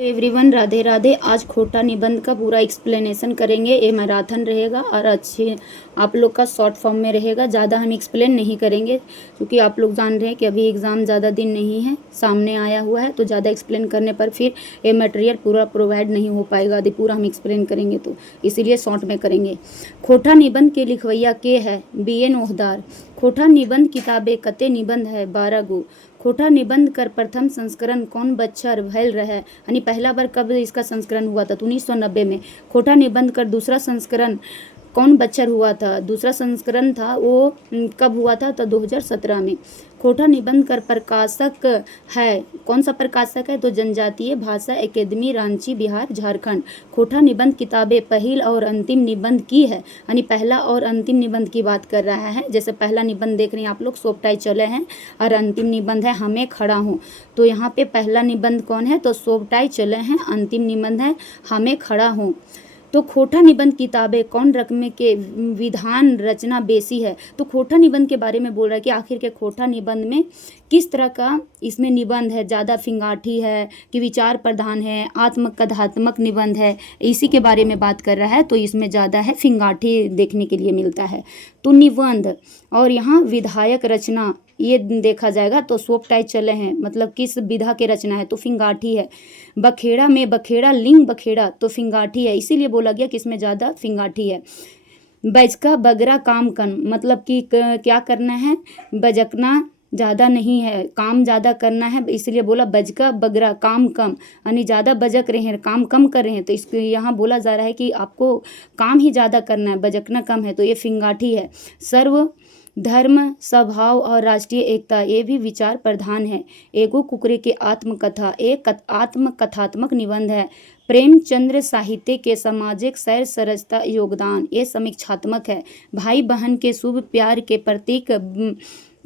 Everyone, Radhe Radhe. आज खोटा निबंध का पूरा एक्सप्लेनेशन करेंगे। ये मैराथन रहेगा और अच्छे आप लोग का शॉर्ट फॉर्म में रहेगा। ज़्यादा हम एक्सप्लेन नहीं करेंगे क्योंकि आप लोग जान रहे हैं कि अभी एग्ज़ाम ज़्यादा दिन नहीं है, सामने आया हुआ है, तो ज़्यादा एक्सप्लेन करने पर फिर ये मटेरियल पूरा प्रोवाइड नहीं हो पाएगा यदि पूरा हम एक्सप्लेन करेंगे तो, इसीलिए शॉर्ट में करेंगे। खोटा निबंध के लिखवैया के है BN ओहदार। खोटा निबंध किताबे कते निबंध है 12 गो। खोटा निबंध कर प्रथम संस्करण कौन बच्चर भैल रहे, यानी पहला बार कब इसका संस्करण हुआ था तो 1990 में। खोटा निबंध कर दूसरा संस्करण कौन बच्चर हुआ था, दूसरा संस्करण था वो कब हुआ था तो 2017 में। खोटा निबंध कर प्रकाशक है, कौन सा प्रकाशक है तो जनजातीय भाषा एकेडमी रांची बिहार झारखंड। खोटा निबंध किताबें पहल और अंतिम निबंध की है, यानी पहला और अंतिम निबंध की बात कर रहा है। जैसे पहला निबंध देख रहे हैं आप लोग, सोपटाई चले हैं, और अंतिम निबंध है हमें खड़ा हूँ। तो यहाँ पे पहला निबंध कौन है तो सोपटाई चले हैं, अंतिम निबंध है हमें खड़ा हूँ। तो खोटा निबंध किताबें कौन रकम के विधान रचना बेसी है, तो खोटा निबंध के बारे में बोल रहा है कि आखिर के खोटा निबंध में किस तरह का इसमें निबंध है, ज़्यादा फिंगाठी है कि विचार प्रधान है, आत्मकथात्मक निबंध है, इसी के बारे में बात कर रहा है। तो इसमें ज़्यादा है फिंगाठी देखने के लिए मिलता है। तो निबंध और यहाँ विधायक रचना ये देखा जाएगा तो सोपटाई चले हैं, मतलब किस विधा के रचना है तो फिंगाठी है। बखेड़ा में बखेड़ा लिंग बखेड़ा तो फिंगाठी है, इसीलिए बोला गया कि इसमें ज़्यादा फिंगाठी है। बजका बगरा काम कन, मतलब कि क्या करना है, बजकना ज़्यादा नहीं है, काम ज़्यादा करना है, इसलिए बोला बजका बगरा काम कम, यानी ज़्यादा बजक रहे हैं, काम कम कर रहे हैं। तो इसको यहाँ बोला जा रहा है कि आपको काम ही ज़्यादा करना है, बजकना कम है, तो ये फिंगाठी है। सर्व धर्म स्वभाव और राष्ट्रीय एकता ये भी विचार प्रधान है। एगो कुकरे के आत्मकथा एक आत्मकथात्मक निबंध है। प्रेमचंद्र साहित्य के सामाजिक सैर सरसता योगदान ये समीक्षात्मक है। भाई बहन के शुभ प्यार के प्रतीक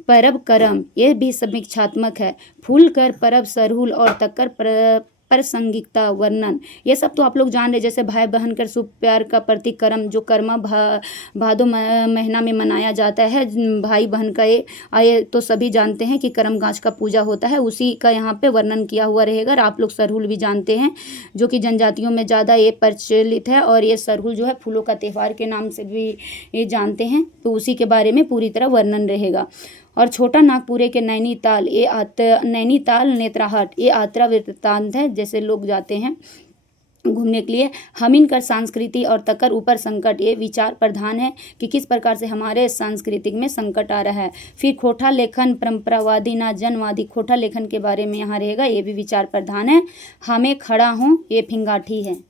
परब करम ये भी समीक्षात्मक है। फूल कर परब सरहुल और तकर प्रासंगिकता वर्णन ये सब तो आप लोग जान रहे, जैसे भाई बहन कर शुभ प्यार का प्रतीक करम जो कर्मा भादो महीना में मनाया जाता है भाई बहन का, ये आए तो सभी जानते हैं कि करम गाछ का पूजा होता है, उसी का यहाँ पे वर्णन किया हुआ रहेगा। और आप लोग सरहुल भी जानते हैं जो कि जनजातियों में ज़्यादा ये प्रचलित है, और ये सरहुल जो है फूलों का त्यौहार के नाम से भी ये जानते हैं, तो उसी के बारे में पूरी तरह वर्णन रहेगा। और छोटा नागपुरे के नैनीताल नैनीताल नेत्राहाट ये यात्रा वृत्तांत है, जैसे लोग जाते हैं घूमने के लिए। हमिन कर संस्कृति और तकर ऊपर संकट ये विचार प्रधान है कि किस प्रकार से हमारे सांस्कृतिक में संकट आ रहा है। फिर खोटा लेखन परंपरावादी ना जनवादी, खोटा लेखन के बारे में यहाँ रहेगा, ये भी विचार प्रधान है। हमें खड़ा हूँ ये फिंगाठी है।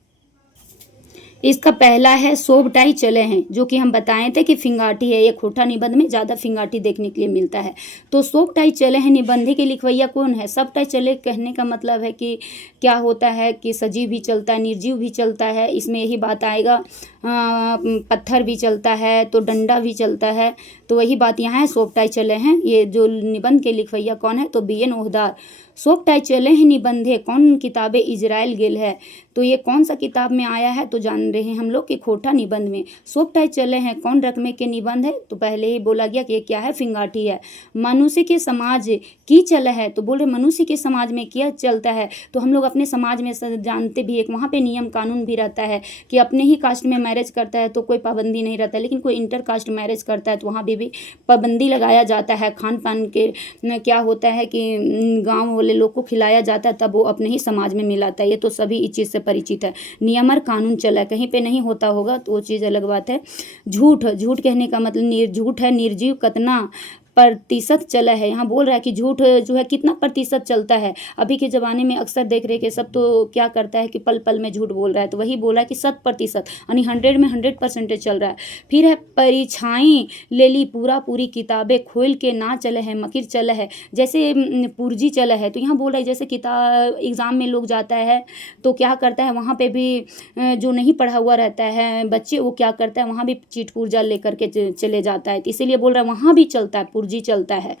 इसका पहला है सोबटाई चले हैं, जो कि हम बताए थे कि फिंगाठी है, ये खोटा निबंध में ज़्यादा फिंगाठी देखने के लिए मिलता है। तो सोबटाई चले हैं निबंध के लिखवैया कौन है। सबटाई चले कहने का मतलब है कि क्या होता है कि सजीव भी चलता है, निर्जीव भी चलता है, इसमें यही बात आएगा। पत्थर भी चलता है तो डंडा भी चलता है, तो वही बात यहाँ है। सोबटाई चले हैं ये जो निबंध के लिखवैया कौन है तो BN ओहदार। सोबटाई चले हैं निबंधे कौन किताबें इजराइल गेल है, तो ये कौन सा किताब में आया है तो जान रहे हैं हम लोग कि खोटा निबंध में। सोबटाई चले हैं कौन रकमे के निबंध है, तो पहले ही बोला गया कि ये क्या है फिंगाठी है। मनुष्य के समाज की चल है, तो बोल रहे मनुष्य के समाज में क्या चलता है, तो हम लोग अपने समाज में जानते भी एक वहाँ पे नियम कानून भी रहता है कि अपने ही कास्ट में मैरिज करता है तो कोई पाबंदी नहीं रहता है, लेकिन कोई इंटर कास्ट मैरिज करता है तो वहाँ भी पाबंदी लगाया जाता है। खान पान के क्या होता है कि गाँव वाले लोग को खिलाया जाता है, तब वो अपने ही समाज में मिलाता है, ये तो सभी इस चीज़ से परिचित है। नियम और कानून चला है, कहीं पे नहीं होता होगा तो वो चीज़ अलग बात है। झूठ कहने का मतलब झूठ है निर्जीव कतना प्रतिशत चला है, यहाँ बोल रहा है कि झूठ जो है कितना प्रतिशत चलता है। अभी के ज़माने में अक्सर देख रहे कि सब तो क्या करता है कि पल पल में झूठ बोल रहा है, तो वही बोला है कि 100% यानी 100 में 100% चल रहा है। फिर है परीक्षाएँ ले ली पूरी किताबें खोल के ना चले है मकिर चला है, जैसे पुर्जी चला है, तो यहाँ बोल रहा है जैसे किताब एग्ज़ाम में लोग जाता है तो क्या करता है वहाँ पे भी जो नहीं पढ़ा हुआ रहता है बच्चे, वो क्या करता है वहाँ भी चीट पुर्जा लेकर के चले जाता है, तो इसीलिए बोल रहा है वहाँ भी चलता है पुर्जी चलता है।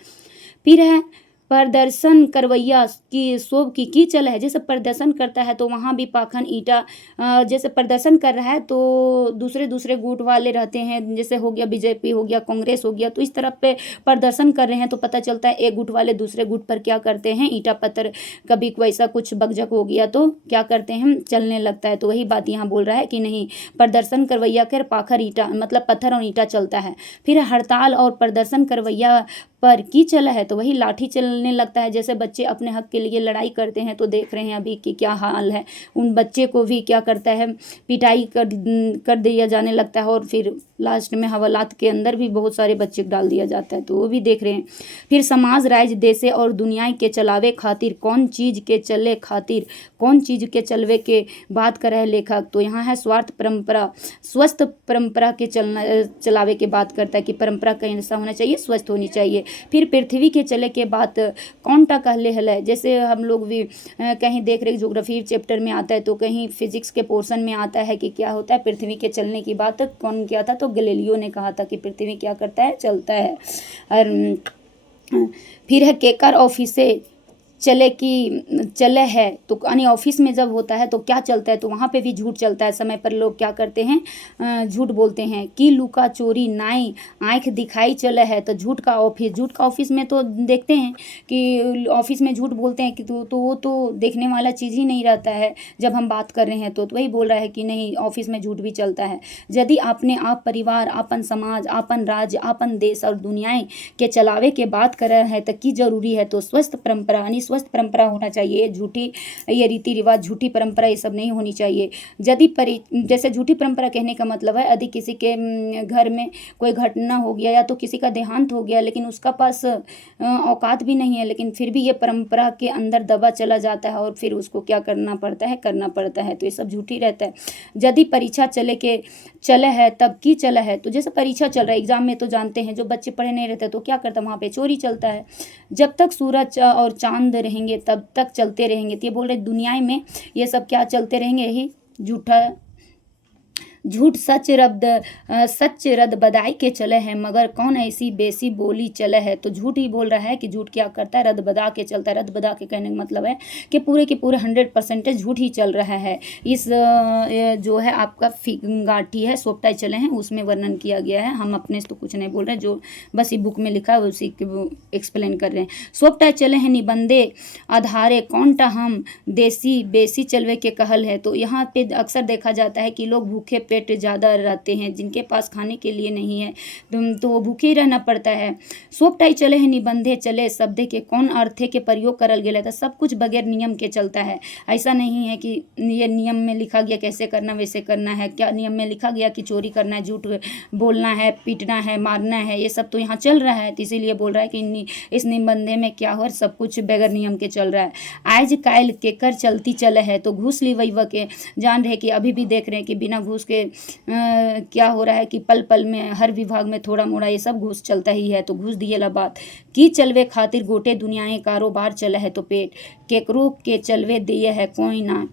फिर है प्रदर्शन करवैया की शोभ की चल है। जैसे प्रदर्शन करता है तो वहाँ भी पाखंड ईटा जैसे प्रदर्शन कर रहा है तो दूसरे दूसरे गुट वाले रहते हैं, जैसे हो गया बीजेपी हो गया, कांग्रेस हो गया, तो इस तरफ पे प्रदर्शन कर रहे हैं तो पता चलता है एक गुट वाले दूसरे गुट पर क्या करते हैं, ईटा पत्थर, कभी वैसा कुछ बकझक हो गया तो क्या करते हैं, चलने लगता है। तो वही बात यहाँ बोल रहा है कि नहीं, प्रदर्शन करवैया कर पाखर ईटा, मतलब पत्थर और ईटा चलता है। फिर हड़ताल और प्रदर्शन करवैया पर की चला है तो वही लाठी चलने लगता है। जैसे बच्चे अपने हक के लिए लड़ाई करते हैं तो देख रहे हैं अभी कि क्या हाल है, उन बच्चे को भी क्या करता है, पिटाई कर दिया जाने लगता है, और फिर लास्ट में हवालात के अंदर भी बहुत सारे बच्चे डाल दिया जाता है, तो वो भी देख रहे हैं। फिर समाज राज्य देशे और दुनिया के चलावे खातिर कौन चीज़ के चले खातिर, कौन चीज़ के चलवे के बात कर रहे लेखक, तो यहाँ है स्वार्थ परंपरा, स्वस्थ परंपरा के चलावे के बात करता है कि परंपरा कैसा होना चाहिए, स्वस्थ होनी चाहिए। फिर पृथ्वी के चले के बात कौन टा कहले हल, जैसे हम लोग भी कहीं देख रहे ज्योग्राफी चैप्टर में आता है तो कहीं फिजिक्स के पोर्शन में आता है कि क्या होता है पृथ्वी के चलने की बात कौन किया था, तो गैलीलियो ने कहा था कि पृथ्वी क्या करता है, चलता है। और फिर है केकर ऑफिसे चले की चले है, तो यानी ऑफिस में जब होता है तो क्या चलता है, तो वहाँ पे भी झूठ चलता है। समय पर लोग क्या करते हैं, झूठ बोलते हैं कि लुका चोरी नाई आँख दिखाई चले है, तो झूठ का ऑफिस में तो देखते हैं कि ऑफिस में झूठ बोलते हैं कि तो वो तो देखने वाला चीज़ ही नहीं रहता है जब हम बात कर रहे हैं तो वही बोल रहा है कि नहीं, ऑफिस में झूठ भी चलता है। यदि आपने आप परिवार, आपन समाज, आपन राज्य, आपन देश और दुनियाएं के चलावे के बात कर रहे हैं तो की जरूरी है, तो स्वस्थ परंपरा यानी स्वस्थ परंपरा होना चाहिए। झूठी ये रीति रिवाज, झूठी परंपरा ये सब नहीं होनी चाहिए। यदि जैसे झूठी परंपरा कहने का मतलब है यदि किसी के घर में कोई घटना हो गया या तो किसी का देहांत हो गया लेकिन उसका पास औकात भी नहीं है, लेकिन फिर भी ये परंपरा के अंदर दबा चला जाता है और फिर उसको क्या करना पड़ता है, तो ये सब झूठी रहता है। यदि परीक्षा चले है तब की चला है, तो जैसे परीक्षा चल रहा है एग्जाम में तो जानते हैं जो बच्चे पढ़े नहीं रहते तो क्या करता है, वहाँ पे चोरी चलता है। जब तक सूरज और चांद रहेंगे तब तक चलते रहेंगे, तो ये बोल रहे दुनिया में ये सब क्या चलते रहेंगे, यही झूठ सच रद बदाई के चले हैं, मगर कौन ऐसी बेसी बोली चले है, तो झूठ ही बोल रहा है कि झूठ क्या करता है, रद बदा के चलता है। रद बदा के कहने का मतलब है कि पूरे के पूरे 100% झूठ ही चल रहा है। इस जो है आपका फिंगाठी है, सोपटाई चले हैं, उसमें वर्णन किया गया है। हम अपने से तो कुछ नहीं बोल रहे, जो बस ये बुक में लिखा है उसी के एक्सप्लेन कर रहे हैं। सोपटाई चले हैं निबंधे आधारे कौन टा हम देसी बेसी चलवे के कहल है, तो यहाँ पे अक्सर देखा जाता है कि लोग भूखे पेट ज़्यादा रहते हैं, जिनके पास खाने के लिए नहीं है तो वो भूखे ही रहना पड़ता है। सोपटाई चले हैं निबंधे चले शब्द के कौन अर्थे के प्रयोग करल गया था, सब कुछ बगैर नियम के चलता है। ऐसा नहीं है कि ये नियम में लिखा गया कैसे करना वैसे करना है, क्या नियम में लिखा गया कि चोरी करना है, झूठ बोलना है, पीटना है, मारना है, ये सब तो यहाँ चल रहा है। तो इसीलिए बोल रहा है कि इस निबंधे में क्या हो, सब कुछ बगैर नियम के चल रहा है। आज कायल के कर चलती चले है, तो घूस ली वही के जान रहे कि अभी भी देख रहे हैं कि बिना घूस के क्या हो रहा है कि पल पल में हर विभाग में थोड़ा मोड़ा ये सब घूस चलता ही है। तो घूस दिए ला बात की चलवे खातिर गोटे दुनियाएं कारोबार चले है, तो पेट केकरो के चलवे दिए है कोई ना,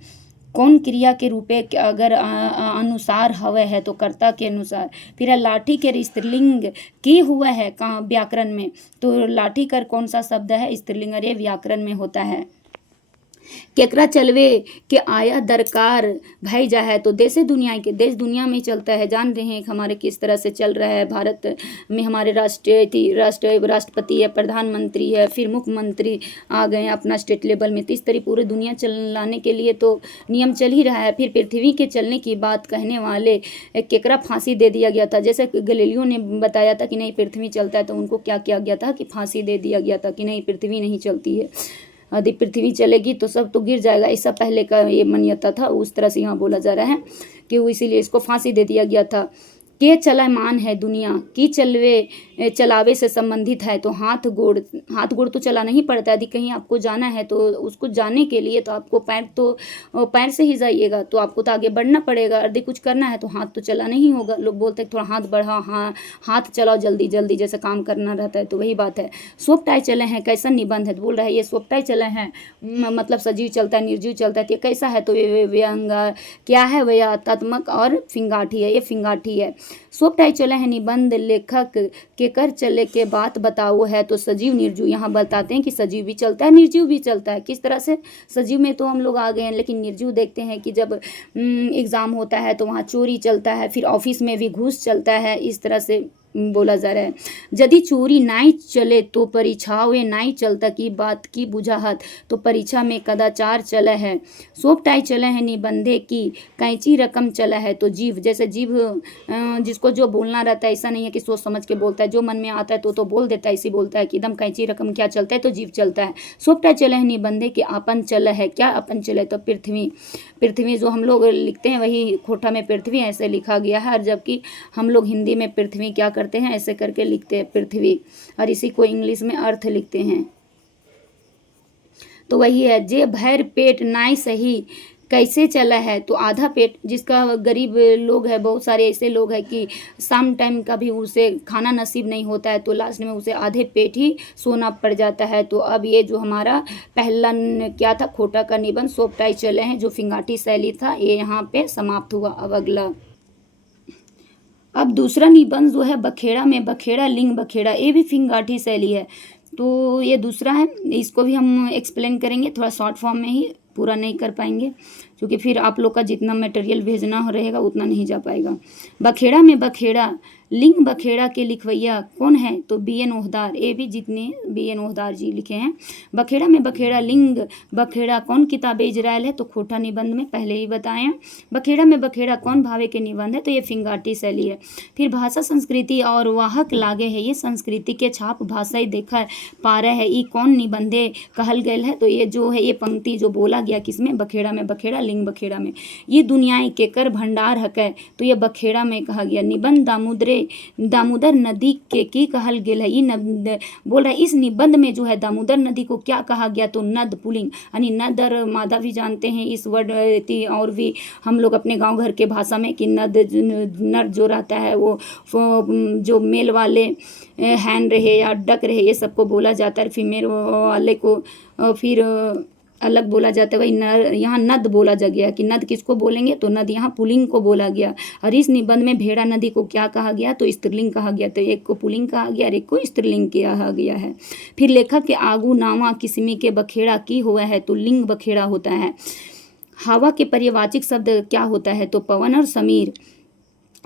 कौन क्रिया के रूपे अगर अनुसार हवे है तो कर्ता के अनुसार। फिर लाठी के स्त्रीलिंग की हुआ है कहाँ व्याकरण में, तो लाठी कर कौन सा शब्द है, स्त्रीलिंग, अरे व्याकरण में होता है। केकरा चलवे के आया दरकार भाई जा है, तो देश दुनिया में चलता है। जान रहे हैं हमारे किस तरह से चल रहा है, भारत में हमारे राष्ट्रपति है, प्रधानमंत्री है, फिर मुख्यमंत्री आ गए अपना स्टेट लेवल में, तो इस तरह पूरी दुनिया चलाने के लिए तो नियम चल ही रहा है। फिर पृथ्वी के चलने की बात कहने वाले केकरा फांसी दे दिया गया था, जैसे गैलीलियो ने बताया था कि नहीं पृथ्वी चलता है, तो उनको क्या किया गया था कि फांसी दे दिया गया था कि नहीं पृथ्वी नहीं चलती है, यदि पृथ्वी चलेगी तो सब तो गिर जाएगा, ऐसा पहले का ये मान्यता था। उस तरह से यहाँ बोला जा रहा है कि वो इसीलिए इसको फांसी दे दिया गया था। के चलायमान है दुनिया की चलावे से संबंधित है, तो हाथ गोड़ तो चलाना ही पड़ता है। यदि कहीं आपको जाना है तो उसको जाने के लिए तो आपको पैर से ही जाइएगा, तो आपको तो आगे बढ़ना पड़ेगा। यदि कुछ करना है तो हाथ तो चलाना ही होगा। लोग बोलते हैं थोड़ा हाथ बढ़ाओ, हाँ हाथ चलाओ जल्दी जल्दी, जैसे काम करना रहता है, तो वही बात है। सोपटाई चले हैं कैसा निबंध है, तो बोल रहा है ये सोपटाई चले हैं मतलब सजीव चलता है, निर्जीव चलता है, तो ये कैसा है, तो ये व्यंग क्या है, व्यंग्यात्मक और फिंगाठी है, ये फिंगाठी है। सोपटाई चले हैं निबंध लेखक के कर चले के बात बताओ है। तो सजीव निर्जीव, यहाँ बताते हैं कि सजीव भी चलता है निर्जीव भी चलता है। किस तरह से? सजीव में तो हम लोग आ गए हैं, लेकिन निर्जीव देखते हैं कि जब एग्ज़ाम होता है तो वहाँ चोरी चलता है, फिर ऑफिस में भी घूस चलता है। इस तरह से बोला जा रहा है। यदि चोरी नाई चले तो परीक्षाओं नाई चलता की बात की बुझाहत, तो परीक्षा में कदाचार चला है। सोपटाई चले हैं निबंधे की कैंची रकम चला है। तो जीव, जैसे जीव जिसको जो बोलना रहता है, ऐसा नहीं है कि सोच समझ के बोलता है, जो मन में आता है तो बोल देता है। इसी बोलता है कि एकदम कैंची रकम क्या चलता है, तो जीव चलता है। सोपटाई चले हैं निबंधे के अपन चला है। क्या अपन चले? तो पृथ्वी। पृथ्वी जो हम लोग लिखते हैं वही खोटा में पृथ्वी ऐसे लिखा गया है, और जबकि हम लोग हिंदी में पृथ्वी क्या करते हैं, ऐसे करके लिखते हैं पृथ्वी, और इसी को इंग्लिश में अर्थ लिखते हैं। तो वही है, जे भैर पेट नाई सही कैसे चला है। तो आधा पेट, जिसका गरीब लोग है, बहुत सारे ऐसे लोग हैं कि शाम टाइम का भी उसे खाना नसीब नहीं होता है, तो लास्ट में उसे आधे पेट ही सोना पड़ जाता है। तो अब ये जो हमारा पहला क्या था, खोटा का निबंध सोपटाई चले हैं, जो फिंगाटी शैली था, ये यहाँ पे समाप्त हुआ। अब अगला, अब दूसरा निबंध जो है बखेड़ा में बखेड़ा लिंग बखेड़ा, ये भी फिंगाटी शैली है। तो ये दूसरा है, इसको भी हम एक्सप्लेन करेंगे थोड़ा शॉर्ट फॉर्म में ही, पूरा नहीं कर पाएंगे क्योंकि फिर आप लोग का जितना मटेरियल भेजना हो रहेगा उतना नहीं जा पाएगा। बखेड़ा में बखेड़ा लिंग बखेड़ा के लिखवैया कौन है? तो बी.एन. ओहदार, ये भी जितने बी.एन. ओहदार जी लिखे हैं। बखेड़ा में बखेड़ा लिंग बखेड़ा कौन किताब इजराइल है? तो खोटा निबंध में पहले ही बताएं। बखेड़ा में बखेड़ा कौन भावे के निबंध है? तो ये फिंगाटी शैली है। फिर भाषा संस्कृति और वाहक लागे है, ये संस्कृति के छाप भाषा ही देखा पा रहे है, ये कौन निबंधे कहल गए है? तो ये जो है, ये पंक्ति जो बोला गया किसमें? बखेड़ा में बखेड़ा लिंग बखेड़ा में। ये दुनियाई के कर भंडार हकै, तो ये बखेड़ा में कहा गया। निबंध दामोदर नदी के की कहल गेल है, ये बोल रहा है इस निबंध में जो है दामोदर नदी को क्या कहा गया? तो नद पुलिंग, यानी नद और मादा भी जानते हैं इस वर्ड, और भी हम लोग अपने गांव घर के भाषा में कि नर जो रहता है वो जो मेल वाले हैन रहे या डक रहे, ये सबको बोला जाता है। फीमेल वाले को फिर अलग बोला जाता है। वही नर, यहाँ नद बोला जा गया कि नद किसको बोलेंगे? तो नद यहाँ पुलिंग को बोला गया। और इस निबंध में भेड़ा नदी को क्या कहा गया? तो स्त्रीलिंग कहा गया। तो एक को पुलिंग कहा गया और एक को स्त्रीलिंग कहा गया है। फिर लेखक के आगू नावा किस्मी के बखेड़ा की हुआ है, तो लिंग बखेड़ा होता है। हवा के पर्यवाचिक शब्द क्या होता है? तो पवन और समीर।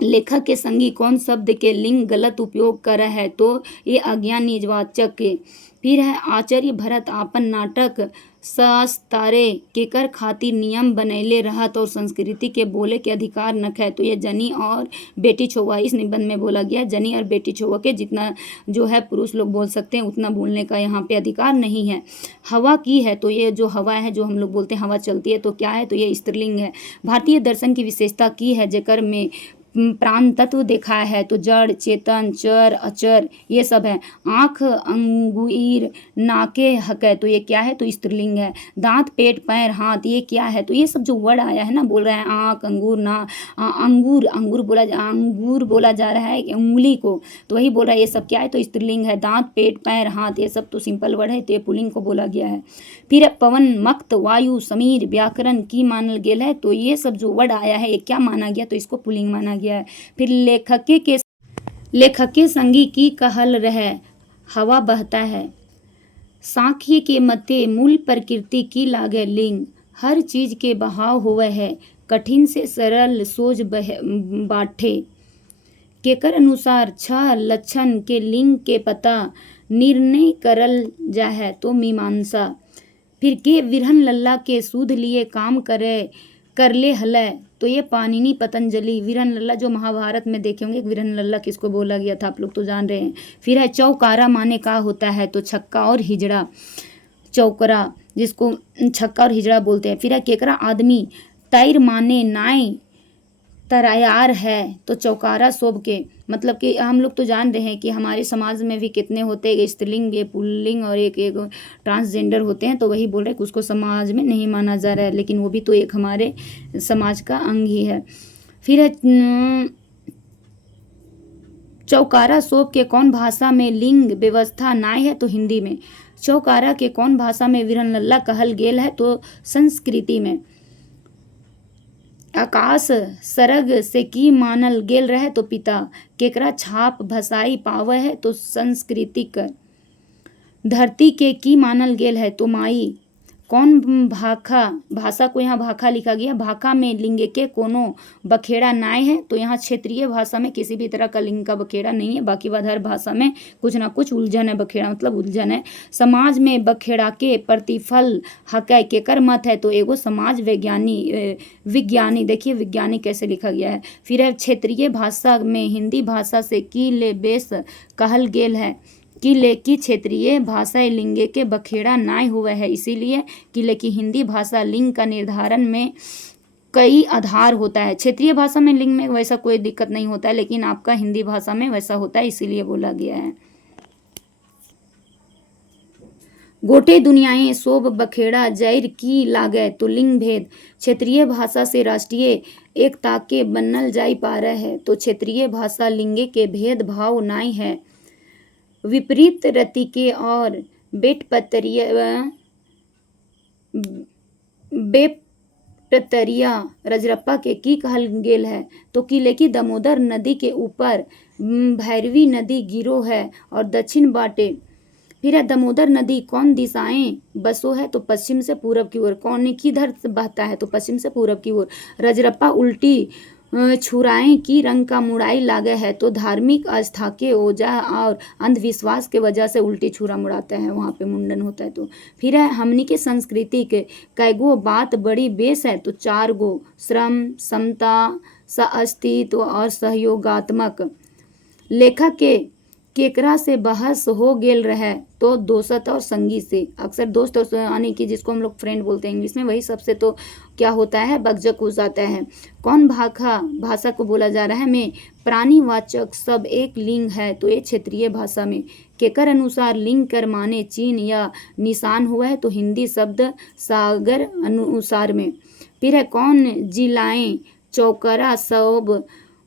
लेखक के संगी कौन शब्द के लिंग गलत उपयोग कर रहा है? तो ये अज्ञान निजवाचक के। फिर है आचार्य भरत आपन नाटक सस्तारे केकर खातिर नियम बनैले रहत और संस्कृति के बोले के अधिकार नख है। तो ये जनी और बेटी छुआ इस निबंध में बोला गया। जनी और बेटी छुआ के जितना जो है पुरुष लोग बोल सकते हैं उतना बोलने का यहाँ पे अधिकार नहीं है। हवा की है, तो ये जो हवा है, जो हम लोग बोलते हैं हवा चलती है, तो क्या है? तो ये स्त्रीलिंग है। भारतीय दर्शन की विशेषता की है, जेकर में प्राण तत्व देखा है, तो जड़ चेतन चर अचर ये सब है। आँख अंगुर नाके हकै, तो ये क्या है? तो स्त्रीलिंग है। दांत पेट पैर हाथ, ये क्या है? तो ये सब जो वर्ड आया है ना, बोल रहा है आँख अंगूर ना अंगूर अंगूर बोला जा रहा है उंगली को, तो वही बोल रहा है ये सब क्या है? तो स्त्रीलिंग है। दांत पेट पैर हाथ ये सब तो सिंपल वर्ड है, तो ये पुल्लिंग को बोला गया है। फिर पवन मक्त वायु समीर व्याकरण की मानल गेल है, तो ये सब जो वर्ड आया है ये क्या माना गया? तो इसको पुल्लिंग माना गया है। फिर लेखक के संगी की कहल रहे, हवा बहता है। सांख्य के मते मूल प्रकृति की लागे लिंग, हर चीज के बहाव होवे है, कठिन से सरल सोच बाटे। केकर अनुसार छह लक्षण के लिंग के पता निर्णय करल जा है, तो मीमांसा। फिर के विरहन लल्ला के सूद लिए काम करले हलै, तो ये पाणिनि पतंजलि। विरहन लल्ला जो महाभारत में देखे होंगे, विरहन लल्ला किसको बोला गया था आप लोग तो जान रहे हैं। फिर है चौकारा माने का होता है? तो छक्का और हिजड़ा, चौकरा जिसको छक्का और हिजड़ा बोलते हैं। फिर है केकरा आदमी तैर माने नाय तरायार है, तो चौकारा शोभ के। मतलब कि हम लोग तो जान रहे हैं कि हमारे समाज में भी कितने होते हैं, स्त्रीलिंग ये पुल्लिंग और एक ट्रांसजेंडर होते हैं, तो वही बोल रहे हैं कि उसको समाज में नहीं माना जा रहा है, लेकिन वो भी तो एक हमारे समाज का अंग ही है। फिर है चौकारा शोभ के कौन भाषा में लिंग व्यवस्था नाय है? तो हिंदी में। चौकारा के कौन भाषा में विरहन लल्ला कहल गेल है? तो संस्कृति में। आकाश सरग से की मानल गेल रहे तो पिता, केकरा छाप भसाई पावे है तो सांस्कृतिक, धरती के की मानल गेल है तो माई। कौन भाखा, भाषा को यहाँ भाखा लिखा गया, भाखा में लिंग के कोनो बखेड़ा नाय है, तो यहाँ क्षेत्रीय भाषा में किसी भी तरह का लिंग का बखेड़ा नहीं है, बाकी बाद हर भाषा में कुछ ना कुछ उलझन है, बखेड़ा मतलब उलझन है। समाज में बखेड़ा के प्रतिफल हकै केकर मत है, तो एगो समाज विज्ञानी, देखिए विज्ञानी कैसे लिखा गया है। फिर है क्षेत्रीय भाषा में हिंदी भाषा से की ले बेस कहल गेल है, कि लेकी क्षेत्रीय भाषा लिंग के बखेड़ा नाय हुआ है, इसीलिए कि लेकी हिंदी भाषा लिंग का निर्धारण में कई आधार होता है। क्षेत्रीय भाषा में लिंग में वैसा कोई दिक्कत नहीं होता है, लेकिन आपका हिंदी भाषा में वैसा होता है, इसीलिए बोला गया है। गोटे दुनियाएं सोब बखेड़ा जैर की लागे तो लिंग भेद, क्षेत्रीय भाषा से राष्ट्रीय एकता के बनल जाई पा रहा है, तो क्षेत्रीय भाषा लिंग के भेदभाव नाय है। विपरीत रति के और बेपटरिया रजरप्पा के की कहल गेल है, तो किले की दामोदर नदी के ऊपर भैरवी नदी गिरो है और दक्षिण बाटे। फिर है दामोदर नदी कौन दिशाएं बसो है, तो पश्चिम से पूरब की ओर। कौन किधर बहता है, तो पश्चिम से पूरब की ओर। रजरप्पा उल्टी छुराएं की रंग का मुड़ाई लागे है, तो धार्मिक आस्था के ओझा और अंधविश्वास के वजह से उल्टी छुरा मुड़ाते हैं, वहाँ पे मुंडन होता है। तो फिर है हमनी के संस्कृति के कैगो बात बड़ी बेस है, तो 4 गो, श्रम, समता, अस्तित्व और सहयोगात्मक। लेखक के केकरा से बहस हो गेल रहे, तो दोस्त और संगी से। अक्सर दोस्त और यानी कि जिसको हम लोग फ्रेंड बोलते हैं इंग्लिश में, वही सबसे तो क्या होता है, बकझक हो जाता है। कौन भाषा को बोला जा रहा है में प्राणीवाचक सब एक लिंग है, तो ये क्षेत्रीय भाषा में। केकर अनुसार लिंग कर माने चिन्ह या निशान हुआ है, तो हिंदी शब्द सागर अनुसार में। फिर है कौन जिलाएं चौकरा सब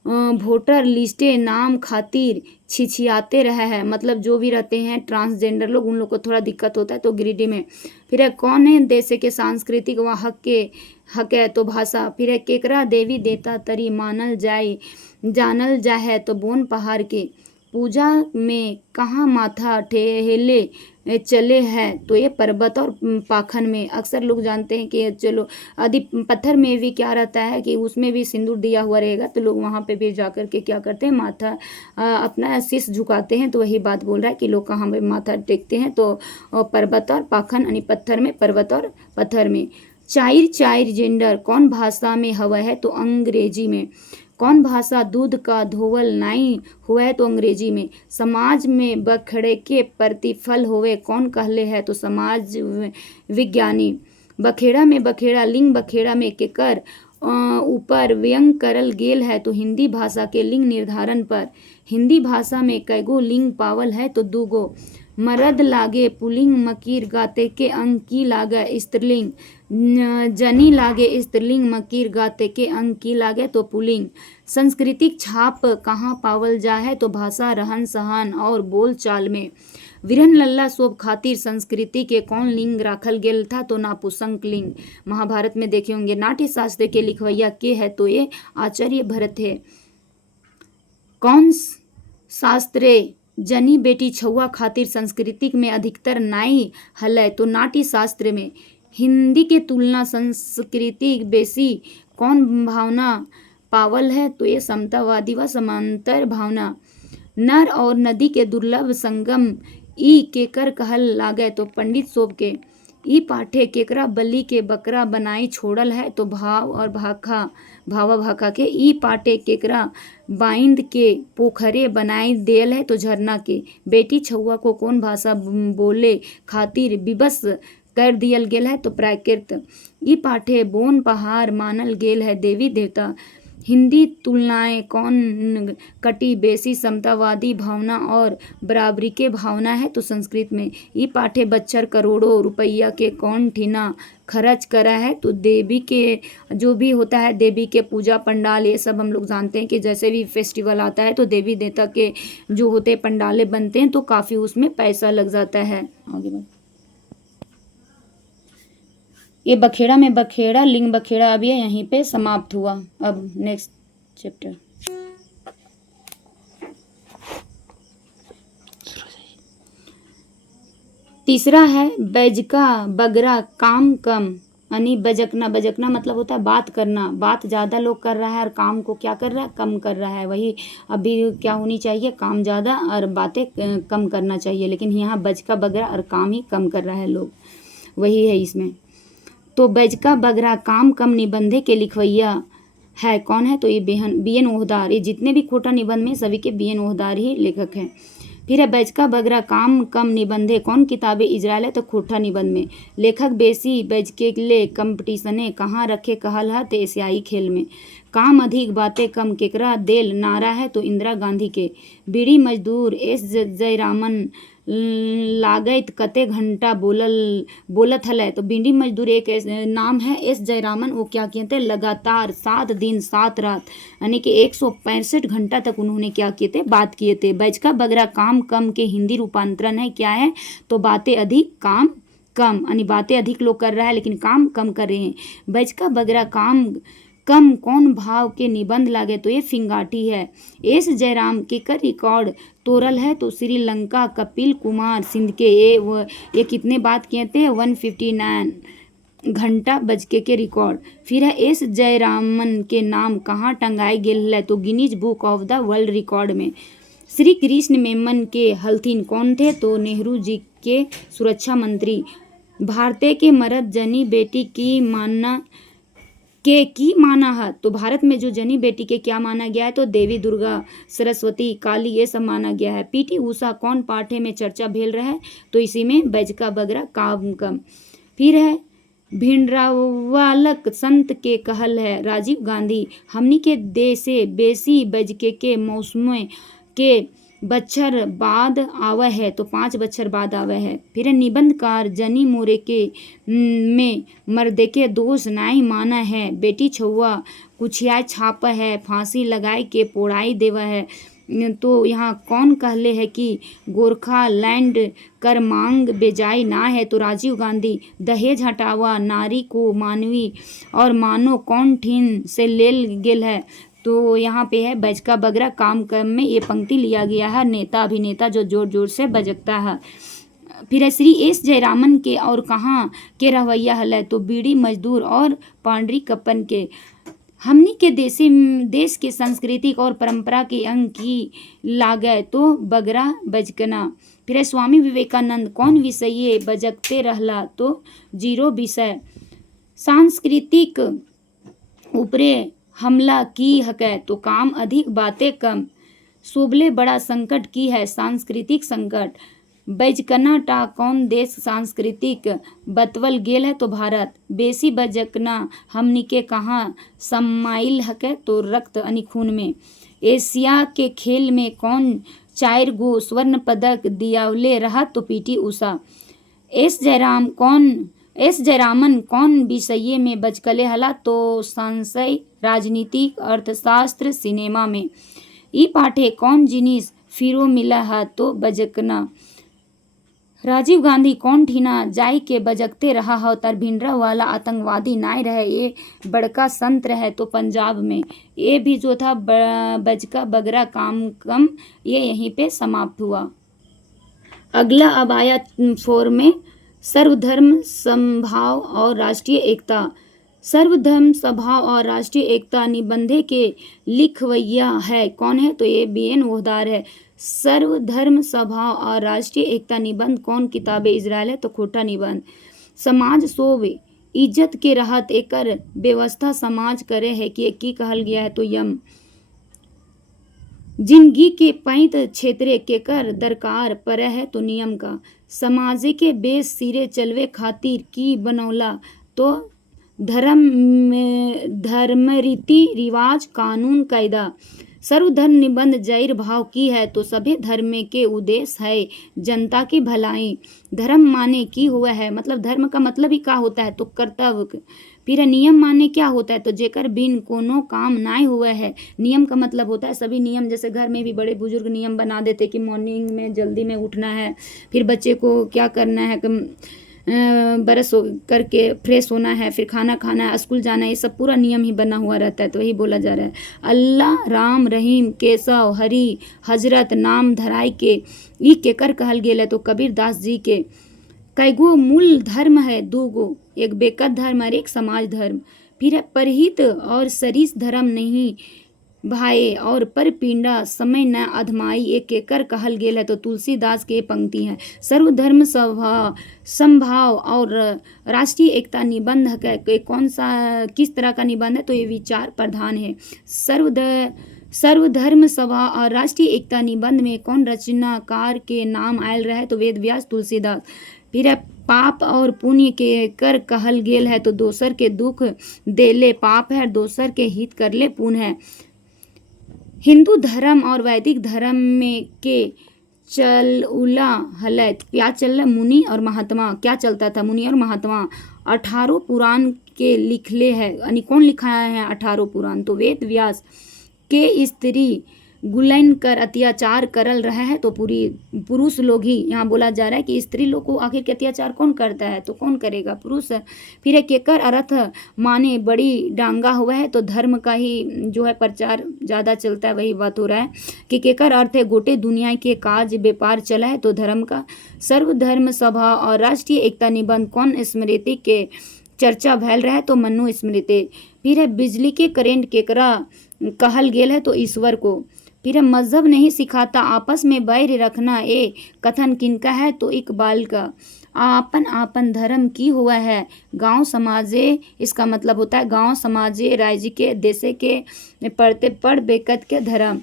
वोटर लिस्टे नाम खातिर छिछियाते रहे हैं, मतलब जो भी रहते हैं ट्रांसजेंडर लोग, उन लोग को थोड़ा दिक्कत होता है, तो गिरिडीह में। फिर है कौन है देश के सांस्कृतिक व हक है, तो भाषा। फिर है केकरा देवी देवता तरी जानल जाए, तो बोन पहाड़ के। पूजा में कहाँ माथा ठेले चले हैं, तो ये पर्वत और पाखन में। अक्सर लोग जानते हैं कि चलो आदि पत्थर में भी क्या रहता है कि उसमें भी सिंदूर दिया हुआ रहेगा, तो लोग वहाँ पे भी जाकर के क्या करते हैं, माथा अपना शीश झुकाते हैं। तो वही बात बोल रहा है कि लोग कहाँ पे माथा टेकते हैं, तो पर्वत और पाखन यानी पत्थर में, पर्वत और पत्थर में। चाइर जेंडर कौन भाषा में हवा है, तो अंग्रेजी में। कौन भाषा दूध का धोवल नहीं हुआ है, तो अंग्रेजी में। समाज में बखेड़े के प्रतिफल होवे कौन कहले है, तो समाज विज्ञानी। बखेड़ा में बखेड़ा लिंग बखेड़ा में केकर ऊपर व्यंग करल गेल है, तो हिंदी भाषा के लिंग निर्धारण पर। हिंदी भाषा में कैगो लिंग पावल है, तो 2 गो। मरद लागे पुलिंग मकीर गाते के अंग की लागे स्त्रीलिंग, जनी लागे स्त्रीलिंग मकीर गाते के अंग की लागे, तो पुलिंग। सांस्कृतिक छाप कहाँ पावल जा है, तो भाषा, रहन सहन और बोल चाल में। विरहन लल्ला शोभ खातिर संस्कृति के कौन लिंग राखल गेल था, तो नापुंसक लिंग। महाभारत में देखे होंगे। नाट्य शास्त्र के लिखवैया के है, तो ये आचार्य भरत है। कौन शास्त्रे जनी बेटी छुआ खातिर संस्कृतिक में अधिकतर नाई हलै, तो नाट्य शास्त्र में। हिंदी के तुलना संस्कृति बेसी कौन भावना पावल है, तो ये समतावादी व समांतर भावना। नर और नदी के दुर्लभ संगम ई केकर कहल लागे, तो पंडित सोब के। ई पाठे केकरा बलि के बकरा बनाई छोड़ल है, तो भाव और भावा भाखा के। ई पाटे केकरा बाइंद के पोखरे बनाई देल है, तो झरना के। बेटी छुआ को कौन भाषा बोले खातिर विवश कर दियल गेल है, तो प्राकृत। ई पाठे बोन पहाड़ मानल गेल है देवी देवता। हिंदी तुलनाएं कौन कटी बेसी समतावादी भावना और बराबरी के भावना है, तो संस्कृत में। ई पाठे बच्चर करोड़ों रुपया के कौन ठीना खर्च करा है, तो देवी के जो भी होता है, देवी के पूजा पंडाल, ये सब हम लोग जानते हैं कि जैसे भी फेस्टिवल आता है तो देवी देवता के जो होते हैं पंडाले बनते हैं, तो काफ़ी उसमें पैसा लग जाता है। आगे बढ़ ये बखेड़ा में बखेड़ा लिंग बखेड़ा अब ये यहीं पे समाप्त हुआ। अब नेक्स्ट चैप्टर। तीसरा है बैजका बगरा काम कम, यानी बजकना, बजकना मतलब होता है बात करना, बात ज़्यादा लोग कर रहा है और काम को क्या कर रहा है, कम कर रहा है। वही अभी क्या होनी चाहिए, काम ज़्यादा और बातें कम करना चाहिए, लेकिन यहाँ बजका बगरा और काम ही कम कर रहा है लोग, वही है इसमें। तो बैजका बगरा काम कम निबंधे के लिखवैया है कौन है, तो ये बी एन ओहदार। ये जितने भी खोटा निबंध में सभी के बी एन ओहदार ही लेखक हैं। फिर है बैजका बगरा काम कम निबंधे कौन किताबे इजराइल है, तो खोटा निबंध में लेखक बेसी बैजके ले कंपटीशने कहाँ रखे कहल है, तो एशियाई खेल में। काम अधिक बातें कम केकरा देल नारा है, तो इंदिरा गांधी के। बीड़ी मजदूर एस जयरामन लागत कते घंटा बोलत हल है, तो बीड़ी मजदूर एक नाम है, एस जयरामन, वो क्या कहते हैं लगातार 7 दिन 7 रात यानी कि 165 घंटा तक उन्होंने क्या किए थे, बात किए थे। बैजका बगरा काम कम के हिंदी रूपांतरण है क्या है, तो बातें अधिक काम कम, यानी बातें अधिक लोग कर रहा है लेकिन काम कम कर रहे हैं। बैजका बगरा काम कम कौन भाव के निबंध लागे, तो ये फिंगाटी है। एस जयराम के कर रिकॉर्ड तोरल है, तो श्रीलंका कपिल कुमार सिंध के ये कितने बात किए थे, 159 घंटा बजके के रिकॉर्ड। फिर है एस जयरामन के नाम कहाँ टंगाए गेल है, तो Guinness book of the world record में। श्री कृष्ण मेमन के हल्थिन कौन थे, तो नेहरू जी के सुरक्षा मंत्री। भारतीय के मर्द जनी बेटी की माना है, तो भारत में जो जनी बेटी के क्या माना गया है, तो देवी दुर्गा सरस्वती काली ये सब माना गया है। पीटी उषा कौन पाठे में चर्चा भेल रहा है, तो इसी में बैजका बगरा काम कम। फिर है भिंडरावालक संत के कहल है राजीव गांधी, हमनी के देशे बेसी बजके के मौसम के बच्छर बाद आवे है, तो 5 बच्छर बाद आवे है। फिर निबंधकार जनी मोरे के में मर्दे के दोष नाई माना है, बेटी छुआ कुछिया छाप है, फांसी लगाए के पोड़ाई देवा है, तो यहाँ कौन कहले है कि गोरखा लैंड कर मांग बेजाई ना है, तो राजीव गांधी। दहेज हटावा नारी को मानवी और मानो कौन ठीन से लेल गेल है, तो यहाँ पे है बैजका बगरा काम कम में ये पंक्ति लिया गया है, नेता अभिनेता जो जोर जोर से बजकता है। फिर है श्री एस जयरामन के और कहाँ के रवैया हल, तो बीड़ी मजदूर और पांडरी कप्पन के। हमनी के देश के सांस्कृतिक और परंपरा के अंग की लागे, तो बगरा बजकना। फिर है स्वामी विवेकानंद कौन विषय बजकते रहला, तो 0 विषय। सांस्कृतिक ऊपरे हमला की हकै, तो काम अधिक बातें कम। सोबले बड़ा संकट की है, सांस्कृतिक संकट। बैजकना टा कौन देश सांस्कृतिक बतवल गेल है, तो भारत। बेसी बजकना हमनी के कहाँ समाइल हकै, तो रक्त यानी खून में। एशिया के खेल में कौन 4 गो स्वर्ण पदक दियावले रहा, तो पीटी उषा। एस जयरामन कौन विषय में बजकले हला, तो संशय राजनीतिक अर्थशास्त्र सिनेमा में। ई पाठे कौन जिनिस फिरो मिला है, तो बजकना। राजीव गांधी कौन ठीना जाई के बजकते रहा हो, तर भिंडरा वाला आतंकवादी नाय रहे, ये बड़का संत रहे, तो पंजाब में। ये भी जो था बजका बगरा काम कम, ये यहीं पे समाप्त हुआ। अगला अब आया 4 में सर्वधर्म समभाव और राष्ट्रीय एकता। सर्वधर्म स्वभाव और राष्ट्रीय एकता निबंधे के लिखवैया है कौन है, तो ये बी एन ओहदार है। सर्वधर्म स्वभाव और राष्ट्रीय एकता निबंध कौन किताबे इजराइल है, तो खोटा निबंध। समाज सोव इज्जत के रहत एकर व्यवस्था समाज करे है कि की कहल गया है, तो यम। जिंदगी के पैंत क्षेत्रे के कर दरकार पड़े है, तो नियम का। समाज के बेस सिरे चलवे खातिर की बनौला, तो धर्म रीति रिवाज कानून कायदा। सर्वधर्म निबंध जैर भाव की है, तो सभी धर्म के उद्देश्य है जनता की भलाई। धर्म माने की हुआ है, मतलब धर्म का मतलब ही क्या होता है, तो कर्तव्य। फिर नियम माने क्या होता है, तो जेकर बिन कोनो काम नाय हुआ है। नियम का मतलब होता है सभी नियम, जैसे घर में भी बड़े बुजुर्ग नियम बना देते कि मॉर्निंग में जल्दी में उठना है, फिर बच्चे को क्या करना है, ब्रश करके फ्रेश होना है, फिर खाना खाना है, स्कूल जाना है, ये सब पूरा नियम ही बना हुआ रहता है। तो वही बोला जा रहा है, अल्लाह राम रहीम केशव हरि हजरत नाम धराय के ई केकर कहल गेल है। तो कबीर दास जी के कईगो मूल धर्म है, दो गो, एक व्यक्तिगत धर्म और एक समाज धर्म। फिर है परहित और सरिस धर्म नहीं भाए और पर पिंडा समय न अधमाई, एक एकर कहल गेल है। तो तुलसीदास के पंक्ति है, सर्वधर्म समभाव और राष्ट्रीय एकता निबंध के कौन सा किस तरह का निबंध है। तो ये विचार प्रधान है। सर्वधर्म सभा और राष्ट्रीय एकता निबंध में कौन रचनाकार के नाम आयल रहे। तो वेद व्यास तुलसीदास। फिर है पाप और पुण्य के कर कहल गेल है। तो दोसर के दुख देले पाप है, दोसर के हित करले पुण्य है। हिंदू धर्म और वैदिक धर्म में के चलउला हलै, क्या चल मुनि और महात्मा, क्या चलता था मुनि और महात्मा। 18 पुराण के लिखले है, यानी कौन लिखाया है 18 पुराण। तो वेद व्यास के स्त्री गुलैन कर अत्याचार करल रहा है। तो पूरी पुरुष लोग ही, यहाँ बोला जा रहा है कि स्त्री लोग को आखिर के अत्याचार कौन करता है, तो कौन करेगा, पुरुष। फिर है केकर अर्थ माने बड़ी डांगा हुआ है। तो धर्म का ही जो है प्रचार ज़्यादा चलता है, वही बात हो रहा है कि केकर अर्थ है गोटे दुनिया के काज व्यापार चला है। तो धर्म का। सर्वधर्म सभा और राष्ट्रीय एकता निबंध कौन स्मृति के चर्चा भैल रहा है। तो मनु स्मृति। फिर है बिजली के करेंट केकरा कहल गेल है। तो ईश्वर को। फिर है मजहब नहीं सिखाता आपस में बैर रखना, ए कथन किनका है। तो इकबाल का। आपन आपन धर्म की हुआ है, गांव समाजे, इसका मतलब होता है गांव समाजे राज्य के देशे के पढ़ते पढ़ बेकत के धर्म।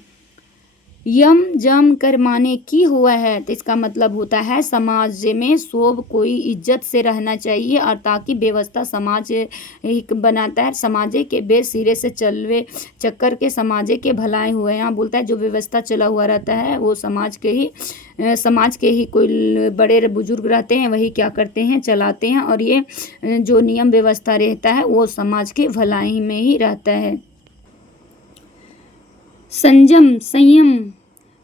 यम जम कर माने की हुआ है, तो इसका मतलब होता है समाज में सब कोई इज्जत से रहना चाहिए और ताकि व्यवस्था समाज बनाता है। समाजे के बेस सिरे से चलवे चक्कर के समाजे के भलाई हुए। यहाँ बोलता है जो व्यवस्था चला हुआ रहता है वो समाज के ही कोई बड़े बुजुर्ग रहते हैं, वही क्या करते हैं, चलाते हैं। और ये जो नियम व्यवस्था रहता है वो समाज के भलाई में ही रहता है। संयम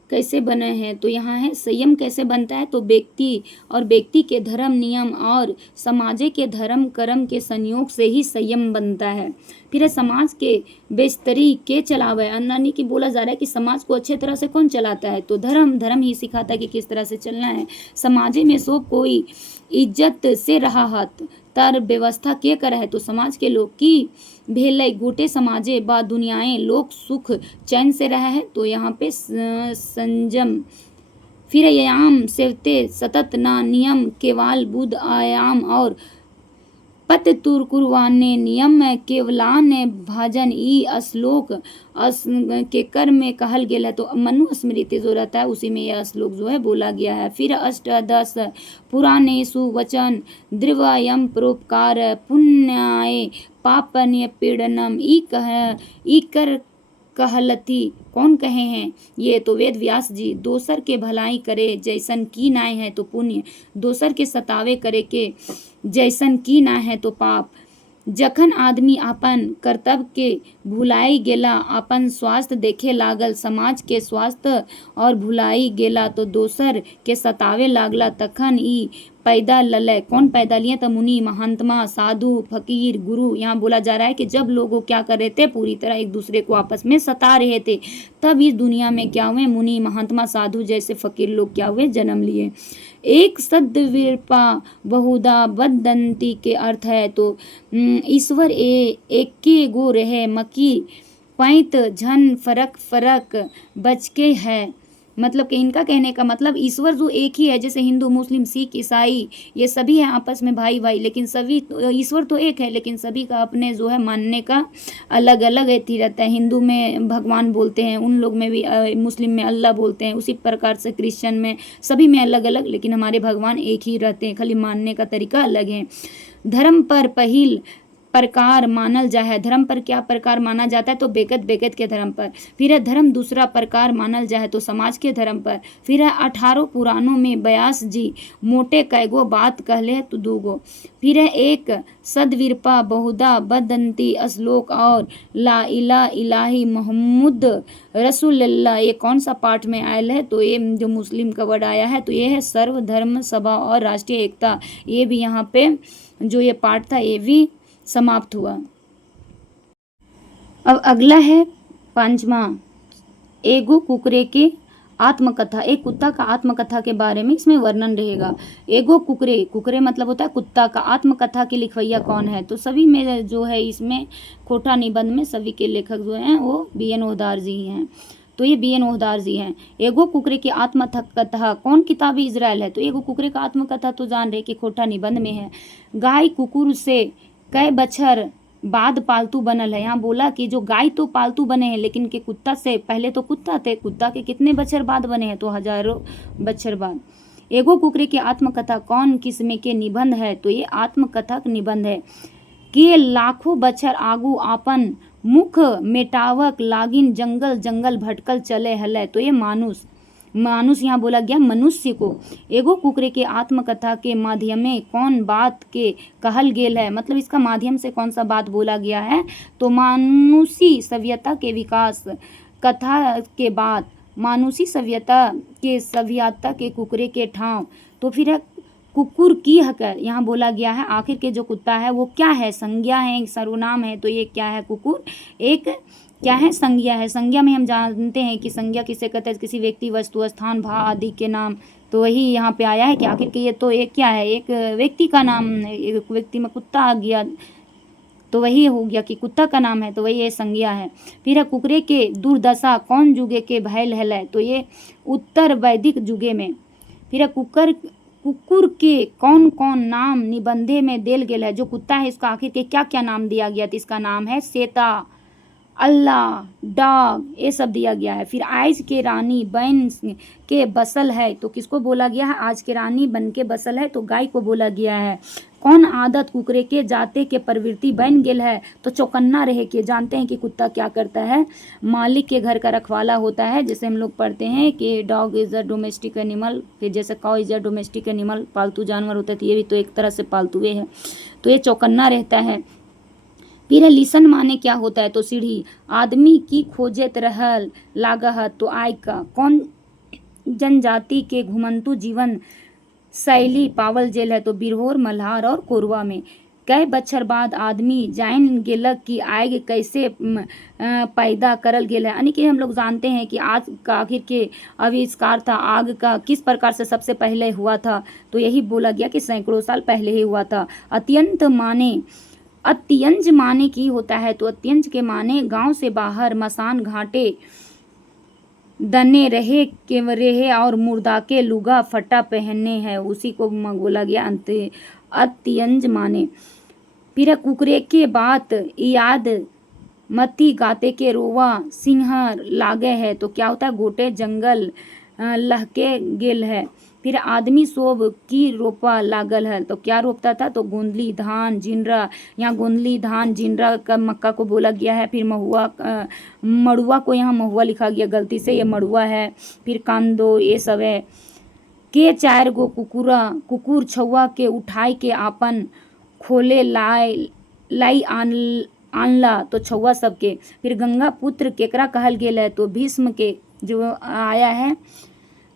कैसे बने हैं। तो यहाँ है संयम कैसे बनता है। तो व्यक्ति के धर्म नियम और समाजे के धर्म कर्म के संयोग से ही संयम बनता है। फिर है समाज के बेस्तरी के चलावे, अन्नानी की बोला जा रहा है कि समाज को अच्छे तरह से कौन चलाता है। तो धर्म ही सिखाता है कि किस तरह से चलना है। समाजे में सब कोई इज्जत से रहा हत तर व्यवस्था के कर है। तो समाज के लोग की भेलै गोटे समाजे बा दुनियाएं लोग सुख चैन से रहा है। तो यहाँ पे संयम। फिर याम सेवते सतत ना नियम केवाल बुध आयाम और पत तुर कुरवाने नियम केवलान भाजन ई श्लोक के कर में कहल गेल है। तो मनु स्मृति जो रहता है उसी में यह श्लोक जो है बोला गया है। फिर अष्टादश पुराणेषु वचन द्रव्यम परोपकार पुण्याय पापन्य पीड़नम ई कर कहलती, कौन कहे हैं ये। तो वेद व्यास जी। दोसर के भलाई करे जैसन की नाय है तो पुण्य, दोसर के सतावे करे के जैसन की ना है तो पाप। जखन आदमी अपन कर्तव्य के भुलाई गेला, अपन स्वास्थ्य देखे लागल, समाज के स्वास्थ्य और भुलाई गेला, तो दोसर के सतावे लागला, तखन ई पैदा ललै। कौन पैदा लिए। तो मुनि महात्मा साधु फकीर गुरु। यहाँ बोला जा रहा है कि जब लोग क्या कर रहे थे, पूरी तरह एक दूसरे को आपस में सता रहे थे, तब इस दुनिया में क्या हुए, मुनि महात्मा साधु जैसे फकीर लोग क्या हुए, जन्म लिए। एक सद्विरपा बहुधा बदंती के अर्थ है। तो ईश्वर एके गो रहे मकी पैंत झन फरक बचके है। मतलब कि इनका कहने का मतलब ईश्वर जो एक ही है, जैसे हिंदू मुस्लिम सिख ईसाई ये सभी हैं आपस में भाई भाई, लेकिन सभी ईश्वर तो एक है, लेकिन सभी का अपने जो है मानने का अलग अलग एथी रहता है। हिंदू में भगवान बोलते हैं, उन लोग में भी मुस्लिम में अल्लाह बोलते हैं, उसी प्रकार से क्रिश्चियन में सभी में अलग अलग, लेकिन हमारे भगवान एक ही रहते हैं, खाली मानने का तरीका अलग है। धर्म पर प्रकार मानल जाए है, धर्म पर क्या प्रकार माना जाता है तो बेकत बेकत के धर्म पर। फिर है धर्म दूसरा प्रकार मानल जाए तो समाज के धर्म पर। फिर है 18 पुराणों में व्यास जी मोटे कैगो बात कहले तो दूगो। फिर है एक सदविरपा बहुधा बदंती श्लोक और ला इला इलाही मोहम्मद रसूलुल्लाह, ये कौन सा पाठ में आयल है तो ये जो मुस्लिम का वर्ड आया है तो ये है सर्वधर्म सभा और राष्ट्रीय एकता। ये भी यहाँ पे जो ये पाठ था ये भी समाप्त हुआ। अब अगला है 5वां, एगो कुकरे के आत्मकथा, एक कुत्ता का आत्मकथा के बारे में इसमें वर्णन रहेगा। एगो कुकरे, कुकरे मतलब होता है कुत्ता का, आत्मकथा के लिखवैया कौन है तो सभी में जो है इसमें खोटा निबंध में सभी के लेखक जो हैं वो BN ओहदार जी हैं, तो ये BN ओहदार जी हैं। एगो कुकरे की आत्मकथा कौन किताब इजराइल है तो एगो कुकरे का आत्मकथा तो जान रहे कि खोटा निबंध में है। गाय कुकुर से कई बछर बाद पालतू बनल है, यहाँ बोला कि जो गाय तो पालतू बने हैं लेकिन के कुत्ता से पहले तो कुत्ता थे, कुत्ता के कितने बछर बाद बने हैं तो हजारों बछर बाद। एगो कुकरे की आत्मकथा कौन किस्म के निबंध है तो ये आत्मकथा निबंध है। के लाखों बछर आगू आपन मुख मेटावक लागिन जंगल जंगल भटकल चले हले तो ये मानुष, मानुष यहाँ बोला गया मनुष्य को। एगो कुकरे के आत्मकथा के माध्यमे कौन बात के कहल गेल है, मतलब इसका माध्यम से कौन सा बात बोला गया है तो मानुषी सभ्यता के विकास कथा के बाद, मानुषी सभ्यता के कुकरे के ठाव। तो फिर कुकुर की हकर यहाँ बोला गया है, आखिर के जो कुत्ता है वो क्या है, संज्ञा है सर्वनाम है तो ये क्या है कुकुर एक क्या है संज्ञा है। संज्ञा में हम जानते हैं कि संज्ञा किसे कहते हैं, किसी व्यक्ति वस्तु स्थान भा आदि के नाम, तो वही यहाँ पे आया है कि आखिर के ये तो एक क्या है एक व्यक्ति का नाम, एक व्यक्ति में कुत्ता आ गया तो वही हो गया कि कुत्ता का नाम है तो वही ये संज्ञा है। फिर है कुकरे के दुर्दशा कौन जुगे के भयल है तो ये उत्तर वैदिक जुगे में। फिर है कुकुर के कौन कौन नाम निबंधे में देल गेल है, जो कुत्ता है इसका आखिर के क्या क्या नाम दिया गया तो इसका नाम है सेता, अल्लाह, डॉग, ये सब दिया गया है। फिर आज के रानी बन के बसल है तो किसको बोला गया है, आज के रानी बन के बसल है तो गाय को बोला गया है। कौन आदत कुकरे के जाते के प्रवृत्ति बन गेल है तो चौकन्ना रहे के। जानते हैं कि कुत्ता क्या करता है, मालिक के घर का रखवाला होता है, जैसे हम लोग पढ़ते हैं कि dog is a domestic animal, फिर जैसे cow is a domestic animal, पालतू जानवर होता है तो ये भी तो एक तरह से पालतुए है, तो ये चौकन्ना रहता है। फिर है लिसन माने क्या होता है तो सीढ़ी, आदमी की खोजत रहल लागह तो आय का। कौन जनजाति के घुमंतु जीवन शैली पावल जेल है तो बिरहोर, मल्हार और कोरवा में। कई बछर बाद आदमी जान गेलक कि आग कैसे पैदा करल गेल है, यानी कि हम लोग जानते हैं कि आज का आखिर के आविष्कार था आग का किस प्रकार से सबसे पहले हुआ था तो यही बोला गया कि सैकड़ों साल पहले ही हुआ था। अत्यंज माने की होता है तो अत्यंज के माने गांव से बाहर मसान घाटे दने रहे और मुर्दा के लुगा फटा पहनने हैं, उसी को बोला गया अत्यंज माने। फिर कुकरे के बात याद मती गाते के रोवा सिंहर लागे है तो क्या होता है, गोटे जंगल लहके गेल है। फिर आदमी सोब की रोपा लागल है तो क्या रोपता था तो गोंदली धान जिनरा, यहाँ गोंदली धान जिनरा का मक्का को बोला गया है। फिर मड़ुआ को यहाँ महुआ लिखा गया गलती से, ये मड़ुआ है। फिर कांदो ये सब है। के 4 गो कुकुर छुआ के उठाई के आपन खोले लाई आनला तो छुआ सबके। फिर गंगा पुत्र केकरा कहल गेल है तो भीष्म के जो आया है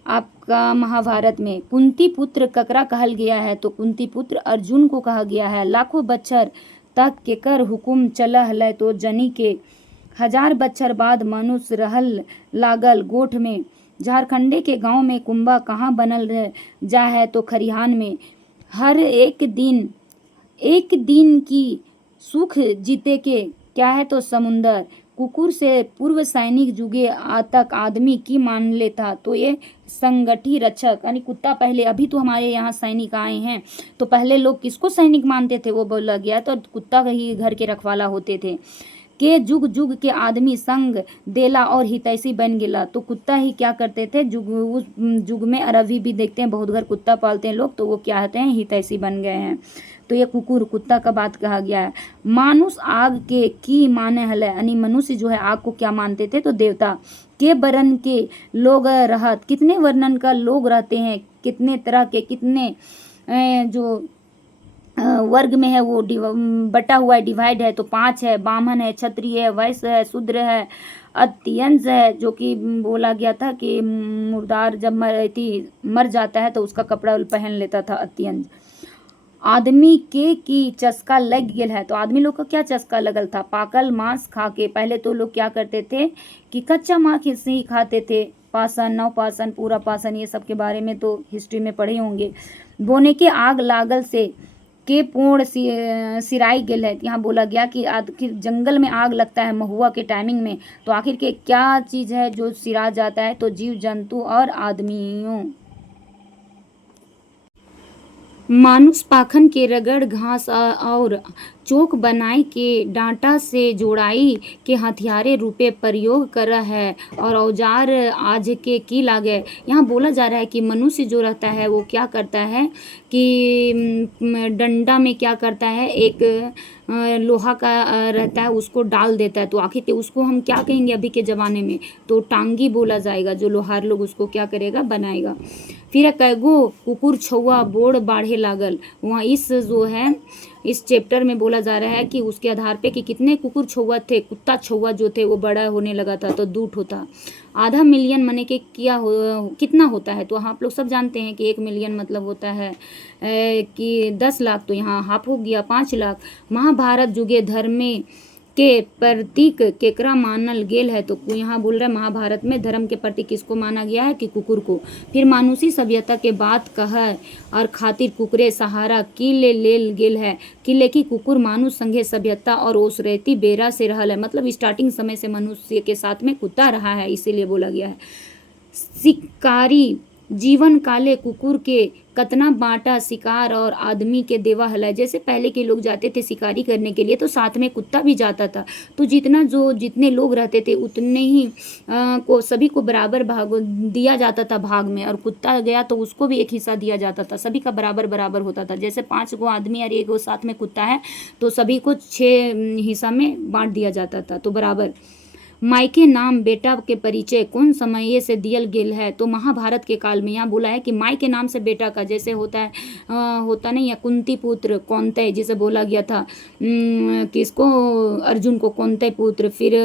आपका महाभारत में। कुंती पुत्र ककरा कहल गया है तो कुंती पुत्र अर्जुन को कहा गया है। लाखों बच्छर तक केकर हुकुम चला है तो जनी के। 1000 बच्छर बाद मनुष्य रहल लागल गोठ में। झारखंडे के गांव में कुंबा कहाँ बनल जा है तो खरिहान में। हर एक दिन की सुख जीते के क्या है तो समुंदर। कुकुर से पूर्व सैनिक जुगे तक आदमी की मान लेता तो ये संगठी रक्षक, यानी कुत्ता पहले, अभी तो हमारे यहाँ सैनिक आए हैं तो पहले लोग किसको सैनिक मानते थे वो बोला गया तो कुत्ता ही घर के रखवाला होते थे। के जुग जुग के आदमी संग देला और हितैषी बन गेला। तो कुत्ता ही क्या करते थे जुग, उस जुग में, और अभी भी देखते हैं बहुत घर कुत्ता पालते हैं लोग, तो वो क्या होते हैं, हितैषी बन गए हैं। तो ये कुकुर कुत्ता का बात कहा गया है। मानुष आग के की माने हले, यानी मनुष्य जो है आग को क्या मानते थे, तो देवता। के वर्ण के लोग रहत, कितने वर्णन का लोग रहते हैं, कितने तरह के, कितने जो वर्ग में है वो बटा हुआ है, डिवाइड है, तो 5 है। ब्राह्मण है, क्षत्रिय है, वैश्य है, शूद्र है, अत्यंश है, जो कि बोला गया था कि मुर्दार जब मर जाता है तो उसका कपड़ा पहन लेता था, अत्यंश। आदमी के की चस्का लग गेल है, तो आदमी लोग का क्या चस्का लगल था, पाकल मांस खा के। पहले तो लोग क्या करते थे कि कच्चा मांस ही खाते थे, पासन, नवपासन, पूरा पासन, ये सब के बारे में तो हिस्ट्री में पढ़े होंगे। बोने के आग लागल से के पूर्ण सिराई गेल है, यहाँ बोला गया कि आखिर जंगल में आग लगता है महुआ के टाइमिंग में, तो आखिर के क्या चीज़ है जो सिरा जाता है, तो जीव जंतु और आदमियों। मानुष पाखन के रगड़ घास और चोक बनाई के डांटा से जोड़ाई के हथियारे रूपे प्रयोग कर है, और औजार आज के की लागे। यहाँ बोला जा रहा है कि मनुष्य जो रहता है वो क्या करता है कि डंडा में क्या करता है, एक लोहा का रहता है, उसको डाल देता है, तो आखिर के उसको हम क्या कहेंगे अभी के ज़माने में, तो टांगी बोला जाएगा, जो लोहार लोग उसको क्या करेगा, बनाएगा। फिर कैगो कुकुर छौआ बोड़ बाढ़े लागल, वहाँ इस जो है इस चैप्टर में बोला जा रहा है कि उसके आधार पे कि कितने कुकुर छौआ थे, कुत्ता छौआ जो थे वो बड़ा होने लगा था, तो 2 होता। आधा मिलियन मने के कितना होता है, तो आप लोग सब जानते हैं कि 1 मिलियन मतलब होता है कि 10 लाख, तो यहाँ हाफ हो गया 5 लाख। महाभारत जुगे धर्म में के प्रतीक केकरा मानल गेल है, तो यहाँ बोल रहा है महाभारत में धर्म के प्रतीक किसको माना गया है, कि कुकुर को। फिर मानुषी सभ्यता के बात कह और खातिर कुकुरे सहारा किले लेल गेल है, किले की कुकुर मानुष संगे सभ्यता और ओसरेती बेरा से रहल है, मतलब स्टार्टिंग समय से मनुष्य के साथ में कुत्ता रहा है, इसीलिए बोला गया है। शिकारी जीवन काले कुकुर के कतना बांटा शिकार और आदमी के देवा हला, जैसे पहले के लोग जाते थे शिकारी करने के लिए तो साथ में कुत्ता भी जाता था, तो जितने लोग रहते थे उतने ही को सभी को बराबर भाग दिया जाता था भाग में, और कुत्ता गया तो उसको भी एक हिस्सा दिया जाता था, सभी का बराबर बराबर होता था। जैसे 5 गो आदमी और 1 गो साथ में कुत्ता है तो सभी को 6 हिस्सा में बांट दिया जाता था, तो बराबर। मायके नाम बेटा के परिचय कौन समय से दियल गेल है, तो महाभारत के काल में। यहाँ बोला है कि माई के नाम से बेटा का, जैसे होता नहीं है कुंती पुत्र कौनते, जिसे बोला गया था किसको, अर्जुन को कौनते पुत्र, फिर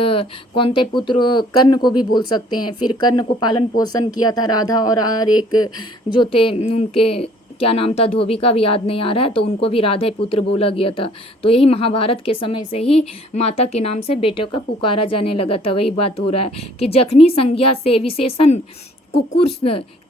कौनते पुत्र कर्ण को भी बोल सकते हैं, फिर कर्ण को पालन पोषण किया था राधा और एक जो थे उनके क्या नाम था, धोबी का भी याद नहीं आ रहा है, तो उनको भी राधे पुत्र बोला गया था। तो यही महाभारत के समय से ही माता के नाम से बेटों का पुकारा जाने लगा था। वही बात हो रहा है कि जखनी संज्ञा से विशेषण कुकुर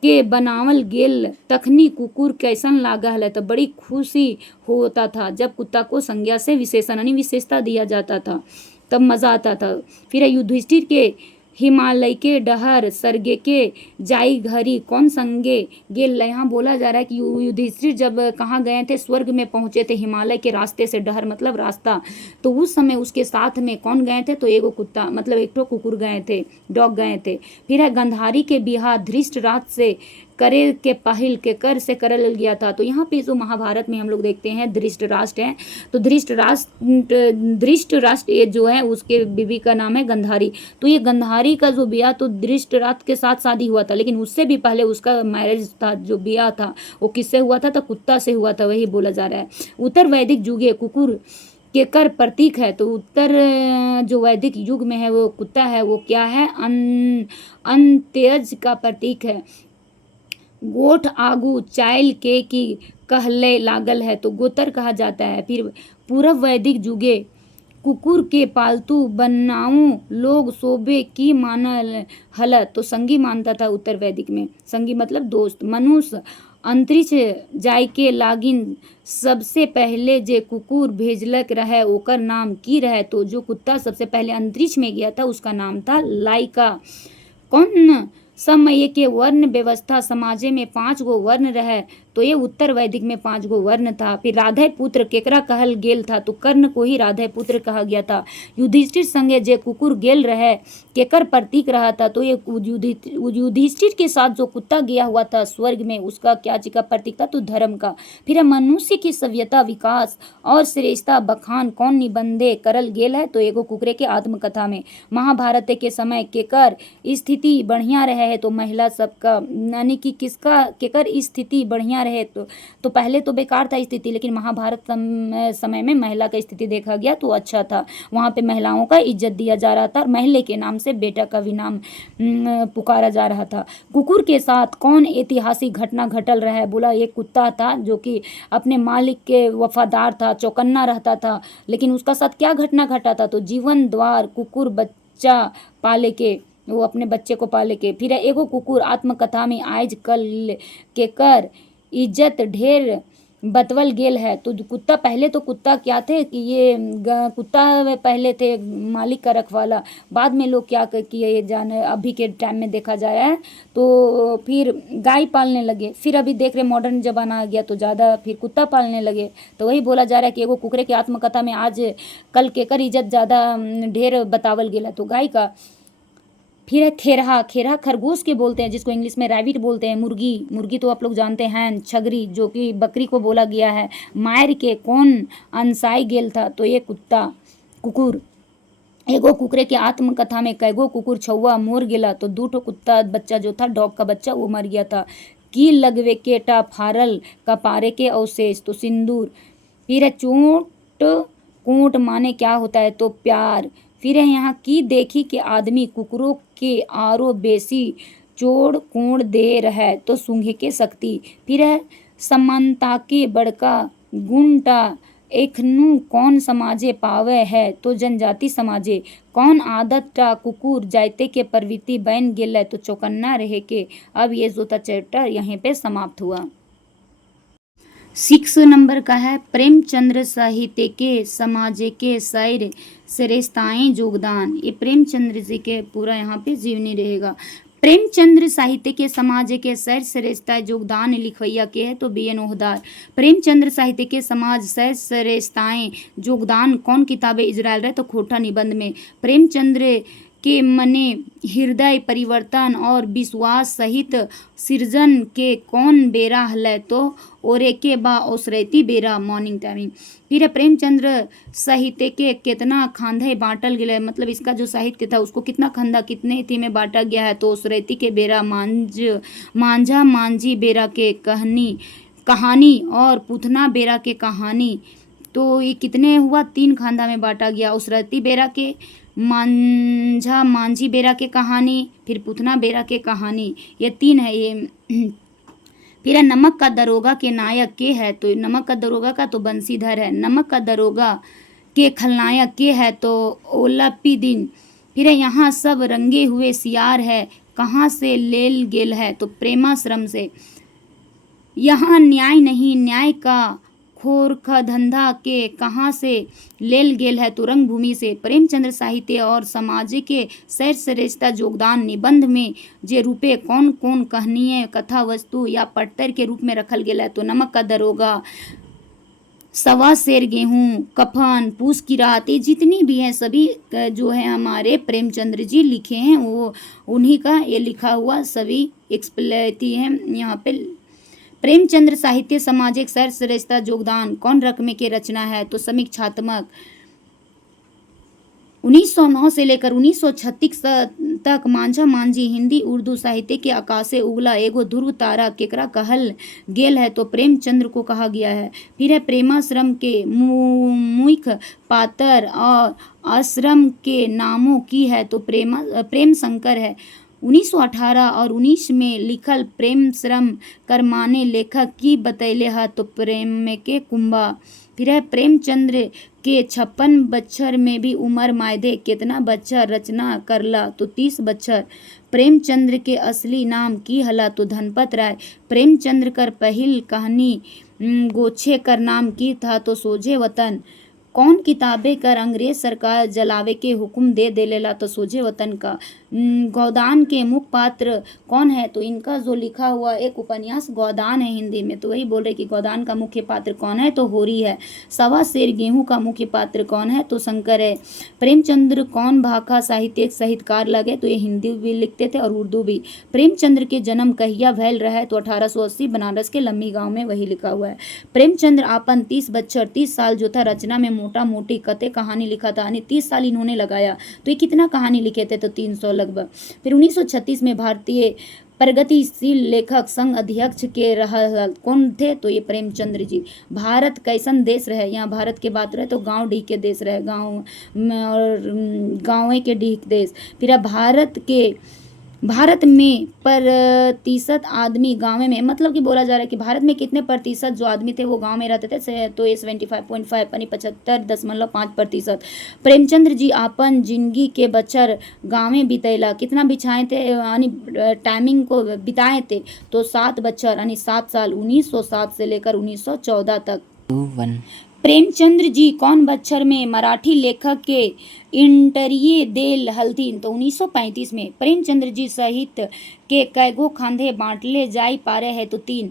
के बनावल गेल तखनी कुकुर कैसन लागा है, तो बड़ी खुशी होता था जब कुत्ता को संज्ञा से विशेषण यानी विशेषता दिया जाता था, तब मज़ा आता था। फिर युधिष्ठिर के हिमालय के डहर सर्गे के जाई घरी कौन संगे गेल, यहाँ बोला जा रहा है कि युधिष्ठिर जब कहाँ गए थे, स्वर्ग में पहुँचे थे हिमालय के रास्ते से, डहर मतलब रास्ता, तो उस समय उसके साथ में कौन गए थे, तो एगो कुत्ता मतलब एक तो कुकुर गए थे, डॉग गए थे। फिर है गंधारी के बिहार धृष्टराष्ट्र से करे के पहल के कर से करल गया था, तो यहाँ पे जो महाभारत में हम लोग देखते हैं धृष्टराष्ट्र है, तो धृष्टराष्ट्र ये जो है उसके बीवी का नाम है गंधारी, तो ये गंधारी का जो ब्याह तो धृष्टराष्ट्र के साथ शादी हुआ था, लेकिन उससे भी पहले उसका मैरिज था, जो ब्याह था वो किससे हुआ था, तो कुत्ता से हुआ था, वही बोला जा रहा है। उत्तर वैदिक युगे कुकुर के कर प्रतीक है, तो उत्तर जो वैदिक युग में है वो कुत्ता है, वो क्या है, अंत्यज का प्रतीक है। गोठ आगू चाइल के की कहले लागल है, तो गोतर कहा जाता है। फिर पूर्व वैदिक जुगे कुकुर के पालतू बनाऊ लोग सोबे की मानल हल, तो संगी मानता था उत्तर वैदिक में, संगी मतलब दोस्त। मनुष्य अंतरिक्ष जाय के लागिन सबसे पहले जे कुकुर भेजलक रहे ओकर नाम की रहे, तो जो कुत्ता सबसे पहले अंतरिक्ष में गया था उसका नाम था लाइका। कौन समय के वर्ण व्यवस्था समाजे में 5 गो वर्ण रहे, तो ये उत्तर वैदिक में 5 गो वर्ण था। फिर राधे पुत्र केकरा कहल गेल था, तो कर्ण को ही राधे पुत्र कहा गया था। युधिष्ठिर संगे जे कुकुर गेल रहे केकर प्रतीक रहा था, तो ये युधिष्ठिर के साथ जो कुत्ता गया हुआ था स्वर्ग में, उसका क्या चीज का प्रतीक था, तो धर्म का। फिर मनुष्य की सभ्यता विकास और श्रेष्ठता बखान कौन निबंधे करल गेल है, तो एगो कुकरे के आत्मकथा में। महाभारत के समय केकर स्थिति बढ़िया रहे है, तो महिला सबका, यानी कि किसका केकर स्थिति बढ़िया रहे, तो पहले तो बेकार था स्थिति, लेकिन महाभारत समय में महिला का स्थिति देखा गया तो अच्छा था। वहाँ पे महिलाओं का इज्जत दिया जा रहा था और महिले के नाम से बेटा का भी नाम पुकारा जा रहा था। कुकुर के साथ कौन ऐतिहासिक घटना घटल रहा है, बोला एक कुत्ता था जो कि अपने मालिक के वफादार था, चौकन्ना रहता था, लेकिन उसका साथ क्या घटना घटा था, तो जीवन द्वार कुकुर बच्चा पाले के, वो अपने बच्चे को पाले के। फिर एगो कुकुर आत्मकथा में आज कल केकर इज्जत ढेर बतवल गेल है, तो कुत्ता, पहले तो कुत्ता क्या थे कि ये कुत्ता पहले थे मालिक का रखवाला, बाद में लोग क्या किए जाने, अभी के टाइम में देखा जाया है तो फिर गाय पालने लगे, फिर अभी देख रहे मॉडर्न जमाना आ गया तो ज़्यादा फिर कुत्ता पालने लगे। तो वही बोला जा रहा है कि एगो कुकरे की आत्मकथा में आज कल केकर इज्जत ज़्यादा ढेर बतावल गेला, तो गाय का। फिर है खेरहा, खेरहा खरगोश के बोलते हैं, जिसको इंग्लिश में रैबिट बोलते हैं। मुर्गी, मुर्गी तो आप लोग जानते हैं। छगरी, जो कि बकरी को बोला गया है। मायर के कौन अनसाई गेल था, तो ये कुत्ता, कुकुर। एगो कुकरे के आत्मकथा में कैगो कुकुर छौआ मोर गेला, तो 2 कुत्ता बच्चा जो था, डॉग का बच्चा, वो मर गया था। की लगवे केटा फारल कपारे के अवशेष, तो सिंदूर। फिर है चोट कोट माने क्या होता है, तो प्यार। फिर है यहाँ की देखी के आदमी कुकुरों के आरो बेसी चोड़ कोण दे रहा, तो सूंघे के शक्ति। फिर है समानता के बड़का गुणटा एखनु कौन समाजे पावे है, तो जनजाति समाजे। कौन आदत टा कुकुर जायते के प्रवृत्ति बन गेल है, तो चौकन्ना रहे के। अब ये जो था चैप्टर यहीं पे समाप्त हुआ। 6 नंबर का है प्रेमचंद्र साहित्य के समाज के सैर श्रेष्ठताएं योगदान। ये प्रेमचंद्र जी के पूरा यहाँ पे जीवनी रहेगा। प्रेमचंद्र साहित्य के समाज के सैर श्रेष्ठता योगदान लिखवैया के है, तो BN ओहदार। प्रेमचंद्र साहित्य के समाज सैर श्रेष्ठताएं योगदान कौन किताबें इजरायल रहे, तो खोटा निबंध में। प्रेमचंद्र के मने हृदय परिवर्तन और विश्वास सहित सृजन के कौन बेरा हलै, तो ओरे के बा ओसरैती बेरा, मॉर्निंग टाइमिंग। फिर प्रेमचंद्र साहित्य के कितना खांधे बांटल गया, मतलब इसका जो साहित्य था उसको कितना खंदा, कितने थी में बांटा गया है, तो ओसरैती के बेरा, मांझा मांझी बेरा के कहानी और पुथना बेरा के कहानी, तो ये कितने हुआ, 3 खांदा में बांटा गया। ओसरैती बेरा के, मांझा मांझी बेरा के कहानी, फिर पुथना बेरा के कहानी, ये 3 है ये। फिर नमक का दरोगा के नायक के है, तो नमक का दरोगा का तो बंसीधर है। नमक का दरोगा के खलनायक के है, तो ओलपीदिन। फिर यहाँ सब रंगे हुए सियार है, कहाँ से लेल गेल है, तो प्रेमाश्रम से। यहाँ न्याय नहीं, न्याय का खोरखा धंधा के कहाँ से लेल गेल है, तो रंगभूमि से। प्रेमचंद्र साहित्य और समाज के सैर श्रेष्ठता योगदान निबंध में जे रूपे कौन कौन कहानीय कथा वस्तु या पट्टर के रूप में रखल गेल है, तो नमक का दरोगा, सवा शेर गेहूं, कफन, पूस की रात, ये जितनी भी हैं सभी जो है हमारे प्रेमचंद्र जी लिखे हैं, वो उन्हीं का ये लिखा हुआ सभी एक्सप्लेती हैं यहाँ पे। प्रेमचंद्र साहित्य सामाजिक सैर श्रेष्ठता योगदान कौन रकम के रचना है, तो समीक्षात्मक। 1909 से लेकर 1936 तक मांझा मांझी हिंदी उर्दू साहित्य के आकाशे उगला एगो ध्रुव तारा केकरा कहल गेल है, तो प्रेमचंद्र को कहा गया है। फिर है प्रेमाश्रम के मुख्य पात्र और आश्रम के नामों की है, तो प्रेम शंकर है। 1918 और 19 में लिखल प्रेमश्रम कर्माने लेखक की बतैले है, तो प्रेम के कुंभा। फिर है प्रेमचंद्र के 56 बच्चर में भी उम्र मायदे कितना बच्चर रचना करला, तो 30 बच्चर। प्रेमचंद्र के असली नाम की हला, तो धनपत राय। प्रेमचंद्र कर पहिल कहानी गोछे कर नाम की था, तो सोझे वतन। कौन किताबें कर अंग्रेज सरकार जलावे के हुक्म दे देलेला तो सोझे वतन का। गोदान के मुख्य पात्र कौन है, तो इनका जो लिखा हुआ एक उपन्यास गोदान है हिंदी में, तो वही बोल रहे कि गोदान का मुख्य पात्र कौन है, तो होरी है। सवा शेर गेहूं का मुख्य पात्र कौन है, तो शंकर है। प्रेमचंद्र कौन भाषा साहित्यिक साहित्यकार लगे, तो ये हिंदी भी लिखते थे और उर्दू भी। प्रेमचंद्र के जन्म कहिया भैल रहे, तो 1880 बनारस के लम्बी गांव में, वही लिखा हुआ है। प्रेमचंद्र आपन 30 बच्चर 30 साल जो था रचना में मोटा मोटी कते कहानी लिखा था, यानी 30 साल इन्होंने लगाया। तो ये कितना कहानी लिखे थे, तो 300 लगभग। फिर 1936 में भारतीय प्रगतिशील लेखक संघ अध्यक्ष के रहा कौन थे, तो ये प्रेमचंद्र जी। भारत कैसन देश रहे, यहाँ भारत के बात रहे तो गांव ढीक के देश रहे, गांव और गाँव के ढीक देश। फिर अब भारत में प्रतिशत आदमी गाँव में, मतलब कि बोला जा रहा है कि भारत में कितने प्रतिशत जो आदमी थे वो गांव में रहते थे, तो ये 75.5 यानी 75.5%। प्रेमचंद्र जी आपन जिंदगी के बचर गाँव में बितैला, कितना बिछाए थे यानी टाइमिंग को बिताए थे, तो 7 बच्चर यानी 7 साल 1907 से लेकर 1914 तक। प्रेमचंद्र जी कौन बच्चर में मराठी लेखक के इंटरव्यू देल हलथिन, तो 1935 में। प्रेमचंद्र जी साहित्य के कैगो खांधे बांटले जाई पारे है, तो 3।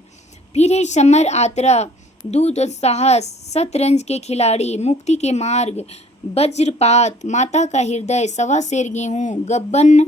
फिर है समर यात्रा, दूध साहस, शतरंज के खिलाड़ी, मुक्ति के मार्ग, वज्रपात, माता का हृदय, सवा शेर गेहूं, गब्बन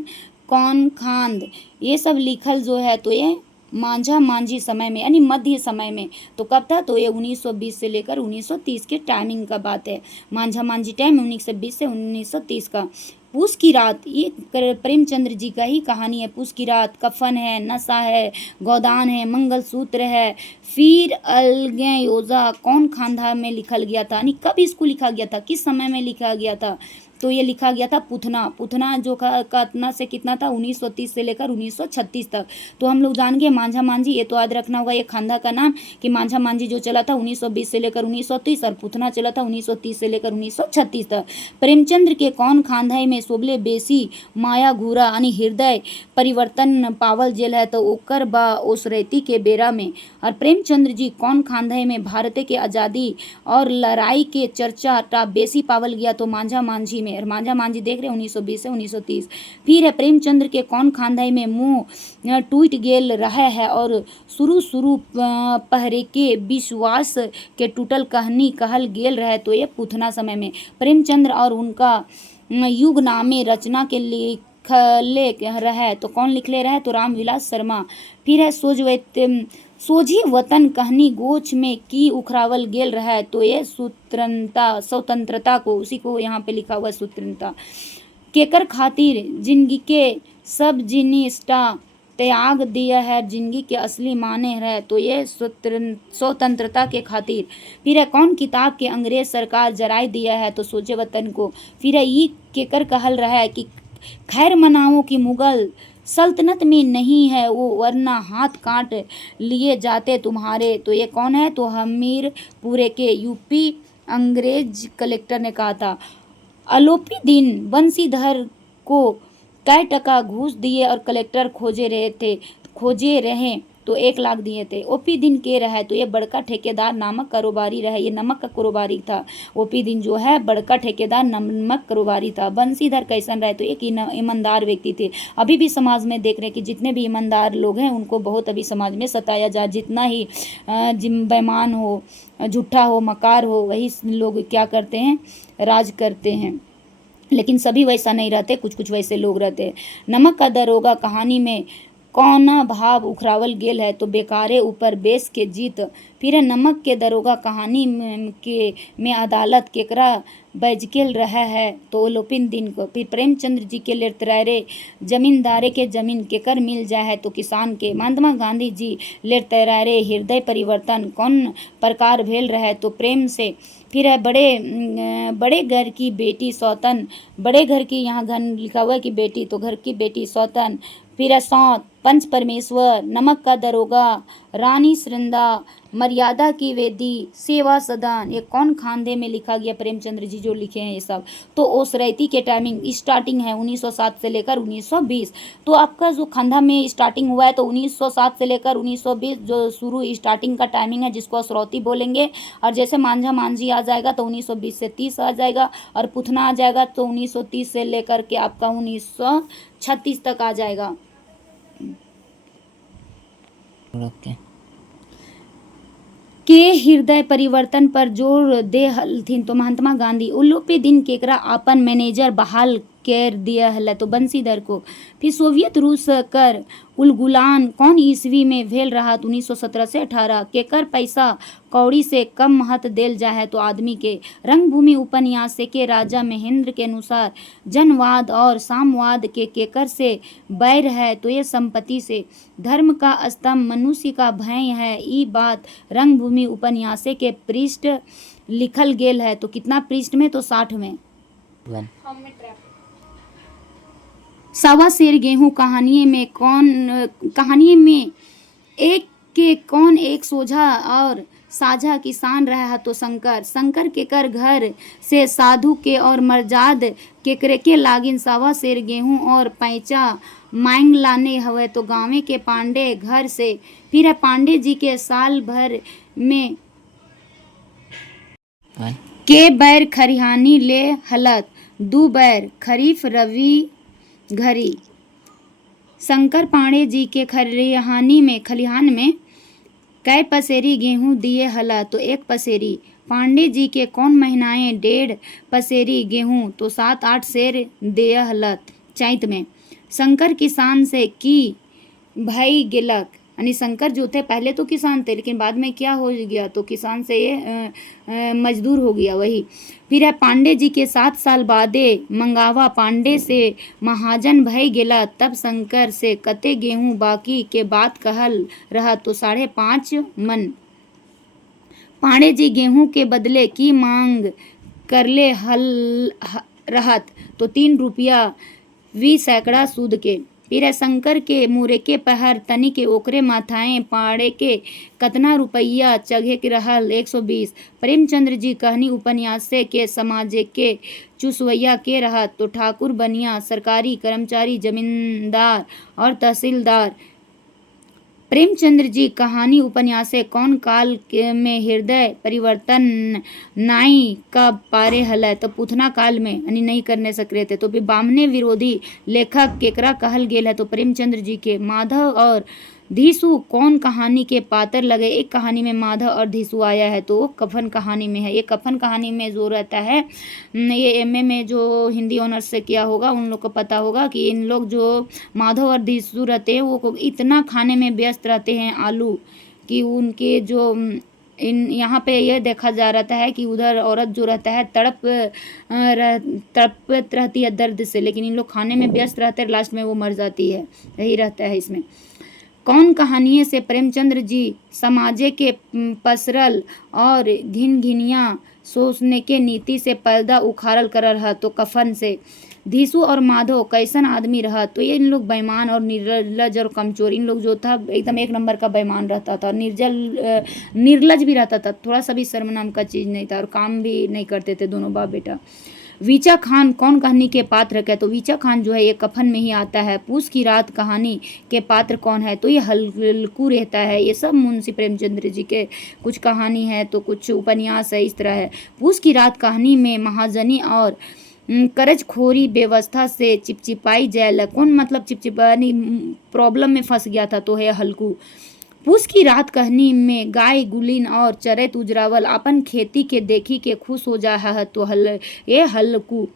कौन खांद, ये सब लिखल जो है तो ये मांझा मांझी समय में यानी मध्य समय में। तो कब था, तो ये 1920 से लेकर 1930 के टाइमिंग का बात है। मांझा मांझी टाइम 1920 से 1930 का। पूस की रात, ये प्रेमचंद्र जी का ही कहानी है। पूस की रात, कफन है, नशा है, गोदान है, मंगलसूत्र है। फिर अलगे योजा कौन खानदार में लिखल गया था, यानी कब इसको लिखा गया था, किस समय में लिखा गया था, तो ये लिखा गया था पुथना जो कितना से कितना था, 1930 से लेकर 1936 तक। तो हम लोग जान गए मांझा मांझी, ये तो याद रखना होगा ये खानदा का नाम, कि मांझा मांझी जो चला था 1920 से लेकर 1930 और पुथना चला था 1930 से लेकर 1936 तक। प्रेमचंद्र के कौन खानदाई में सोबले बेसी माया घूरा यानी हृदय परिवर्तन पावल जेल है, तो ओकर बा ओसरैती के बेरा में। और प्रेमचंद्र जी कौन खानदाई में भारत के आज़ादी और लड़ाई के चर्चा टा बेसी पावल गया, तो मांझा मांझी में। और मांझा मांझी देख रहे 1920 से 1930। फिर है प्रेमचंद्र के कौन खानदाई में मुंह टूट गेल रहा है और शुरू पहरे के विश्वास के टूटल कहानी कहल गेल रहे, तो ये पुथना समय में। प्रेमचंद्र और उनका युग नामे रचना के लिखले रहे, तो कौन लिखले रहे, तो रामविलास शर्मा। फिर है सोझी वतन कहनी गोच में की उखरावल गेल रहा है, तो ये स्वतंत्रता को, उसी को यहाँ पे लिखा हुआ है स्वतंत्रता। केकर खातिर जिंदगी के सब जिनिसटा त्याग दिया है, जिंदगी के असली माने है, तो ये स्वतंत्रता के खातिर। फिर है कौन किताब के अंग्रेज सरकार जराई दिया है, तो सोचे वतन को। फिर है ये केकर कहल रहा है कि खैर मनाओ कि मुगल सल्तनत में नहीं है वो, वरना हाथ काट लिए जाते तुम्हारे, तो ये कौन है, तो हमीरपुरे के यूपी अंग्रेज कलेक्टर ने कहा था। अलोपी दिन बंसीधर को कै टका घूस दिए और कलेक्टर खोजे रहे तो 1 लाख दिए थे। ओपी दिन के रहे, तो ये बड़का ठेकेदार नामक कारोबारी रहे, ये नमक का कारोबारी था। ओपी दिन जो है बड़का ठेकेदार नमक कारोबारी था। बंसीधर कैसन रहे, तो एक ईमानदार व्यक्ति थे। अभी भी समाज में देख रहे हैं कि जितने भी ईमानदार लोग हैं उनको बहुत अभी समाज में सताया जाए, जितना ही बेईमान हो, झूठा हो, मकार हो, वही लोग क्या करते हैं, राज करते हैं। लेकिन सभी वैसा नहीं रहते, कुछ कुछ वैसे लोग रहते हैं। नमक का दरोगा कहानी में कौना भाव उखरावल गेल है, तो बेकारे ऊपर बेस के जीत। फिर नमक के दरोगा कहानी में अदालत केकरा बैजकेल रहा है, तो लोपिन दिन को। फिर प्रेमचंद्र जी के लेरतरारे जमींदारे के जमीन केकर मिल जाए है, तो किसान के। महात्मा गांधी जी लेरतरारे हृदय परिवर्तन कौन प्रकार भेल रहा है, तो प्रेम से। फिर है बड़े घर की बेटी सौतन, बड़े घर की यहाँ घर लिखा हुआ है कि बेटी, तो घर की बेटी सौतन। फिर है सौत पंच परमेश्वर, नमक का दरोगा रानी सृंदा, मर्यादा की वेदी, सेवा सदन, ये कौन खानदे में लिखा गया? प्रेमचंद्र जी जो लिखे हैं ये सब। तो ओसरैती के टाइमिंग स्टार्टिंग है 1907 से लेकर 1920। तो आपका जो खंधा में स्टार्टिंग हुआ है तो 1907 से लेकर 1920 जो शुरू स्टार्टिंग का टाइमिंग है, जिसको असरौती बोलेंगे। और जैसे मांझा मांझी आ जाएगा तो 1920 से 30 आ जाएगा, और पुथना आ जाएगा तो 1930 से लेकर के आपका 1936 तक आ जाएगा। के हृदय परिवर्तन पर जोर दे हलथिन तो महात्मा गांधी। उल्लू पे दिन केकरा आपन मैनेजर बहाल कर दिया हल तो बंसीधर को। फिर सोवियत रूस कर उलगुलान कौन ईस्वी में भेल रहा? 1917 से 18। केकर पैसा कौड़ी से कम महत्व देल जा है? तो आदमी के। रंगभूमि उपन्यास के राजा महेंद्र के अनुसार जनवाद और सामवाद के केकर से बैर है? तो ये संपत्ति से। धर्म का स्तंभ मनुष्य का भय है, ई बात रंगभूमि उपन्यास के पृष्ठ लिखल गेल है। तो कितना पृष्ठ में? तो 60 में। सवा शेर गेहूं कहानी में एक के कौन एक सोझा और साझा किसान रहा? तो शंकर के कर घर से साधु के और मर्जाद केकरे के लागिन सवा शेर गेहूं और पैंचा मांग लाने हवे? तो गाँव के पांडे घर से। फिर है पांडे जी के साल भर में के बैर खरिहानी ले हलत? 2 बैर खरीफ रवि घरी। शंकर पांडे जी के खलिहान में कै पसेरी गेहूं दिए हला? तो 1 पसेरी। पांडे जी के कौन महीनाएं 1.5 पसेरी गेहूं तो 7-8 शेर दिए हलत चैत में। शंकर किसान से की भाई गेलक, यानी शंकर जो थे पहले तो किसान थे लेकिन बाद में क्या हो गया? तो किसान से ये मजदूर हो गया वही। फिर है पांडे जी के 7 साल बादे मंगावा पांडे से महाजन भय गेला, तब शंकर से कते गेहूं बाकी के बात कहल रहा? तो 5.5 मन। पांडे जी गेहूं के बदले की मांग करले रहत? तो 3 रुपया 20 सैकड़ा सूद के। फिर है शंकर के मुरे के पहर तनी के ओकरे माथाएं पाड़े के कतना रुपया चघे के रहल? 120। प्रेमचंद्र जी कहनी उपन्यास के समाज के चुसवैया के रहत? तो ठाकुर बनिया, सरकारी कर्मचारी, जमींदार और तहसीलदार। प्रेमचंद्र जी कहानी उपन्यास कौन काल में हृदय परिवर्तन नाई का पारे हल? तो पुथना काल में, यानी नहीं करने सक रहे थे। तो भी बामने विरोधी लेखक केकरा कहल गेल है? तो प्रेमचंद्र जी के। माधव और धीसु कौन कहानी के पात्र लगे? एक कहानी में माधव और धीसु आया है तो कफन कहानी में है। ये कफन कहानी में जो रहता है, ये एमए में जो हिंदी ऑनर्स से किया होगा उन लोग को पता होगा कि इन लोग जो माधव और धीसु रहते हैं वो इतना खाने में व्यस्त रहते हैं आलू कि उनके जो यहाँ पे ये देखा जा रहता है कि उधर औरत जो रहता है तड़प रहती है दर्द से, लेकिन इन लोग खाने में व्यस्त रहते हैं, लास्ट में वो मर जाती है। यही रहता है इसमें। कौन कहानियों से प्रेमचंद्र जी समाजे के पसरल और घिनिया सोचने के नीति से पर्दा उखाड़ल कर रहा? तो कफन से। धीसु और माधव कैसन आदमी रहा? तो ये इन लोग बेईमान और निर्लज और कमचोर। इन लोग जो था एकदम 1 नंबर का बेईमान रहता था, निर्लज भी रहता था, थोड़ा सा भी शर्म नाम का चीज़ नहीं था, और काम भी नहीं करते थे दोनों बाप बेटा। वीचा खान कौन कहानी के पात्र है? तो वीचा खान जो है ये कफन में ही आता है। पूस की रात कहानी के पात्र कौन है? तो ये हल्कू रहता है। ये सब मुंशी प्रेमचंद्र जी के कुछ कहानी है तो कुछ उपन्यास है, इस तरह है। पूस की रात कहानी में महाजनी और कर्जखोरी व्यवस्था से चिपचिपाई जाए। कौन मतलब चिपचिपानी प्रॉब्लम में फंस गया था? तो है हल्कू। पूस की रात कहानी में गाय गुलिन और चरैत उजरावल अपन खेती के देखी के खुश हो जा है तो ये हल्कू।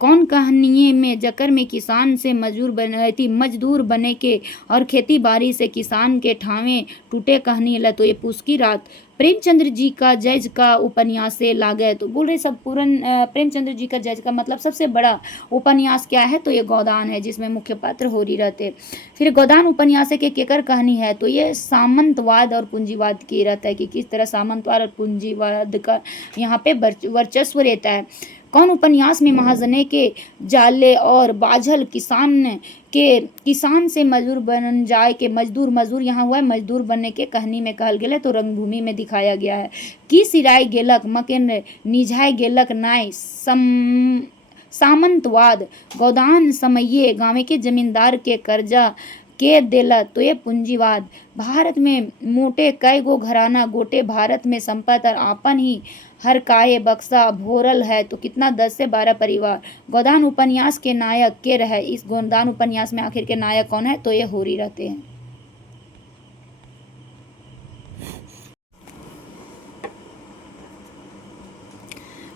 कौन कहानी में जकर में किसान से मजदूर बने के और खेती बाड़ी से किसान के ठावे टूटे कहानी ला? तो ये पूस की रात। प्रेमचंद्र जी का जज का उपन्यास से लागे? तो बोल रहे सब प्रेमचंद्र जी का जज का मतलब सबसे बड़ा उपन्यास क्या है? तो ये गोदान है, जिसमें मुख्य पात्र होरी रहते। फिर गोदान उपन्यास के केकर कहानी है? तो ये सामंतवाद और पूंजीवाद की रहता है कि किस तरह सामंतवाद और पूंजीवाद का यहाँ पे वर्चस्व रहता है। कौन उपन्यास में महाजने के जाले और बाझल किसान से मजदूर बन जाए के मजदूर यहाँ हुआ है मजदूर बनने के कहानी में कहल गेल है, तो रंगभूमि में दिखाया गया है। की सिराय गेलक मकेन निझाए गेलक नाय सामंतवाद गोदान समये गाँव के जमींदार के कर्जा के देला तो ये पूंजीवाद। भारत में मोटे कई गो घराना गोटे भारत में संपत्ति और आपन ही हर काहे बक्सा भोरल है, तो कितना 10 से 12 परिवार। गोदान उपन्यास के नायक के रहे, इस गोदान उपन्यास में आखिर के नायक कौन है, तो ये होरी रहते हैं।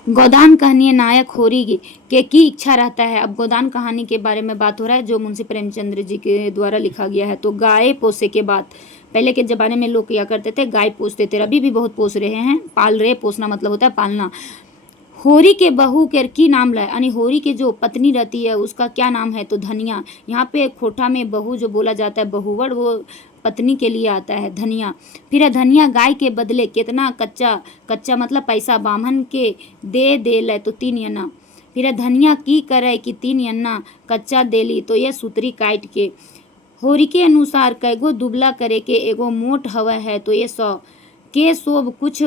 गोदान कहानी नायक होरी के की इच्छा रहता है। अब गोदान कहानी के बारे में बात हो रहा है जो मुंशी प्रेमचंद्र जी के द्वारा लिखा गया है। तो गाय पोसे के बाद पहले के ज़माने में लोग क्या करते थे, गाय पोसते थे, अभी भी बहुत पोस रहे हैं, पाल रहे। पोसना मतलब होता है पालना। होरी के बहू के की नाम लाए, यानी होरी के जो पत्नी रहती है उसका क्या नाम है, तो धनिया। यहाँ पे खोटा में बहू जो बोला जाता है बहुवड़, वो पत्नी के लिए आता है धनिया। फिर धनिया गाय के बदले कितना कच्चा मतलब पैसा बामन के दे ले, तो 3 अन्ना। फिर धनिया की करे कि 3 अन्ना कच्चा देली, तो ये सूतरी काट के। होरी के अनुसार कैगो दुबला करे के एगो मोट हवा है, तो ये 100 के सोब कुछ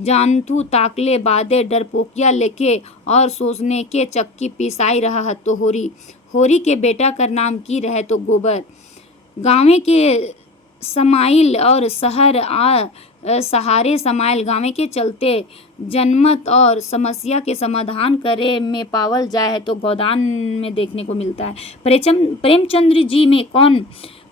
जानथू ताकले बादे डरपोकिया लेके और सोचने के चक्की पिसाई रहा है, तो होरी के बेटा का नाम की रहे, तो गोबर। गाँव के समाइल और शहर सहारे समाइल गाँव के चलते जनमत और समस्या के समाधान करे में पावल जाए है, तो गोदान में देखने को मिलता है।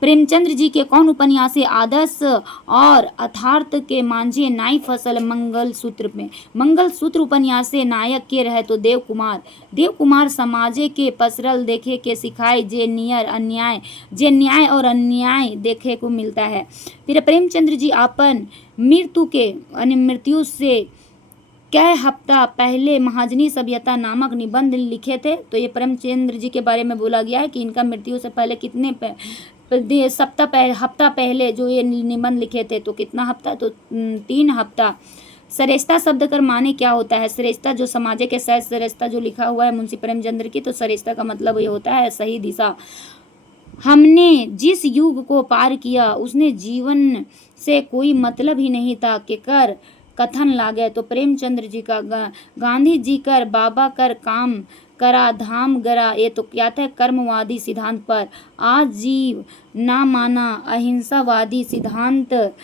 प्रेमचंद्र जी के कौन उपन्यास आदर्श और अथार्थ के मांझे नाई फसल मंगलसूत्र में। मंगलसूत्र उपन्यास से नायक के रहे, तो देव कुमार समाजे के पसरल देखे के सिखाए जे न्याय और अन्याय देखे को मिलता है। फिर प्रेमचंद्र जी अपन मृत्यु से कई हफ्ता पहले महाजनी सभ्यता नामक निबंध लिखे थे, तो ये प्रेमचंद्र जी के बारे में बोला गया है कि इनका मृत्यु से पहले कितने हफ्ता पहले जो ये निबंध लिखे थे, तो कितना हफ्ता, तो 3 हफ्ता। सरेस्ता शब्द कर माने क्या होता है, सरेस्ता जो समाजे के सह सरेस्ता जो लिखा हुआ है मुंशी प्रेमचंद्र की, तो सरेस्ता का मतलब ये होता है सही दिशा। हमने जिस युग को पार किया उसने जीवन से कोई मतलब ही नहीं था कि कर कथन लागे, तो प्रेमचंद्र जी का गांधी जी कर बाबा कर काम करा धाम गरा, ये तो क्या था कर्मवादी सिद्धांत पर आज जीव ना माना अहिंसावादी सिद्धांत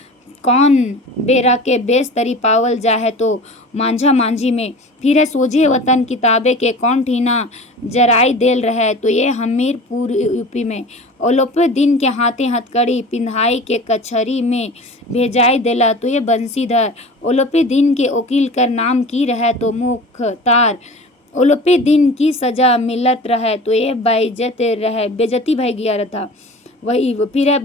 कौन बेरा के बेस्तरी पावल जाए, तो मांझा मांझी में। फिर सोझे वतन किताबे के कौन ठीना जराई देल रहे, तो ये हमीरपुर यूपी में। ओलोपे दिन के हाथे हथकड़ी पिंधाई के कचहरी में भेजाई देला, तो ये बंसीधर। ओलोपे दिन के वकील कर नाम की रहे, तो मुख्तार। ओलोपे दिन की सजा मिलत रहे, तो ये बेजती भाई गया था वही। फिर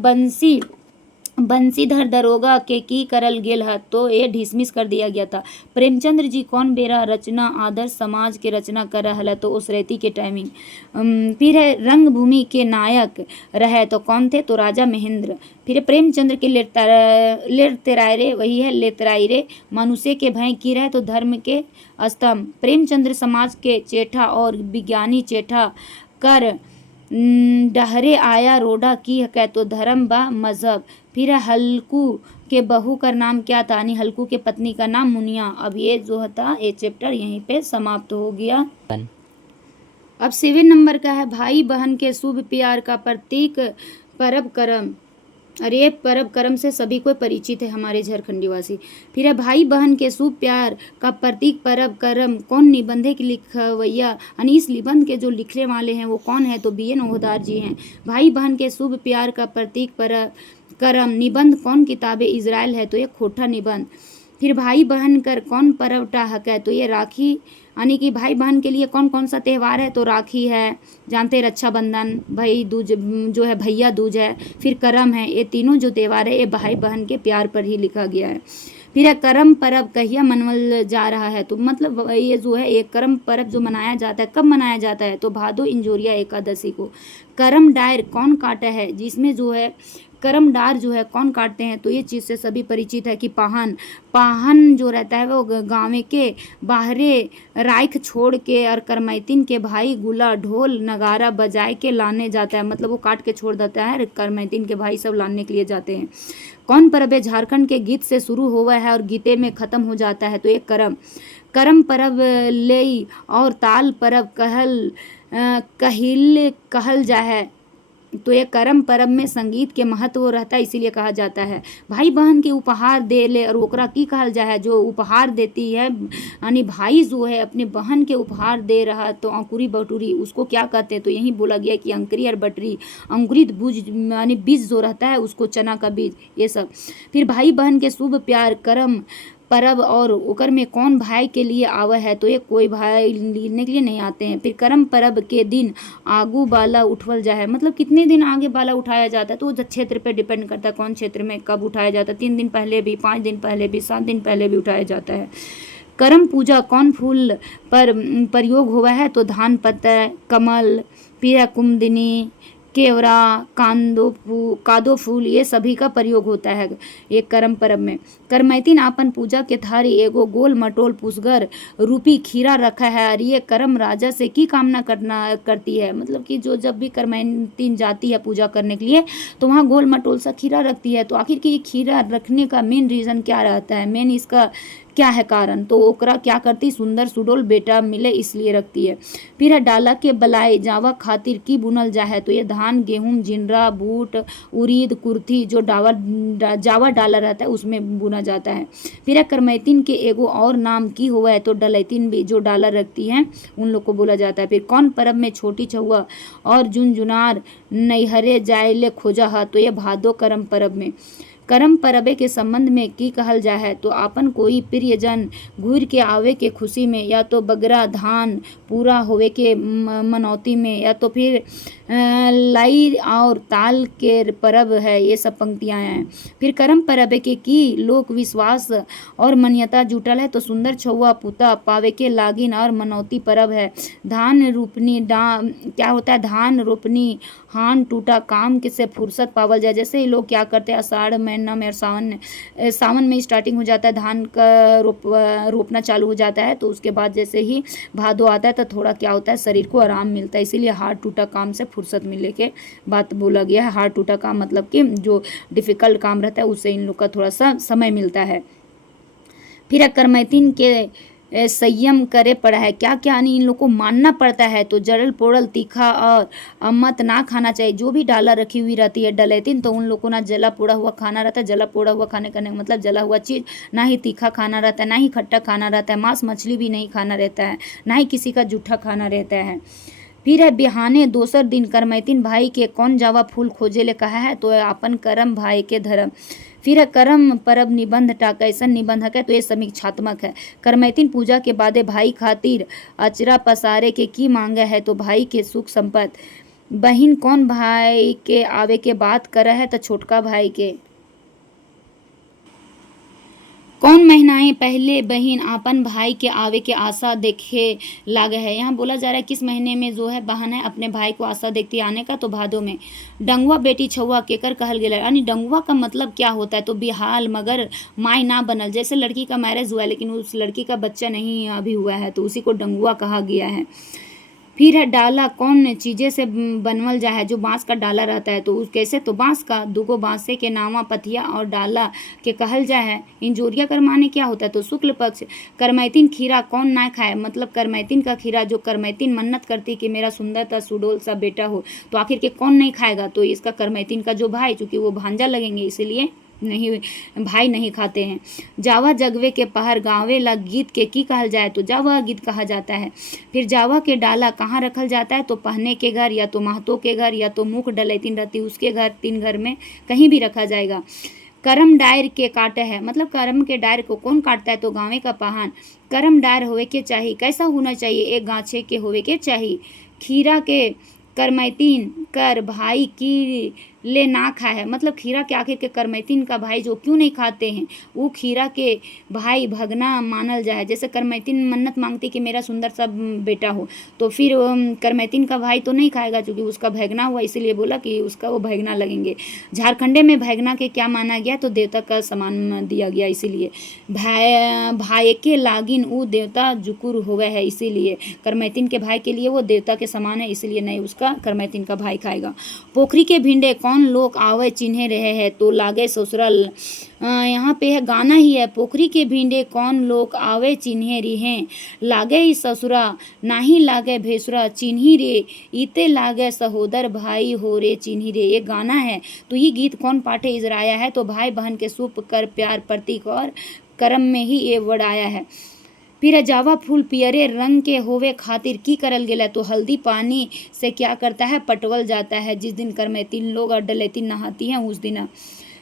बंसीधर दरोगा के की करल गेल है, तो ये डिसमिस कर दिया गया था। प्रेमचंद्र जी कौन बेरा रचना आदर्श समाज के रचना कर रहा है, तो उस रेती के टाइमिंग। फिर रंगभूमि के नायक रहे, तो कौन थे, तो राजा महेंद्र। फिर प्रेमचंद्र के लेतेरायरे वही है लेतरायरे मनुष्य के भय की रहे, तो धर्म के स्तंभ। प्रेमचंद्र समाज के चेठा और विज्ञानी चेठा कर डहरे आया रोडा की है, तो धर्म बा मजहब। फिर हल्कू के बहू का नाम क्या था, यानी हल्कू के पत्नी का नाम मुनिया। अब ये जो था ये चैप्टर यहीं पे समाप्त हो गया। अब 7 नंबर का है भाई बहन के शुभ प्यार का प्रतीक परब करम। और ये परब करम से सभी को परिचित है हमारे झारखंडी वासी। फिर है भाई बहन के शुभ प्यार का प्रतीक परब करम कौन निबंधे की लिखवैया, यानी इस निबंध के जो लिखने वाले हैं वो कौन है, तो BN ओहदार जी हैं। भाई बहन के शुभ प्यार का प्रतीक परब करम निबंध कौन किताबे इजराइल है, तो ये खोटा निबंध। फिर भाई बहन कर कौन पर्व टाहक है, तो ये राखी, यानी कि भाई बहन के लिए कौन कौन सा त्यौहार है, तो राखी है, जानते रक्षाबंधन, भाई दूज जो है भैया दूज है, फिर करम है। ये तीनों जो त्यौहार है ये भाई बहन के प्यार पर ही लिखा गया है। फिर है करम पर्व कहिया मनवल जा रहा है, तो मतलब ये जो है एक करम पर्व जो मनाया जाता है कब मनाया जाता है, तो भादो इंजोरिया एकादशी को। करम डायर कौन काटा है, जिसमें जो है करम डार जो है कौन काटते हैं, तो ये चीज़ से सभी परिचित है कि पाहन जो रहता है वो गाँव के बाहरे राख छोड़ के और करमैतिन के भाई गुला ढोल नगारा बजाए के लाने जाता है, मतलब वो काट के छोड़ देता है, करमैतिन के भाई सब लाने के लिए जाते हैं। कौन पर्व है, झारखंड के गीत से शुरू हुआ है और गीते में खत्म हो जाता है, तो ये करम पर्व लेई और ताल पर्व कहल जा है, तो ये करम पर्व में संगीत के महत्व रहता है, इसीलिए कहा जाता है। भाई बहन के उपहार दे ले और ओकरा की कहल जा है, जो उपहार देती है यानी भाई जो है अपने बहन के उपहार दे रहा तो अंकुरी बटूरी उसको क्या कहते हैं, तो यही बोला गया कि अंकुरी और बटरी, अंकुरित बीज यानी बीज जो रहता है उसको चना का बीज, ये सब। फिर भाई बहन के शुभ प्यार करम परब और ओकर में कौन भाई के लिए आवे है, तो ये कोई भाई लेने के लिए नहीं आते हैं। फिर करम परब के दिन आगू बाला उठवल जा है, मतलब कितने दिन आगे बाला उठाया जाता है, तो वो क्षेत्र पे डिपेंड करता है कौन क्षेत्र में कब उठाया जाता है, 3 दिन पहले भी, 5 दिन पहले भी, 7 दिन पहले भी उठाया जाता है। करम पूजा कौन फूल पर प्रयोग हुआ है, तो धान पत्ता, कमल, पीरा कुमदिनी, केवड़ा, कादो फूल, ये सभी का प्रयोग होता है ये करम परब में। करमैतिन आपन पूजा के थारी एगो गोल मटोल पुष्गर रूपी खीरा रखा है और ये करम राजा से की कामना करती है, मतलब कि जो जब भी करमैतिन जाती है पूजा करने के लिए तो वहाँ गोल मटोल सा खीरा रखती है, तो आखिर की ये खीरा रखने का मेन रीज़न क्या रहता है, मेन इसका क्या है कारण, तो ओकरा क्या करती, सुंदर सुडोल बेटा मिले इसलिए रखती है। फिर है डाला के बलाए जावा खातिर की बुनल जा है, तो ये धान गेहूँ जिनरा बूट उड़ीद कुर्थी जो जावा डाला रहता है उसमें बुना जाता है। फिर है करमैतिन के एगो और नाम की हुआ है, तो डलैतिन भी जो डाला रखती हैं उन लोग को बोला जाता है। फिर कौन परब में छोटी छुआ और जुनजुनार नैहरे जाए ले खोजा है, तो ये भादो करम परब में। करम परबे के संबंध में की कहल जा है, तो आपन कोई प्रियजन घूर के आवे के खुशी में, या तो बगरा धान पूरा होवे के मनौती में, या तो फिर लाई और ताल के परब है, ये सब पंक्तियाँ हैं। फिर करम परबे के की लोक विश्वास और मान्यता जुटल है, तो सुंदर छुआ पुता पावे के लागिन और मनौती परब है। धान रोपनी क्या होता है, धान रोपनी हान टूटा काम के से फुर्सत पावल जाए, जैसे ही लोग क्या करते हैं आषाढ़ महीना में और सावन में स्टार्टिंग हो जाता है, धान का रोपना चालू हो जाता है, तो उसके बाद जैसे ही भादो आता है तो थोड़ा क्या होता है शरीर को आराम मिलता है, इसीलिए हाथ टूटा काम से फुर्सत मिलने के बात बोला गया है। हाथ टूटा काम मतलब कि जो डिफिकल्ट काम रहता है उससे इन लोग का थोड़ा सा समय मिलता है। फिर करमैतिन के संयम करे पड़ा है, क्या क्या नहीं इन लोग को मानना पड़ता है, तो जड़ल पोड़ल तीखा और अमत ना खाना चाहिए, जो भी डाला रखी हुई रहती है डलेतिन, तो उन लोग को ना जला पोड़ा हुआ खाना रहता है। जला पोड़ा हुआ खाने का मतलब जला हुआ चीज़, ना ही तीखा खाना रहता है, ना ही खट्टा खाना रहता है, मांस मछली भी नहीं खाना रहता है, ना ही किसी का जूठा खाना रहता है। फिर है बिहाने दोसर दिन करमैतिन भाई के कौन जावा फूल खोजे ले कहा है, तो आपन करम भाई के धर्म। फिर है करम परब निबंध टा कैसन निबंध है, तो ये समीक्षात्मक है। करमैतिन पूजा के बादे भाई खातिर अचरा पसारे के की मांगे है, तो भाई के सुख संपत्ति। बहिन कौन भाई के आवे के बात करे है, तो छोटका भाई के। कौन महीनाएं पहले बहन आपन भाई के आवे के आशा देखे लागे है, यहाँ बोला जा रहा है किस महीने में जो है बहन है अपने भाई को आशा देखती है आने का, तो भादो में। डंगुआ बेटी छुआ केकर कहल गेला, यानी डंगुआ का मतलब क्या होता है, तो बिहाल मगर माई ना बनल, जैसे लड़की का मैरिज हुआ है लेकिन उस लड़की का बच्चा नहीं अभी हुआ है, तो उसी को डंगुआ कहा गया है। फिर है डाला कौन चीज़ें से बनवल जा है, जो बांस का डाला रहता है, तो कैसे, तो बांस का दूगो बांसे के नावा पथिया और डाला के कहल जा है। इंजोरिया कर माने क्या होता है, तो शुक्ल पक्ष। करमैतिन खीरा कौन ना खाए, मतलब करमैतिन का खीरा, जो करमैतिन मन्नत करती कि मेरा सुंदर सा सुडोल सा बेटा हो, तो आखिर के कौन नहीं खाएगा, तो इसका करमैतिन का जो भाई, चूँकि वो भांजा लगेंगे इसीलिए नहीं भाई नहीं खाते हैं। जावा जगवे के पहर गावे ला गीत के की कहल जाए, तो जावा गीत कहा जाता है। फिर जावा के डाला कहाँ रखल जाता है, तो पहने के घर, या तो महतो के घर, या तो मुख डलैतिन रहती उसके घर, 3 घर में कहीं भी रखा जाएगा। करम डायर के काटे है, मतलब करम के डायर को कौन काटता है, तो गाँवे का पहान। करम डायर होवे के चाहिए, कैसा होना चाहिए, एक गाछे के होवे के चाहिए। खीरा के करमैतिन कर भाई की ले ना खाए है, मतलब खीरा के आखिर के करमैतिन का भाई जो क्यों नहीं खाते हैं, वो खीरा के भाई भगना मानल जाए। जैसे करमैतिन मन्नत मांगती कि मेरा सुंदर सा बेटा हो, तो फिर करमैतिन का भाई तो नहीं खाएगा क्योंकि उसका भैगना हुआ, इसीलिए बोला कि उसका वो भैगना लगेंगे। झारखंडे में भैगना के क्या माना गया, तो देवता का समान दिया गया, इसीलिए भाई के लागिन वो देवता जुकुर हो गए है, इसीलिए करमैतिन के भाई के लिए वो देवता के समान है, इसीलिए नहीं उसका करमैतिन का भाई खाएगा। पोखरी के भिंडे कौन लोग आवे चिन्हे रहे हैं, तो लागे ससुराल। यहाँ पे है गाना ही है, पोखरी के भिंडे कौन लोग आवे चिन्हे रहे, लागे ही ससुरा नाही लागे भेसुरा, चिन्ही रे इते लागे सहोदर भाई हो रे चिन्ही रे। ये गाना है, तो ये गीत कौन पाठे इजराया है, तो भाई बहन के सुप कर प्यार प्रतीक और कर्म में ही ये वर्ड आया है। फिर जावा फूल पियरे रंग के होवे खातिर की करल गेला, तो हल्दी पानी से क्या करता है, पटवल जाता है। जिस दिन करमैतिन लोग और डलैतिन नहाती हैं उस दिन।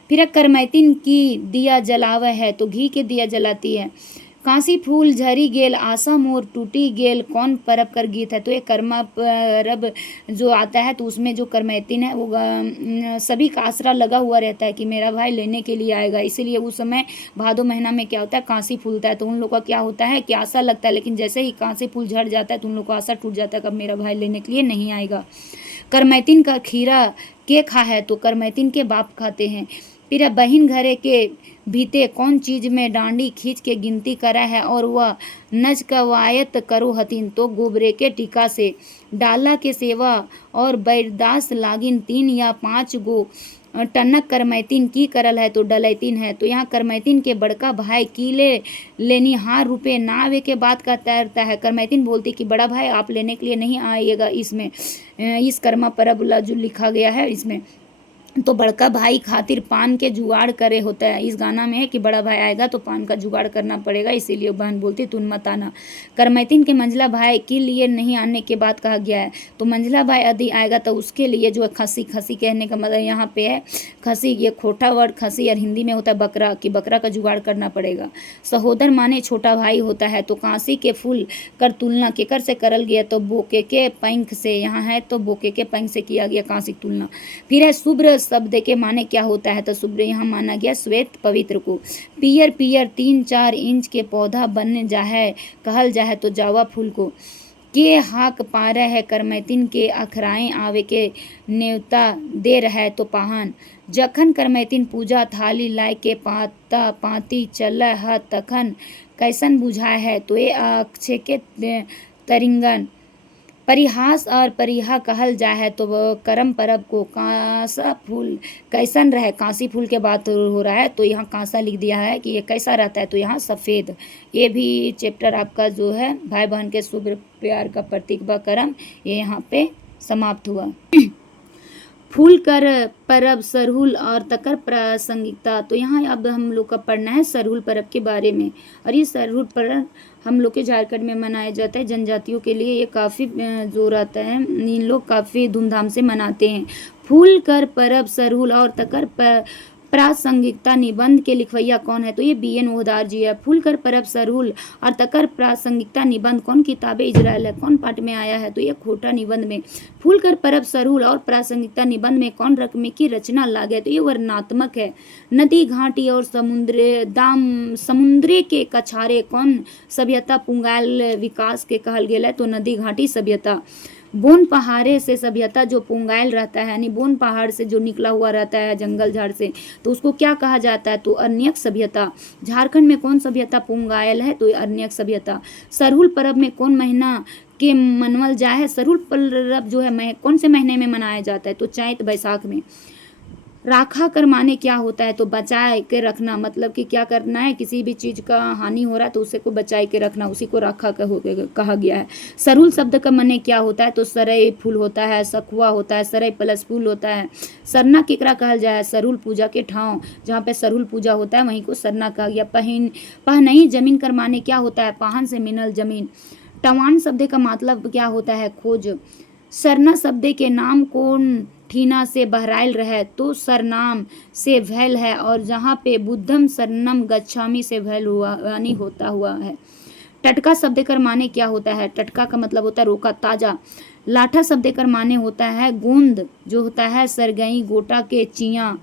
फिर करमैतिन की दिया जलावे है, तो घी के दिया जलाती है। कांसी फूल झरी गेल आशा मोर टूटी गेल कौन परब कर गीत है, तो ये कर्मा परब जो आता है, तो उसमें जो करमैतिन है वो सभी का आसरा लगा हुआ रहता है कि मेरा भाई लेने के लिए आएगा, इसीलिए उस समय भादो महीना में क्या होता है, कांसी फूलता है, तो उन लोग का क्या होता है कि आशा लगता है, लेकिन जैसे ही कांसी फूल झड़ जाता है तो उन लोग का आशा टूट जाता है, कब मेरा भाई लेने के लिए नहीं आएगा। करमैतिन का खीरा के खा है, तो करमैतिन के बाप खाते हैं। फिर बहिन घरे के भीते कौन चीज में डांडी खींच के गिनती करा है, और वह नज कवायत करो हतीन, तो गोबरे के टीका से डाला के सेवा और बैरदास लागिन 3 या 5 गो टनक करमैतिन की करल है, तो डलैतिन है। तो यहाँ करमैतिन के बड़का भाई कीले लेनिहार रुपए ना आवे के बात का तैरता है। करमैतिन बोलती कि बड़ा भाई आप लेने के लिए नहीं आइएगा, इसमें इस कर्मा परब जो लिखा गया है इसमें, तो बड़का भाई खातिर पान के जुगाड़ करे होता है। इस गाना में है कि बड़ा भाई आएगा तो पान का जुगाड़ करना पड़ेगा, इसीलिए बहन बोलती तुम मत आना। करमैतिन के मंझला भाई के लिए नहीं आने के बाद कहा गया है, तो मंझला भाई यदि आएगा तो उसके लिए जो है खसी, खसी कहने का मतलब यहाँ पे है खसी, ये खोटा वर्ड खसी और हिंदी में होता है बकरा, कि बकरा का जुगाड़ करना पड़ेगा। सहोदर माने छोटा भाई होता है, तो कांसी के फूल कर तुलना केकर से करल गया, तो बोके के पंख से, यहाँ है तो बोके के पंख से किया गया कांसी की तुलना। फिर है शुभ्र शब्द के माने क्या होता है, तो शुभ्र यहाँ माना गया श्वेत पवित्र को। पियर पियर 3-4 इंच के पौधा बन जाए कहल जाए, तो जावा फूल को। के हाक पारे है करमैतिन के अखराएं आवे के नेवता दे रहा है, तो पाहन। जखन करमैतिन पूजा थाली लाए के पाता पाती चल है, तखन कैसन बुझाए है, तो ये अक्षय के तरिंगन परिहास और परिहा कहल जाए है, तो करम परब को। कांसा फूल कैसन रहे, कांसी फूल के बात हो रहा है, तो यहाँ कांसा लिख दिया है कि ये कैसा रहता है, तो यहाँ सफ़ेद। ये भी चैप्टर आपका जो है भाई बहन के शुभ प्यार का प्रतीक व करम, ये यहाँ पे समाप्त हुआ। फूल कर परब सरहुल और तकर प्रासंगिकता, तो यहाँ अब हम लोग का पढ़ना है सरहुल परब के बारे में। और ये सरहुल परब हम लोग के झारखंड में मनाया जाता है, जनजातियों के लिए ये काफ़ी जोर आता है, इन लोग काफ़ी धूमधाम से मनाते हैं। फूल कर परब सरहुल और तकर प्रासंगिकता निबंध के लिखवैया कौन है, तो ये BN ओहदार जी है। फूल कर परब सरहुल और तकर प्रासंगिकता निबंध कौन किताबे इजराइल है, कौन पाठ में आया है, तो ये खोटा निबंध में। फूल कर परब सरहुल और प्रासंगिकता निबंध में कौन रकम की रचना लागे, तो ये वर्णनात्मक है। नदी घाटी और समुद्रे के कछारे कौन सभ्यता पुंगाल विकास के कहल गेल है, तो नदी घाटी सभ्यता। बोन पहाड़े से सभ्यता जो पुंगायल रहता है, यानी बोन पहाड़ से जो निकला हुआ रहता है जंगल झाड़ से, तो उसको क्या कहा जाता है, तो अरण्यक सभ्यता। झारखंड में कौन सभ्यता पुंगायल है, तो अरण्यक सभ्यता। सरहुल परब में कौन महीना के मनवल जाए है, सरहुल परब जो है कौन से महीने में मनाया जाता है, तो चैत बैसाख में। राखा कर माने क्या होता है, तो बचाए के रखना, मतलब कि क्या करना है, किसी भी चीज़ का हानि हो रहा है तो उसे को बचाए के रखना, उसी को राखा कहा गया है। सरहुल शब्द का माने क्या होता है, तो सरई फूल होता है, सखुआ होता है, सरई प्लस फूल होता है। सरना केकरा कहल जाए, सरहुल पूजा के ठाव जहाँ पे सरहुल पूजा होता है वहीं को सरना कहा गया। पहनई जमीन कर माने क्या होता है, पाहन से मिनल जमीन। टवान शब्द का मतलब क्या होता है, खोज। सरना शब्द के नाम कौन ठीना से बहराइल रहे, तो सरनाम से भैल है, और जहाँ पे बुद्धम शरणम गच्छामि से भैल हुआ यानी होता हुआ है। टटका शब्द कर माने क्या होता है, टटका का मतलब होता है रोका, ताजा। लाठा शब्द कर माने होता है गोंद जो होता है सरगई गोटा के चिया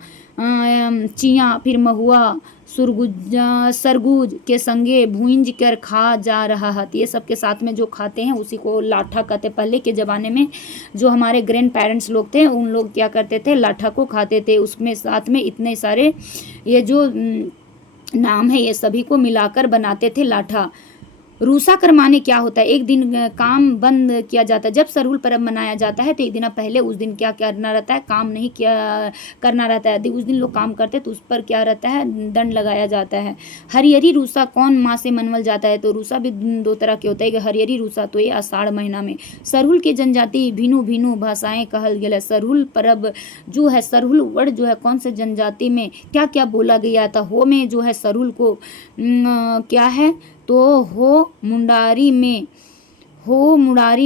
फिर महुआ सरगुज के संगे भूंज कर खा जा रहा है। ये सब के साथ में जो खाते हैं उसी को लाठा कहते। पहले के ज़माने में जो हमारे ग्रैंड पेरेंट्स लोग थे उन लोग क्या करते थे, लाठा को खाते थे। उसमें साथ में इतने सारे ये जो नाम है ये सभी को मिलाकर बनाते थे लाठा। रूसा कर माने क्या होता है, एक दिन काम बंद किया जाता है। जब सरहुल पर्व मनाया जाता है तो एक दिन पहले उस दिन क्या करना रहता है, काम नहीं किया करना रहता है। यदि उस दिन लोग काम करते तो उस पर क्या रहता है, दंड लगाया जाता है। हरियरी रूसा कौन माह से मनवल जाता है, तो रूसा भी दो तरह के होता है कि हरियरी रूसा तो ये आषाढ़ महीना में। सरहुल के जनजाति भिनु भिनु भाषाएं कहल गया। सरहुल पर्व जो है, सरहुल वर्ड जो है कौन से जनजाति में क्या क्या बोला गया था। हो में जो है सरहुल को क्या है तो हो मुंडारी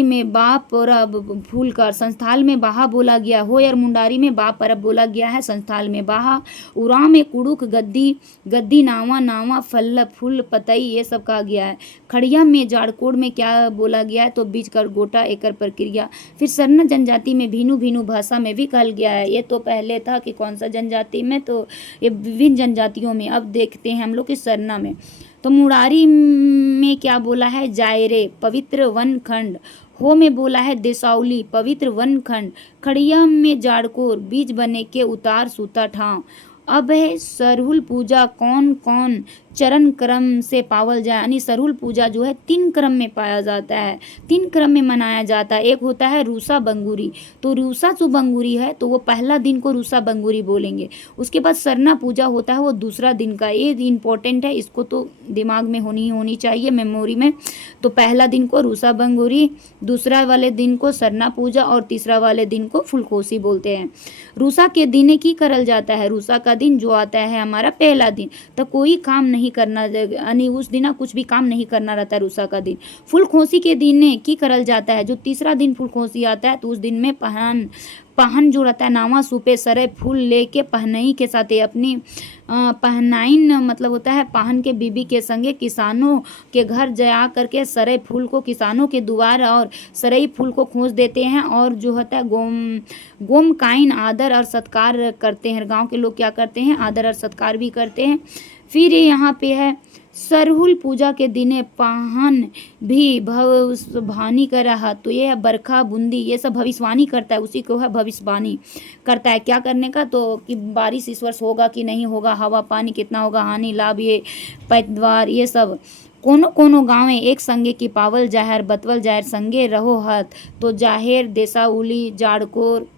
में बा परब फूल कर संस्थाल में बाहा बोला गया। हो यार मुंडारी में बा परब बोला गया है, संस्थाल में बाहा। उरा में कुड़ुक गद्दी नावा फल फूल पतई ये सब कहा गया है। खड़िया में जाड़कोड़ में क्या बोला गया है, तो बीज कर गोटा एकर प्रक्रिया। फिर सरना जनजाति में भिनु भिनु भाषा में भी कहल गया है। ये तो पहले था कि कौन सा जनजाति में, तो ये विभिन्न जनजातियों में। अब देखते हैं हम लोग कि सरना में तो मुरारी में क्या बोला है, जायरे पवित्र वन खंड। हो में बोला है देसाउली पवित्र वन खंड। खड़िया में जाड़कोर बीज बने के उतार सूता ठाव। अब है सरहुल पूजा कौन कौन चरण क्रम से पावल जाए, यानी सरहुल पूजा जो है 3 क्रम में पाया जाता है, 3 क्रम में मनाया जाता है। एक होता है रूसा बंगुरी, तो रूसा जो बंगुरी है तो वो पहला दिन को रूसा बंगुरी बोलेंगे। उसके बाद सरना पूजा होता है वो दूसरा दिन का। ये इम्पोर्टेंट है, इसको तो दिमाग में होनी चाहिए, मेमोरी में। तो पहला दिन को रूसा बंगुरी, दूसरा वाले दिन को सरना पूजा और तीसरा वाले दिन को फुलकोसी बोलते हैं। रूसा के दिन की करल जाता है, रूसा का दिन जो आता है हमारा पहला दिन, तो कोई काम नहीं करना, यानी उस दिन कुछ भी काम नहीं करना रहता है रूसा का दिन। फुलखोसी के दिन की करल जाता है, जो तीसरा दिन फुलखोसी आता है तो उस दिन में पहन जो रहता है नावा सूपे सरे फूल लेके पहनई के साथ अपनी पहनाइन मतलब होता है पहन के बीबी के संगे किसानों के घर जा करके सरई फूल को किसानों के द्वार और सरई फूल को खोज देते हैं और जो होता है गोम काइन आदर और सत्कार करते हैं। गांव के लोग क्या करते हैं, आदर और सत्कार भी करते हैं। फिर यहाँ पे है सरहुल पूजा के दिने पाहन भी भविष्यवाणी कर रहा, तो ये है बरखा बूंदी ये सब भविष्यवाणी करता है, उसी को है भविष्यवाणी करता है। क्या करने का, तो कि बारिश इस वर्ष होगा कि नहीं होगा, हवा पानी कितना होगा, हानि लाभ ये पैदावार ये सब। कोनो गाँव एक संगे की पावल जाहिर बतवल जाहिर संगे रहो हत, तो जाहिर देसाउली जाड़कोर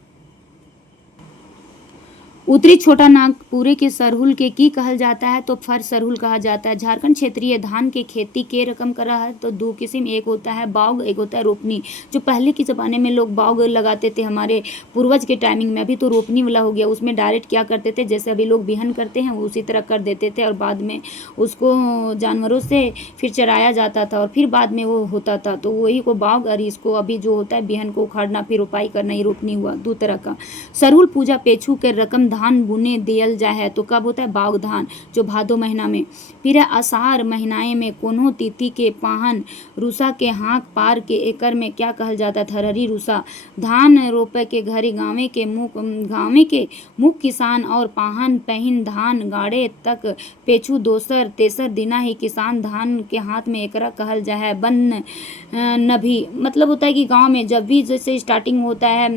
उत्तरी छोटा नागपुरे के सरहुल के की कहल जाता है, तो फर सरहुल कहा जाता है। झारखंड क्षेत्रीय धान के खेती के रकम करा है, तो 2 किस्म, एक होता है बाग एक होता है रोपनी। जो पहले के ज़माने में लोग बाग लगाते थे हमारे पूर्वज के टाइमिंग में, अभी तो रोपनी वाला हो गया। उसमें डायरेक्ट क्या करते थे, जैसे अभी लोग बिहन करते हैं उसी तरह कर देते थे और बाद में उसको जानवरों से फिर चराया जाता था और फिर बाद में वो होता था, तो वही को बाग। और इसको अभी जो होता है बिहन को उखाड़ना फिर रोपाई करना, ये रोपनी हुआ 2 तरह का। सरहुल पूजा पेछू के रकम धान बुने दियल जाए है, तो कब होता है बाग धान जो भादो महीना में। फिर है आषाढ़ महीनाए में कोनो तिथि के पाहन रूसा के हाँक पार के एकर में क्या कहल जाता है, थरहरी रूसा। धान रोपे के घरी गाँवे के मुख किसान और पाहन पहिन धान गाड़े तक पेछू दोसर तेसर दिना ही किसान धान के हाथ में एकरा कहल जाए है बन नभी। मतलब होता है कि गांव में जब भी जैसे स्टार्टिंग होता है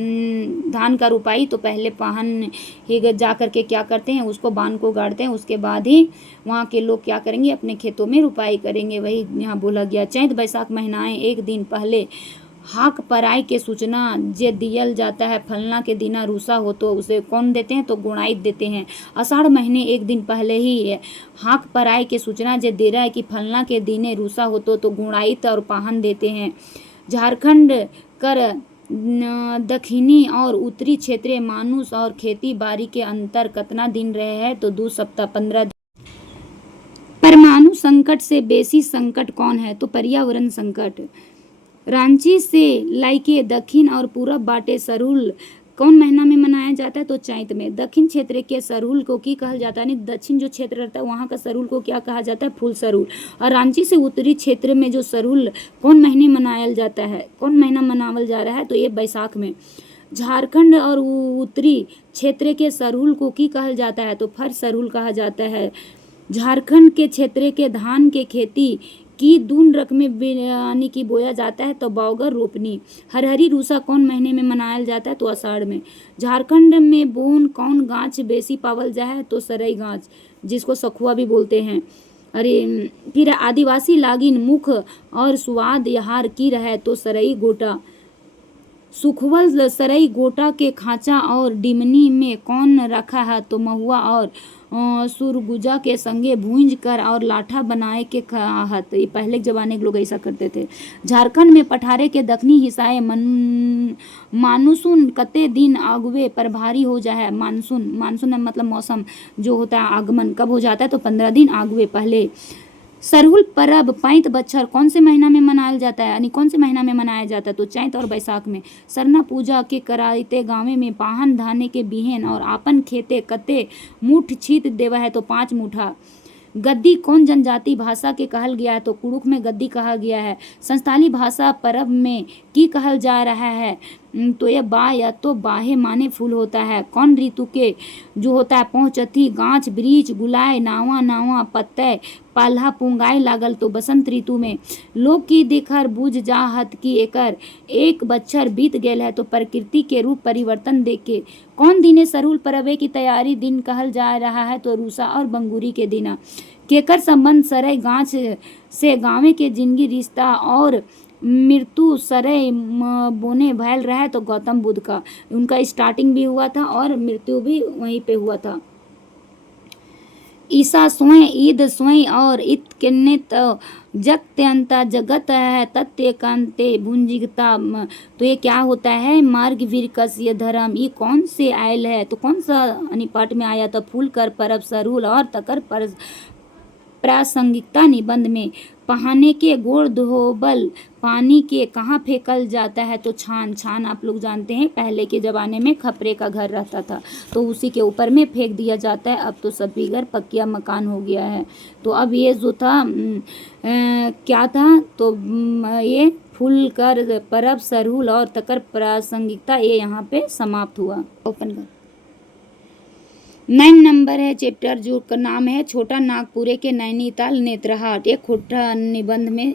धान का रोपाई, तो पहले पाहन ही जा करके क्या करते हैं, उसको बांध को गाड़ते हैं, उसके बाद ही वहाँ के लोग क्या करेंगे, अपने खेतों में रुपाई करेंगे। वही यहाँ बोला गया। चैत बैसाख महीनाएं एक दिन पहले हाक पराई के सूचना जे दियल जाता है, फलना के दिना रूसा हो तो उसे कौन देते हैं, तो गुणाइत देते हैं। आषाढ़ महीने एक दिन पहले ही हाक पराई के सूचना जे दे रहा है कि फलना के दिने रूसा हो तो गुणाइत और पाहन देते हैं। झारखंड कर दक्षिणी और उत्तरी क्षेत्रीय मानुष और खेती बाड़ी के अंतर कितना दिन रहे हैं, तो 2 सप्ताह 15 दिन। परमाणु संकट से बेसी संकट कौन है, तो पर्यावरण संकट। रांची से लाइके दक्षिण और पूरब बाटे सरहुल कौन महीना में मनाया जाता है तो चैत में। दक्षिण क्षेत्र के सरहुल को की कहल जाता है, यानी दक्षिण जो क्षेत्र रहता है वहाँ का सरहुल को क्या कहा जाता है, फूल सरहुल। और रांची से उत्तरी क्षेत्र में जो सरहुल कौन महीने मनाया जाता है, कौन महीना मनावल जा रहा है तो ये बैसाख में। झारखंड और उत्तरी क्षेत्र के सरहुल को की कहल जाता है तो फर सरहुल कहा जाता है। झारखंड के क्षेत्र के धान के खेती की दून रक में यानी कि बोया जाता है तो बौगर रोपनी। हरहरी रूसा कौन महीने में मनाया जाता है तो आषाढ़ में। झारखंड में बोन कौन गाछ बेसी पावल जाए है तो सरई गाछ, जिसको सखुआ भी बोलते हैं। अरे फिर आदिवासी लागिन मुख और स्वाद यहार की रहे तो सरई गोटा। सुखवल सरई गोटा के खांचा और डिमनी में कौन रखा है तो महुआ और सुरगुजा के संगे भूंज कर और लाठा बनाए के खाहत। ये पहले के जमाने के लोग ऐसा करते थे। झारखंड में पठारे के दक्षिणी हिस्साए मानसून कते दिन आगुए पर भारी हो जाए। मानसून मानसून मतलब मौसम जो होता है आगमन कब हो जाता है तो 15 दिन आगुए पहले। सरहुल परब पैंत बच्छर कौन से महीना में मनाया जाता है, यानी कौन से महीना में मनाया जाता है तो चैत और बैसाख में। सरना पूजा के कराते गाँव में पाहन धाने के बिहेन और आपन खेते कते मुठ छीत देवा है तो 5 मुठा। गद्दी कौन जनजाति भाषा के कहल गया है तो कुड़ुक में गद्दी कहा गया है। संस्थाली भाषा परब में की कहल जा रहा है तो यह बा या तो बाहे माने फूल होता है। कौन ऋतु के जो होता है पहुँचती गाछ वृक्ष गुलाय नावा नावा पत्ते पाल्हा पुंगाए लागल तो बसंत ऋतु में। लोग की देखर बुझ जाहत की एकर एक बच्छर बीत गेल है तो प्रकृति के रूप परिवर्तन देख के। कौन दिने सरहुल परबे की तैयारी दिन कहल जा रहा है तो रूसा और बंगुरी के दिना। केकर संबंध सरय गाछ से गाँव के जिंदगी रिश्ता और मृत्यु सरय बोने भैल रहा है तो गौतम बुद्ध का, उनका स्टार्टिंग भी हुआ था और मृत्यु भी वहीं पे हुआ था। ईसा स्वयं ईद स्वयं और इत किन्ने तो जगत्यंता जगत है तत्य कांते भुंजिगता। तो ये क्या होता है, मार्ग विरकस ये धर्म ये कौन से आयल है तो कौन सा पाठ में आया था, फूल कर परब सरहुल और तकर पर प्रासंगिकता निबंध में। पहाने के गोड़ धोबल पानी के कहाँ फेंकल जाता है तो छान। छान आप लोग जानते हैं पहले के ज़माने में खपरे का घर रहता था तो उसी के ऊपर में फेंक दिया जाता है। अब तो सभी घर पक्किया मकान हो गया है। तो अब ये जो था क्या था तो ये फूल कर परब सरहुल और तकर प्रासंगिकता ये यहाँ पे समाप्त हुआ। ओपन कर 9 नंबर है चैप्टर जो का नाम है छोटा नागपुरे के नैनीताल नेत्रहाट। एक खोटा निबंध में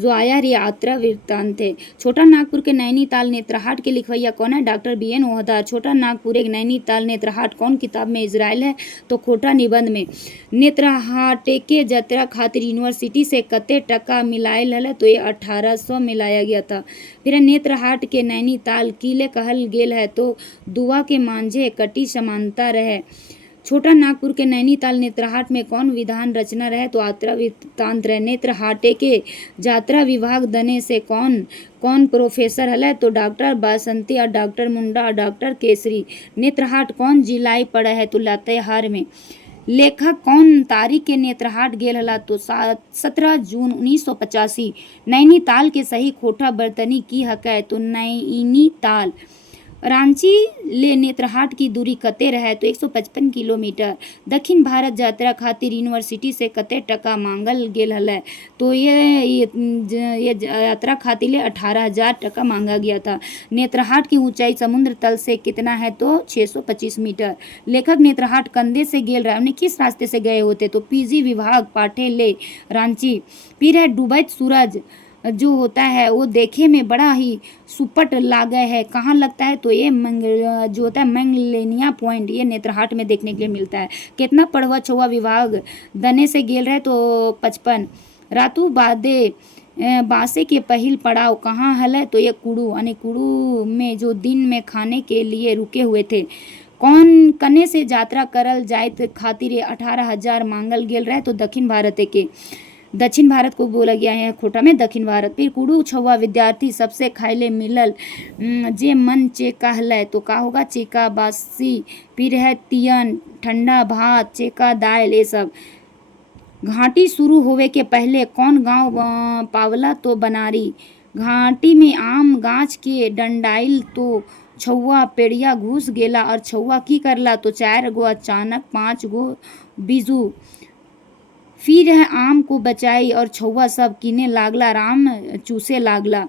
जो आया यात्रा वृत्तांत है। छोटा नागपुर के नैनीताल नेत्रहाट के लिखवैया कौन है, डॉक्टर BN ओहदार। छोटा नागपुर के नैनीताल नेत्रहाट कौन किताब में इजराइल है तो खोटा निबंध में। नेत्रहाट के जतरा खातिर यूनिवर्सिटी से कते टका मिलायल है तो ये 1800 मिलाया गया था। फिर नेत्रहाट के नैनीताल किले कहल गेल है तो दुआ के मांझे कटी समानता रहे। छोटा नागपुर के नैनीताल नेत्रहाट में कौन विधान रचना रहे तो यात्रा वृत्तांत रहे। नेत्रहाटे के यात्रा विभाग दने से कौन कौन प्रोफेसर हल तो डॉक्टर बासंती और डॉक्टर मुंडा और डॉक्टर केसरी। नेत्रहाट कौन जिलाई पड़ा है तो लातेहार में। लेखक कौन तारीख के नेत्रहाट गेल हला तो 17 जून 1985। नैनीताल के सही खोटा बर्तनी की हकै तो नैनीताल। रांची ले नेत्रहाट की दूरी कते रहे तो 155 किलोमीटर। दक्षिण भारत यात्रा खातिर यूनिवर्सिटी से कते टका मांगल गेल हल तो ये यात्रा खातिर ले 18,000 टका मांगा गया था। नेत्रहाट की ऊंचाई समुद्र तल से कितना है तो 625 मीटर। लेखक नेत्रहाट कंधे से गेल रहे, उन्हें किस रास्ते से गए होते तो PG विभाग पाठे ले रांची। फिर है डूबत सूरज जो होता है वो देखे में बड़ा ही सुपट लागे है, कहाँ लगता है तो ये जो होता है मंगलेनिया पॉइंट, ये नेत्रहाट में देखने के लिए मिलता है। कितना पढ़वा छुआ विभाग दने से गेल रहे तो 55। रातू बादे बासे के पहिल पड़ाव कहाँ हल तो ये कुड़ू, यानी कुड़ू में जो दिन में खाने के लिए रुके हुए थे। कौन कने से यात्रा करल जाए खातिर 18,000 मांगल गेल रहे तो दक्षिण भारत के। दक्षिण भारत को बोला गया है खोटा में दक्षिण भारत। फिर कुड़ू छुआ विद्यार्थी सबसे खाइले मिलल जे मन चेका हल तो का होगा चेका बासी। फिर है तियन ठंडा भात चेका दाल ये सब। घाटी शुरू होवे के पहले कौन गांव पावला तो बनारी। घाटी में आम गाछ के डंडाइल तो छौआ पेड़िया घुस गेला और छौआ की करला तो 4 गो अचानक 5 गो बीजू फिर है आम को बचाई और छौआ सब कीने लागला राम चूसे लागला।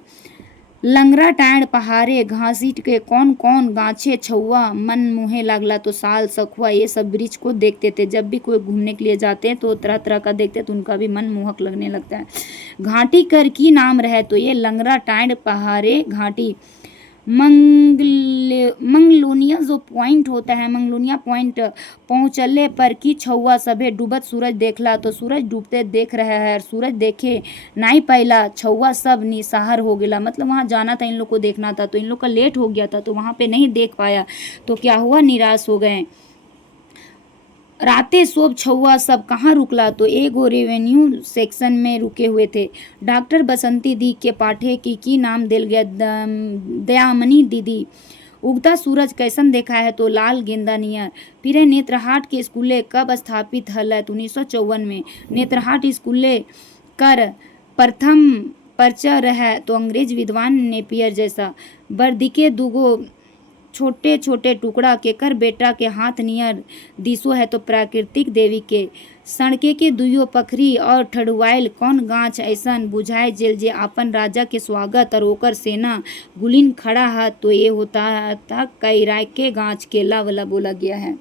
लंगरा टाँड़ पहाड़े घासीट के कौन कौन गाछे छौआ मन मुहे लागला तो साल सखुआ ये सब वृक्ष को देखते थे। जब भी कोई घूमने के लिए जाते हैं तो तरह तरह का देखते हैं तो उनका भी मन मोहक लगने लगता है। घाटी कर की नाम रहे तो ये लंगरा टाँड़ पहाड़े घाटी। मंगलोनिया जो पॉइंट होता है, मंगलोनिया पॉइंट पहुँचले पर की छौआ सभे डूबत सूरज देखला तो सूरज डूबते देख रहा है और सूरज देखे नहीं पहला छौआ सब निसाहर हो गया। मतलब वहाँ जाना था, इन लोग को देखना था तो इन लोग का लेट हो गया था तो वहाँ पे नहीं देख पाया तो क्या हुआ, निराश हो गए। राते सोब छौआ सब कहाँ रुकला तो एगो रेवेन्यू सेक्शन में रुके हुए थे। डॉक्टर बसंती दी के पाठे की नाम दिल गया, दयामनी दीदी। उगता सूरज कैसन देखा है तो लाल गेंदा नियर। फिर नेत्रहाट के स्कूले कब स्थापित हल तो 1954 में। नेत्रहाट स्कूले कर प्रथम पर्चा रहा तो अंग्रेज विद्वान नेपियर जैसा। बर्दिके दूगो छोटे छोटे टुकड़ा के कर बेटा के हाथ नियर दिसो है तो प्राकृतिक देवी के। सड़के के दुइयो पखरी और ठड़ुआइल कौन गाछ ऐसन बुझाए जेल जे अपन राजा के स्वागत और ओकर सेना गुलिन खड़ा है तो ये होता था कैराय के गाछ केला वाला बोला गया है।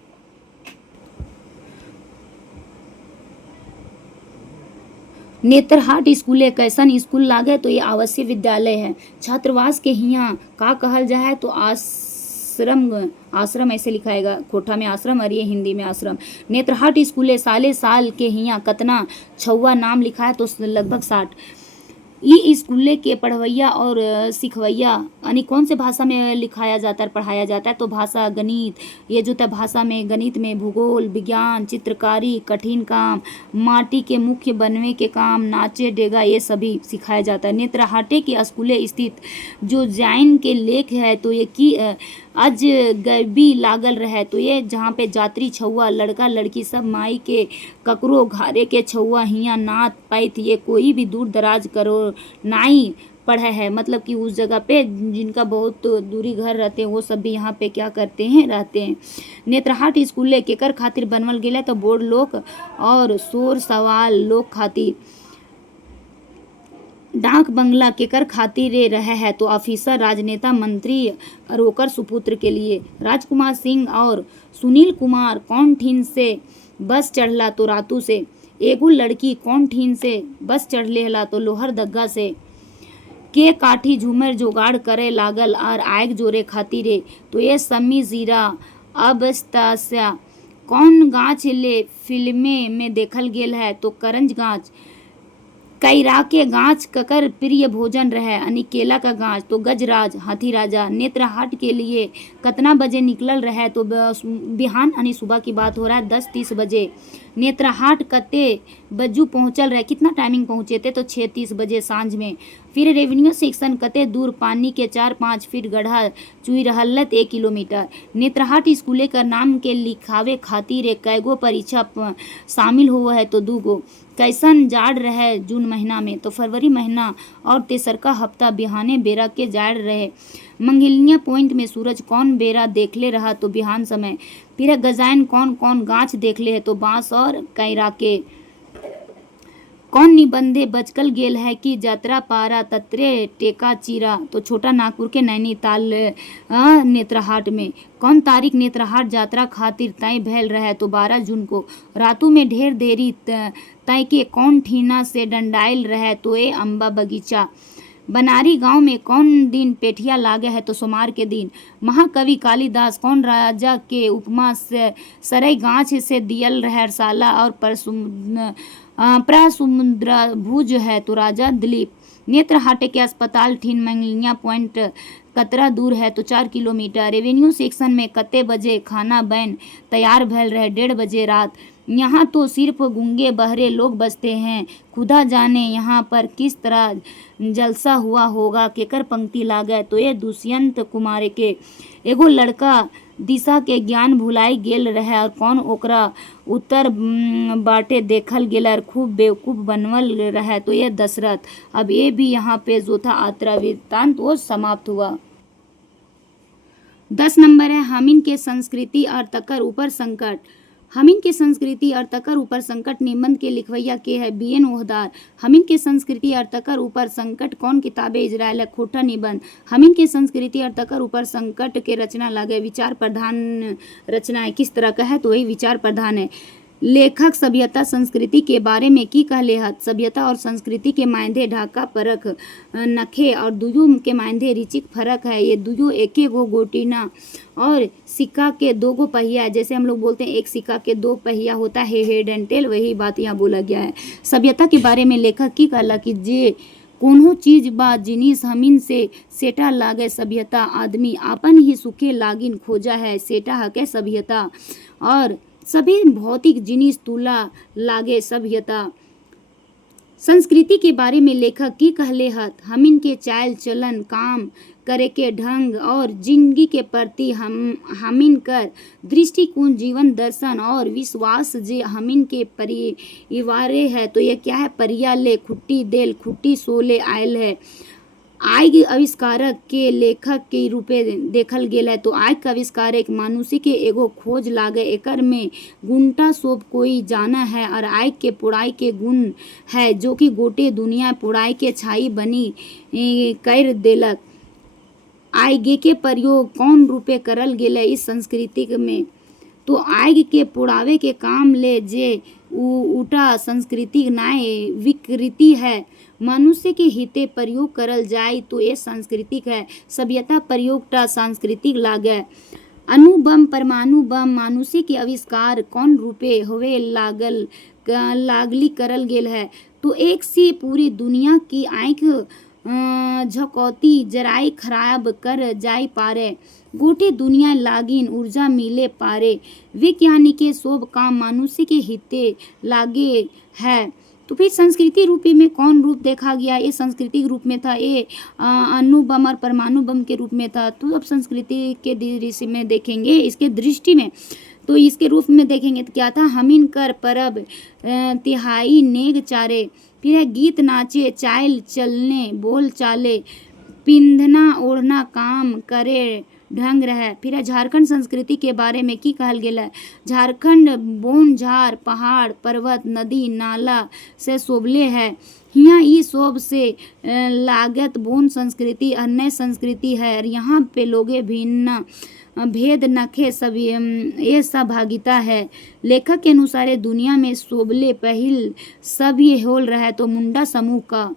नेत्रहाट स्कूल कैसन स्कूल लागे तो ये आवासीय विद्यालय है। छात्रावास के हियाँ का कहल जाए तो आश्रम ऐसे लिखाएगा, कोठा में आश्रम और ये हिंदी में आश्रम। नेत्रहाट स्कूले साले साल के हियाँ कतना छौआ नाम लिखा है तो लगभग 60। ये स्कूले के पढ़वैया और सिखवैया यानी कौन से भाषा में लिखाया जाता है पढ़ाया जाता है तो भाषा गणित, ये जो था भाषा में गणित में भूगोल विज्ञान चित्रकारी कठिन काम माटी के मुख्य बनवे के काम नाचे डेगा ये सभी सिखाया जाता है। नेत्रहाटे के स्कूले स्थित जो जैन के लेख है तो ये की अजगबी लागल रहे तो ये जहाँ पे जात्री छौआ लड़का लड़की सब माई के ककरो घारे के छौआ हियाँ नात पैत ये कोई भी दूर दराज करो नाई पढ़े है। मतलब कि उस जगह पे जिनका बहुत दूरी घर रहते हैं वो सब भी यहाँ पे क्या करते हैं रहते हैं। नेत्रहाट स्कूल केकर खातिर बनवल गेला तो बोर्ड लोग और शोर सवाल लोग खातिर। डाक बंगला केकर खातिर रहे है तो ऑफिसर राजनेता मंत्री और ओकर सुपुत्र के लिए। राजकुमार सिंह और सुनील कुमार कौन ठीन से बस चढ़ला तो रातू से। एगो लड़की कौन ठीन से बस चढ़ले हला तो लोहर दग्गा से। के काठी झूमर जोगाड़ करे लागल और आग जोरे खातिरे तो ये सम्मी जीरा अबस्तास्या। कौन गाछ ले फिल्मे में देखल गेल है तो करंज गाछ। कैरा के गाछ ककर प्रिय भोजन रहे यानी केला का गाछ तो गजराज हाथी राजा। नेत्रहाट के लिए कितना बजे निकलल रहे तो बिहान यानी सुबह की बात हो रहा है 10:30 बजे। नेत्रहाट कते बज्जू पहुँचल रहे कितना टाइमिंग पहुँचे थे तो 6:30 बजे सांझ में। फिर रेवेन्यू सेक्शन कते दूर पानी के 4-5 फीट गड्ढा चुई रहलत 1 किलोमीटर। नेत्रहाट स्कूले का नाम के लिखावे खातिर कैगो परीक्षा शामिल हुआ है तो 2 गो। कैसन जाड़ रहे जून महीना में तो फरवरी महीना और तेसरका हफ्ता बिहाने बेरा के जाड़ रहे। मंगलिया पॉइंट में सूरज कौन बेरा देखले रहा तो बिहान समय। फिर गजाइन कौन कौन गाछ देखले है तो बांस और कैरा के। कौन निबंधे बचकल गेल है कि यात्रा पारा तत्रे टेका चीरा तो छोटा नागपुर के नैनीताल नेत्रहाट में। कौन तारीख नेत्रहाट यात्रा खातिर तय भैल रहे तो 12 जून को। रातू में ढेर देरी तय के कौन ठीना से डंडाइल रहे तो ये अम्बा बगीचा। बनारी गांव में कौन दिन पेठिया लागे है तो सोमवार के दिन। महाकवि कालिदास कौन राजा के उपमा से सरई गाछ से दियल रहरसाला और प्रसमुद्र भुज है तो राजा दिलीप। नेत्रहाटे के अस्पताल ठीन मंगलिया पॉइंट कतरा दूर है तो 4 किलोमीटर। रेवेन्यू सेक्शन में कते बजे खाना बैन तैयार भैल रहे 1:30 बजे रात। यहाँ तो सिर्फ गूंगे बहरे लोग बसते हैं, खुदा जाने यहाँ पर किस तरह जलसा हुआ होगा। केकर पंक्ति लागे तो ये दुष्यंत कुमार के। एगो लड़का दिशा के ज्ञान भुलाई गेल रहे और कौन ओकरा उत्तर बाटे देखल गेल और खूब बेवकूफ़ बनवल रहे तो ये दशरथ। अब ये भी यहाँ पे जो था आत्रा वृत्तांत वो समाप्त हुआ। 10 नंबर है हमिन के संस्कृति और तकर ऊपर संकट। हमिन के संस्कृति और तकर ऊपर संकट निबंध के लिखवैया के है BN ओहदार। हमिन के संस्कृति और तकर ऊपर संकट कौन किताबे इजराइल है खोटा निबंध। हमिन के संस्कृति और तकर ऊपर संकट के रचना लागे विचार प्रधान रचना है। किस तरह का है तो वही विचार प्रधान है। लेखक सभ्यता संस्कृति के बारे में की कहले हत। सभ्यता और संस्कृति के मायने ढाका परख नखे और दुयू के मायने रिचिक फर्क है। ये दुयू एक गो गोटीना और सिक्का के दो गो पहिया है। जैसे हम लोग बोलते हैं एक सिक्का के दो पहिया होता है हेड एंड टेल, वही बात यहाँ बोला गया है। सभ्यता के बारे में लेखक की कहला कि जे कोनो चीज बा जिनिस हमिन से सेटा लागे सभ्यता आदमी आपन ही सुखे लागिन खोजा है सेटा हके सभ्यता। और सभी भौतिक जिनिस तुला लागे सभ्यता। संस्कृति के बारे में लेखक की कहले हत। हमिन के चाल चलन काम करे के ढंग और जिंदगी के प्रति हमिन कर दृष्टिकोण जीवन दर्शन और विश्वास जे हमिन के परिवारे है। तो ये क्या है परिया ले खुट्टी देल खुट्टी सोले आयल है। आय आविष्कारक के लेखक के रूपे देखल गेल है। तो आय के आविष्कारक मानुषी के एगो खोज लागे एकर में गुंटा सोप कोई जाना है और आय के पुड़ाई के गुण है जो कि गोटे दुनिया पुड़ाई के छाई बनी कर देलक। आय के प्रयोग कौन रूपे करल गेल है इस संस्कृति में। तो आग के पुड़ावे के काम ले जे उटा संस्कृति नाय विकृति है। मनुष्य के हिते प्रयोग करल जाए तो ये सांस्कृतिक है। सभ्यता प्रयोगटा सांस्कृतिक लागे। अणु बम परमाणु बम मानुषी के आविष्कार कौन रूपे होवे लागली करल गेल है। तो एक से पूरी दुनिया की आँख झकौती जराई खराब कर जाय पारे गोटे दुनिया लागिन ऊर्जा मिले पारे। वैज्ञानिक सब काम मनुष्य के हिते लागे है। तो फिर संस्कृति रूपी में कौन रूप देखा गया। ये सांस्कृतिक रूप में था, ये अणु बम और परमाणु बम के रूप में था। तो अब संस्कृति के दृष्टि में देखेंगे, इसके दृष्टि में तो इसके रूप में देखेंगे तो क्या था। हमिन कर परब तिहाई नेग चारे, फिर है गीत नाचे चाल चलने बोल चाले पिंधना ओढ़ना काम करे ढंग रहे। फिर है झारखंड संस्कृति के बारे में की कहल गेल है। झारखंड बोन झार पहाड़ पर्वत नदी नाला से शोभले है। यहाँ ई शोभ से लागत बोन संस्कृति अन्य संस्कृति है। यहाँ पे लोगे भिन्न भेद नखे सब ये सहभागिता है। लेखक के अनुसार दुनिया में शोभले पहल सब ये होल रहा है। तो मुंडा समूह का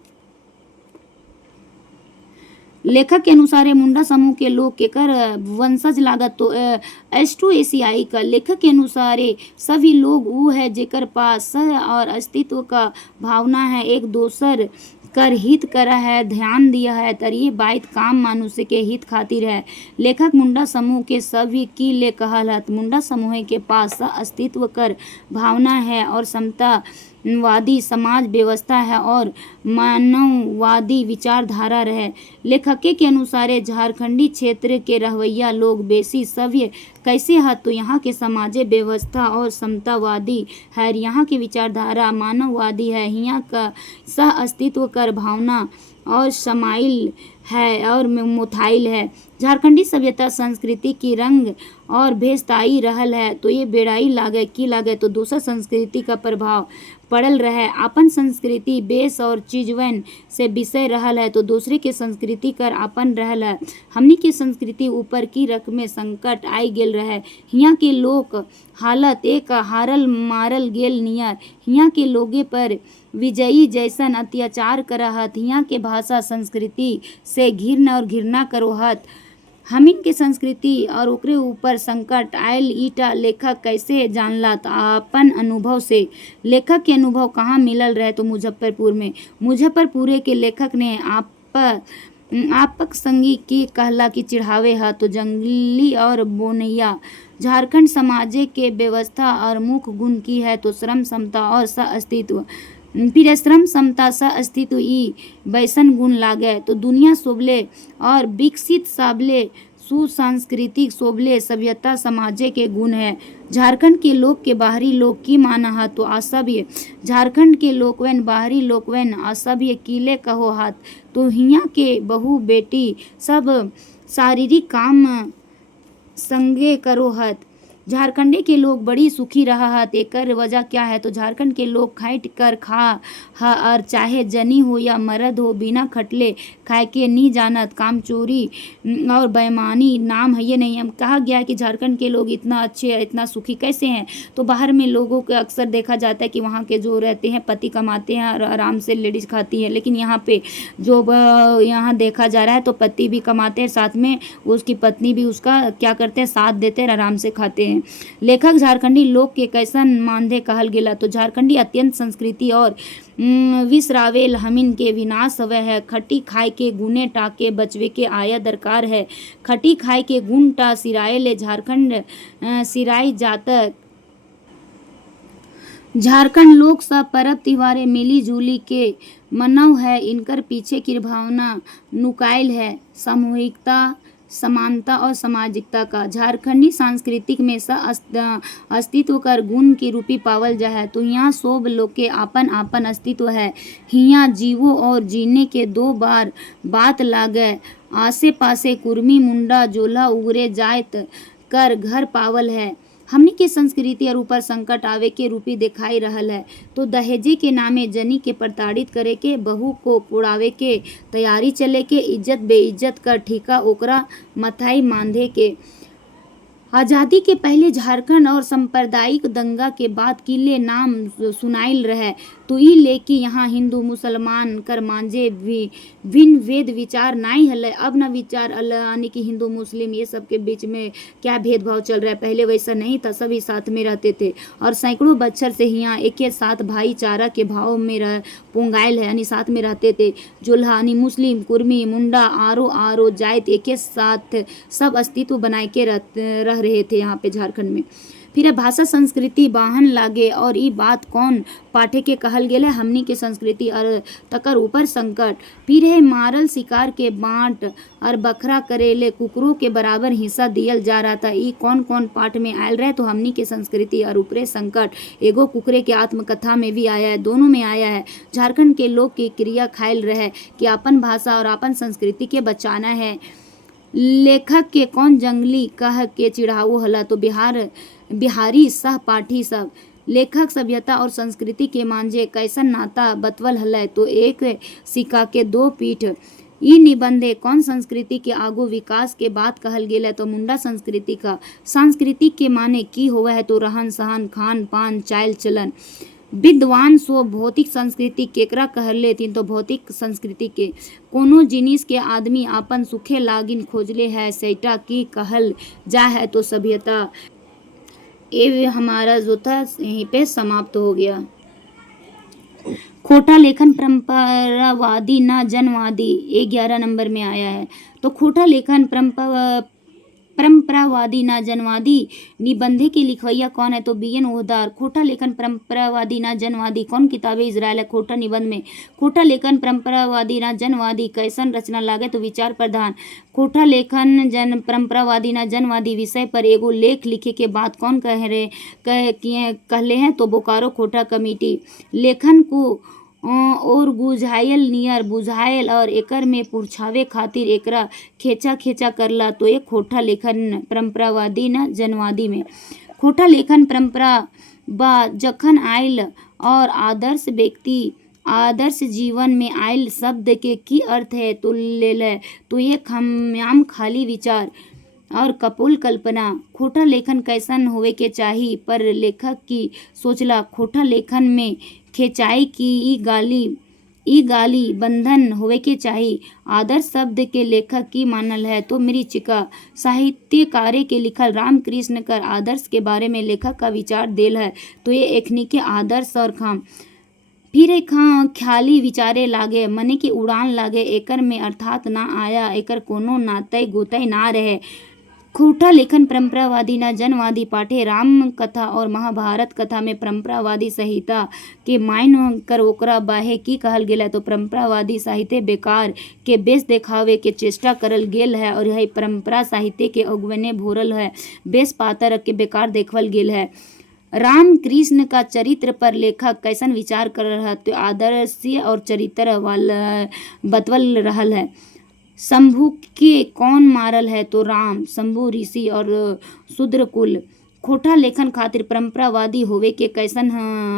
लेखक के अनुसार मुंडा समूह के लोग केकर वंशज लागत तो एस्ट्रो एशियाई का। लेखक के अनुसार सभी लोग वो है जेकर पास सह और अस्तित्व का भावना है, एक दोसर कर हित करा है, ध्यान दिया है तर ये बात काम मनुष्य के हित खातिर है। लेखक मुंडा समूह के सभी की ले कहलत। मुंडा समूह के पास अस्तित्व कर भावना है और समतावादी समाज व्यवस्था है और मानववादी विचारधारा रहे। लेखक के अनुसार झारखंडी क्षेत्र के रहवैया लोग बेसी सभ्य कैसे है तो यहाँ के समाज व्यवस्था और समतावादी है। यहाँ की विचारधारा मानववादी है। यहाँ का सह अस्तित्व कर भावना और समाइल है और मुथाइल है। झारखंडी सभ्यता संस्कृति की रंग और भेषताई रहल है। तो ये बेड़ाई लागे की लागे तो दूसरा संस्कृति का प्रभाव पड़ल रहे। अपन संस्कृति बेस और चीजवन से विषय रहल है तो दूसरे के संस्कृति कर अपन रहल है। हमनी के संस्कृति ऊपर की रख में संकट आई गेल रहे। यहाँ के लोग हालत एक हारल मारल गेल नियर। यहाँ के लोगे पर विजयी जैसन अत्याचार करहत। यहाँ के भाषा संस्कृति से घृणा करोहत। हमिन के संस्कृति और ओकरे ऊपर संकट आयल ईटा लेखक कैसे जानला तो अपन अनुभव से। लेखक के अनुभव कहाँ मिलल रहे तो मुजफ्फरपुर में। मुजफ्फरपुर के लेखक ने आपक संगी की कहला की चिढ़ावे है तो जंगली और बोनैया। झारखंड समाज के व्यवस्था और मुख्य गुण की है तो श्रम समता और सह अस्तित्व। फिर श्रम समता सह अस्तित्व ई वैसन गुण लागे तो दुनिया शोभले और विकसित साबले सुसांस्कृतिक शोभले सभ्यता समाजे के गुण है। झारखंड के लोग के बाहरी लोग की माना है तो असभ्य। झारखंड के लोकवन बाहरी लोकवन असभ्य किले कहो हाथ तो हिया के बहू बेटी सब शारीरिक काम संगे करो हत। झारखंडी के लोग बड़ी सुखी रहा हत। एकर वजह क्या है? तो झारखंड के लोग खाइट कर खा हा, और चाहे जनी हो या मर्द हो, बिना खटले खाए के नहीं जानत। काम चोरी और बेईमानी नाम है ये नहीं। हम कहा गया है कि झारखंड के लोग इतना अच्छे, इतना सुखी कैसे हैं? तो बाहर में लोगों को अक्सर देखा जाता है कि वहाँ के जो रहते हैं पति कमाते हैं और आराम से लेडीज खाती है, लेकिन यहाँ पे जो यहाँ देखा जा रहा है तो पति भी कमाते हैं, साथ में उसकी पत्नी भी उसका क्या करते हैं, साथ देते हैं, आराम से खाते हैं। लेखक झारखंडी लोग के कैसन मानधे कहल गेला? तो झारखंडी अत्यंत संस्कृति और विसरावेल हमिन के विनाश हवे है। खटी खाए के गुने टाके बचवे के आया दरकार है। खटी खाए के गुण टा सिराए ले झारखंड सिराई जातक। झारखंड लोग सब परब त्योहारे मिली जुली के मनव है। इनकर पीछे की भावना नुकाइल है सामूहिकता, समानता और सामाजिकता का। झारखंडी सांस्कृतिक में अस्तित्व कर गुण की रूपी पावल जा है। तो यहाँ सब लोग के आपन आपन अस्तित्व है। हियाँ जीवो और जीने के दो बार बात लागे। आसे पासे कुर्मी मुंडा जोला उगरे जायत कर घर पावल है। हमनी के संस्कृति और ऊपर संकट आवे के रूपी दिखाई रहल है। तो दहेजे के नामे जनी के प्रताड़ित करे के, बहू को उड़ावे के तैयारी चले के, इज्जत बेइज्जत कर ठीका ओकरा मथाई मांधे के। आज़ादी के पहले झारखंड और सांप्रदायिक दंगा के बाद किले नाम सुनाइल रहे। तो ई लेके यहाँ हिंदू मुसलमान कर मांझे भी भिन्न वेद विचार नहीं हले। अब ना विचार यानी कि हिंदू मुस्लिम ये सब के बीच में क्या भेदभाव चल रहा है, पहले वैसा नहीं था, सभी साथ में रहते थे और सैकड़ों बच्चर से यहाँ एक साथ भाईचारा के भाव में पोंगाइल है, यानी साथ में रहते थे। जोल्हा यानी मुस्लिम, कुर्मी, मुंडा, आरो आरो जायत एक साथ सब अस्तित्व बनाए के रह रहे थे यहाँ पे झारखंड में। फिर भाषा संस्कृति बाहन लागे और ई बात कौन पाठे के कहल गेले? हमनी के संस्कृति और तकर ऊपर संकट। फिर है मारल शिकार के बांट और बखरा करेले कुकरों के बराबर हिस्सा दियल जा रहा था। ई कौन कौन पाठ में आयल रहे? तो हमनी के संस्कृति और ऊपरे संकट एगो कुकरे के आत्मकथा में भी आया है, दोनों में आया है। झारखंड के लोग की क्रिया खायल रहे कि अपन भाषा और अपन संस्कृति के बचाना है। लेखक के कौन जंगली कह के चिढ़ावो हला? तो बिहारी सहपाठी सब। लेखक सभ्यता और संस्कृति के मांझे कैसन नाता बतवल हलै? तो एक सिक्का के दो पीठ। ई निबंधे कौन संस्कृति के आगो विकास के बात कहल गेल है? तो मुंडा संस्कृति का। सांस्कृतिक के माने की होवे है? तो रहन सहन, खान पान, चाल चलन। विद्वान सो भौतिक संस्कृति केकरा कहले थीन? तो भौतिक संस्कृति के कोनो जिनिस के आदमी आपन सुखे लागिन खोजले है सेटा की कहल जा है। तो सभ्यता। ये हमारा जो था यहीं पे समाप्त हो गया। खोटा लेखन परंपरावादी ना जनवादी, ये 11 नंबर में आया है। तो खोटा लेखन परंपरावादी ना जनवादी निबंधे के लिखवैया कौन है? तो BN ओहदार। खोटा लेखन परंपरावादी ना जनवादी कौन किताबे इजराइल है? खोटा निबंध में। खोटा लेखन परंपरावादी ना जनवादी कैसन रचना लागे? तो विचार प्रधान। खोटा लेखन परंपरावादी ना जनवादी विषय पर एगो लेख लिखे के बाद कौन कहले हैं? तो बोकारो खोटा कमेटी। लेखन को और बुझायल नियर बुझायल और एकर में पुरछावे खातिर एकरा खेचा करला। तो एक खोटा लेखन परंपरावादी न जनवादी में। खोटा लेखन परंपरा बा जखन आयल और आदर्श व्यक्ति आदर्श जीवन में आयल शब्द के की अर्थ है? तो ले तो ये खम्याम खाली विचार और कपोल कल्पना। खोटा लेखन कैसन होवे के चाही? पर लेखक की सोचला खोटा लेखन में खेचाई की ई गाली बंधन होवे के चाही। आदर्श शब्द के लेखक की मानल है? तो मरीचिका। साहित्यकारे के लिखल रामकृष्ण कर आदर्श के बारे में लेखक का विचार देल है। तो ये एखनी के आदर्श और खाम। फिर एक ख्याली विचारे लागे, मने की उड़ान लागे, एकर में अर्थात ना आया, एकर कोनो नातय गोतय ना रहे। खोटा लेखन परंपरावादी ना जनवादी पाठे राम कथा और महाभारत कथा में परंपरावादी संहिता के मायन कर ओकरा बाहे की कहल गेल है? तो परंपरावादी साहित्य बेकार के बेस देखावे के चेष्टा करल गेल है और यही परंपरा साहित्य के अगुवने भोरल है, बेस पातर के बेकार देखवल गेल है। राम कृष्ण का चरित्र पर लेखक कैसन विचार कर रहा? तो आदर्श और चरित्र वाला बतवल रहल है। शंभू के कौन मारल है तो राम, शंभू ऋषि और शूद्र कुल। खोटा लेखन खातिर परंपरावादी होवे के कैसन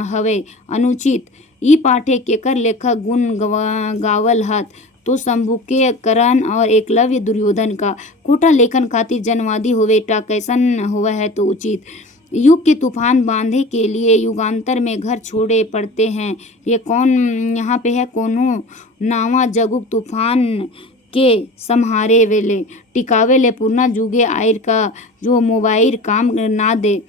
हवे अनुचित। ई पाठे केकर लेखक गुण गावल हत तो शंभू के करण और एकलव्य दुर्योधन का। खोटा लेखन खातिर जनवादी होवे टा कैसन होवे है तो उचित। युग के तूफान बांधे के लिए युगांतर में घर छोड़े पड़ते हैं। ये कौन यहाँ पे है कोनो नावा जगुग तूफान के सम्हारे वेले टिकावे ले पूर्णा जुगे आयर का जो मोबाइल काम ना दे।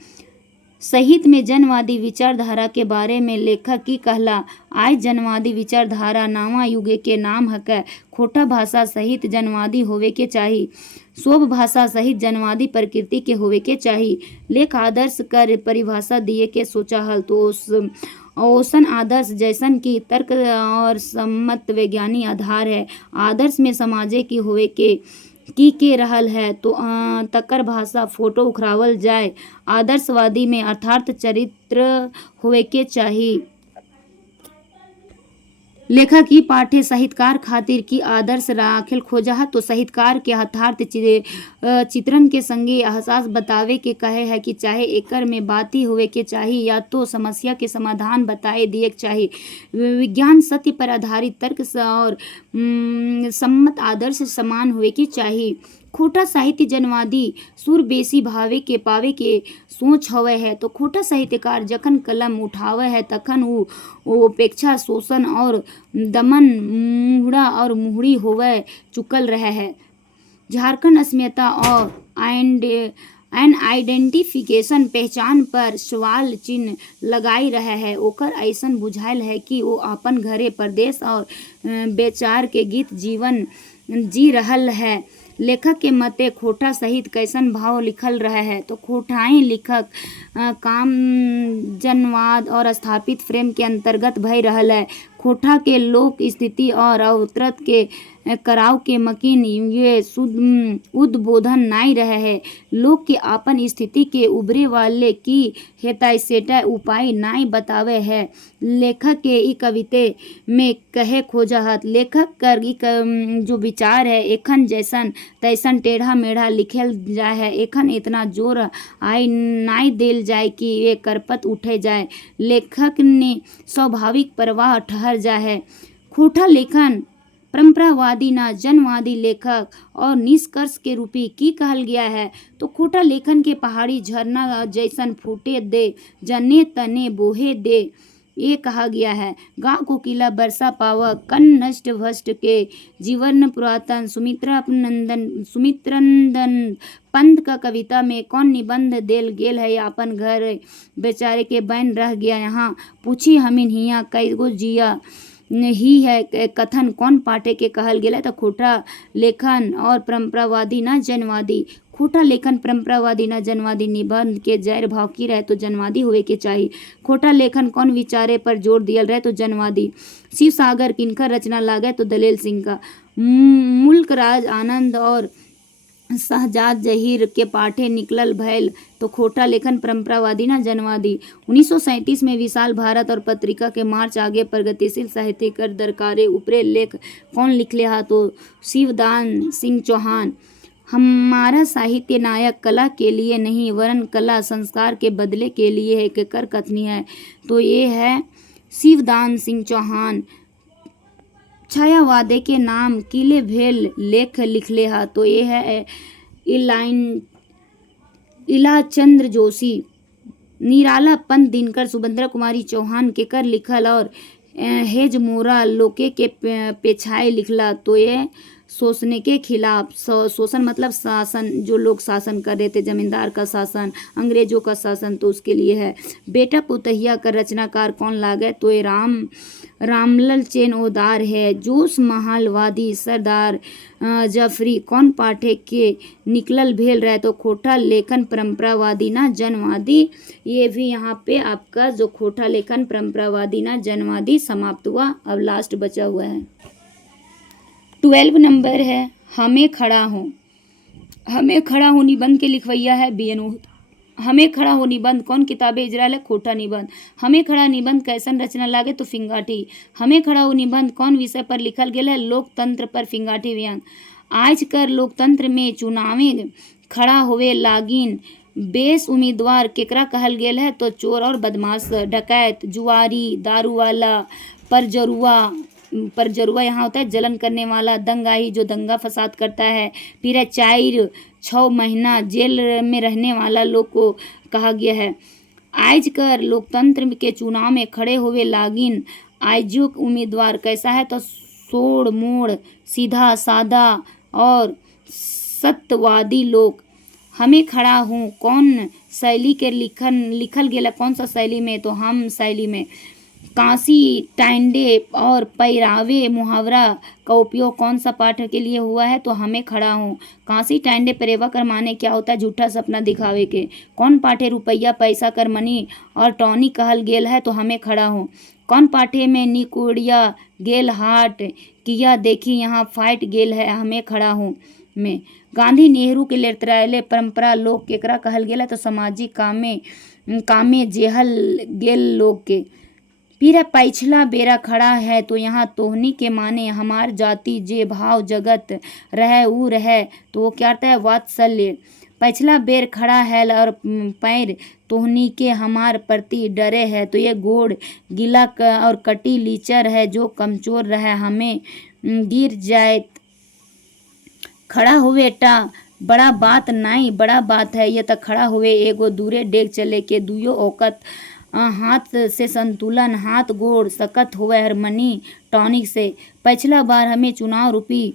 साहित्य में जनवादी विचारधारा के बारे में लेखक की कहला। आज जनवादी विचारधारा नावा युगे के नाम हकै। खोटा भाषा सहित जनवादी होवे के चाही। शोभ भाषा सहित जनवादी प्रकृति के होवे के चाही। लेख आदर्श कर परिभाषा दिए के सोचा हल तो ओसन आदर्श जैसन की तर्क और सम्मत वैज्ञानिक आधार है। आदर्श में समाजे की होवे के रहल है तो तकर भाषा फोटो उखरावल जाए। आदर्शवादी में अर्थात चरित्र होवे के चाही। लेखक की पाठे साहित्यकार खातिर की आदर्श राखेल खोजा तो साहित्यकार के यथार्थ चित्रण के संगे एहसास बतावे के कहे है कि चाहे एकर में बाती हुए के चाहिए या तो समस्या के समाधान बताए दिए के चाहिए। विज्ञान सत्य पर आधारित तर्क और सम्मत आदर्श समान हुए के चाहिए। खोटा साहित्य जनवादी सुर बेसी भावे के पावे के सोच हवे है तो खोटा साहित्यकार जखन कलम उठावे है तखन वो उपेक्षा शोषण और दमन मुहड़ा और मुहड़ी होवे चुकल रहे है। झारखंड अस्मिता और एन आइडेंटिफिकेशन पहचान पर सवाल चिन्ह लगाई रहे है। ओकर ऐसन बुझायल है कि वो अपन घरे प्रदेश और बेचार के गीत जीवन जी रहल है। लेखक के मते खोटा सहित कैसन भाव लिखल रहे है तो खोटाई लेखक काम जनवाद और स्थापित फ्रेम के अंतर्गत भय रहल है। खोटा के लोक स्थिति और अवतरत के कराव के मकीन ये उद्बोधन नाई रहे है। लोग के आपन स्थिति के उभरे वाले की हेताय सेटा उपाय नाई बतावे है। लेखक के ई कविते में कहे खोजहत लेखक कर जो विचार है एखन जैसन तैसन टेढ़ा मेढ़ा लिखल जाए है। एखन इतना जोर आई नाई देल जाए कि ये करपत उठे जाए। लेखक ने स्वाभाविक प्रवाह ठहर जाए है। खोटा लेखन परंपरावादी ना जनवादी लेखक और निष्कर्ष के रूपी की कहल गया है तो खोटा लेखन के पहाड़ी झरना जैसन फूटे दे जने तने बोहे दे ये कहा गया है। गाँव कोकिला बरसा पावक कन नष्ट भ्रष्ट के जीवन पुरातन सुमित्रनंदन पंत का कविता में कौन निबंध देल गेल है। अपन घर बेचारे के बैन रह गया यहाँ पूछी हमिन हिया कई गो जिया ही है कथन कौन पाटे के कहल गेला तो खोटा लेखन और परंपरावादी ना जनवादी। खोटा लेखन परंपरावादी ना जनवादी निबंध के जैर भाव की रहे तो जनवादी हुए के चाहिए। खोटा लेखन कौन विचारे पर जोर दियल रहे तो जनवादी। शिव सागर किनकर रचना लागे तो दलेल सिंह का। मुल्क राज आनंद और शहजाद जहीर के पाठे निकलल भैल तो खोटा लेखन परंपरावादी ना जनवादी। 1937 में विशाल भारत और पत्रिका के मार्च आगे प्रगतिशील साहित्यकार दरकारे ऊपरे लेख कौन लिखले हा तो शिवदान सिंह चौहान। हमारा साहित्य नायक कला के लिए नहीं वरन कला संस्कार के बदले के लिए है कि कर कथनी है तो ये है शिवदान सिंह चौहान। छायावादे के नाम किले भेल लेख लिखले हा तो ये है इलाचंद्र जोशी। निराला पंत दिनकर सुभद्रा कुमारी चौहान के कर लिखल और हेज मोरा लोके के पेछाए लिखला तो ये शोषण के खिलाफ शोषण मतलब शासन जो लोग शासन कर रहे थे जमींदार का शासन अंग्रेजों का शासन तो उसके लिए है। बेटा पुतहिया का रचनाकार कौन लागे तो ये रामलल चैन ओदार है। जोश महालवादी सरदार जफरी कौन पाठे के निकलल भेल रहे तो खोटा लेखन परंपरावादी ना जनवादी। ये भी यहाँ पे आपका जो खोटा लेखन परंपरावादी ना जनवादी समाप्त हुआ। अब लास्ट बचा हुआ है 12 नंबर है हमें खड़ा हो निबंध के लिखवैया है बीएन। हमें खड़ा हो निबंध कौन किताबे इजरायल है खोटा निबंध। हमें खड़ा निबंध कैसन रचना लागे तो फिंगाटी। हमें खड़ा हो निबंध कौन विषय पर लिखल गेल है लोकतंत्र पर फिंगाटी व्यंग। आज कर लोकतंत्र में चुनावी खड़ा होवे लागिन बेस उम्मीदवार केकरा कहल गेल है तो चोर और बदमाश, डकैत, जुआरी, दारू वाला, परजरुआ यहाँ होता है जलन करने वाला, दंगाई जो दंगा फसाद करता है, फिर है 4-6 महीना जेल में रहने वाला लोग को कहा गया है। आज कर लोकतंत्र के चुनाव में खड़े हुए लागिन आइजो उम्मीदवार कैसा है तो सोड़ मोड़, सीधा सादा और सत्यवादी लोग। हमें खड़ा हूँ कौन शैली के लिखल गेला कौन सा शैली में तो हम शैली में। कांसी टाइंडे और पैरावे मुहावरा का उपयोग कौन सा पाठ के लिए हुआ है तो हमें खड़ा हूँ। कांसी टाइंडे परेवा कर माने क्या होता है झूठा सपना दिखावे के। कौन पाठे रुपया पैसा कर मनी और टॉनी कहल गेल है तो हमें खड़ा हूँ। कौन पाठे में निकोड़िया गेल हाट किया देखी यहाँ फाइट गेल है हमें खड़ा हूँ में। गांधी नेहरू के लेतराले परंपरा लोग केकरा कहल गेला तो सामाजिक कामे जेहल गेल लोग के। फिर है पैछला बेरा खड़ा है तो यहाँ तोहनी के माने हमार जाति जे भाव जगत रहे ऊ रहे तो वो क्या है वात्सल्य। पैछला बेर खड़ा है और पैर तोहनी के हमार प्रति डरे है तो ये गोड़ गीला और कटी लीचर है जो कमजोर रहे हमें गिर जाए। खड़ा हुए टा बड़ा बात नाई बड़ा बात है ये तक खड़ा हुए एगो दूरे डेग चले के दुयो औकत हाथ से संतुलन हाथ गोड़ सकत हुए हरमनी टॉनिक से। पिछला बार हमें चुनाव रूपी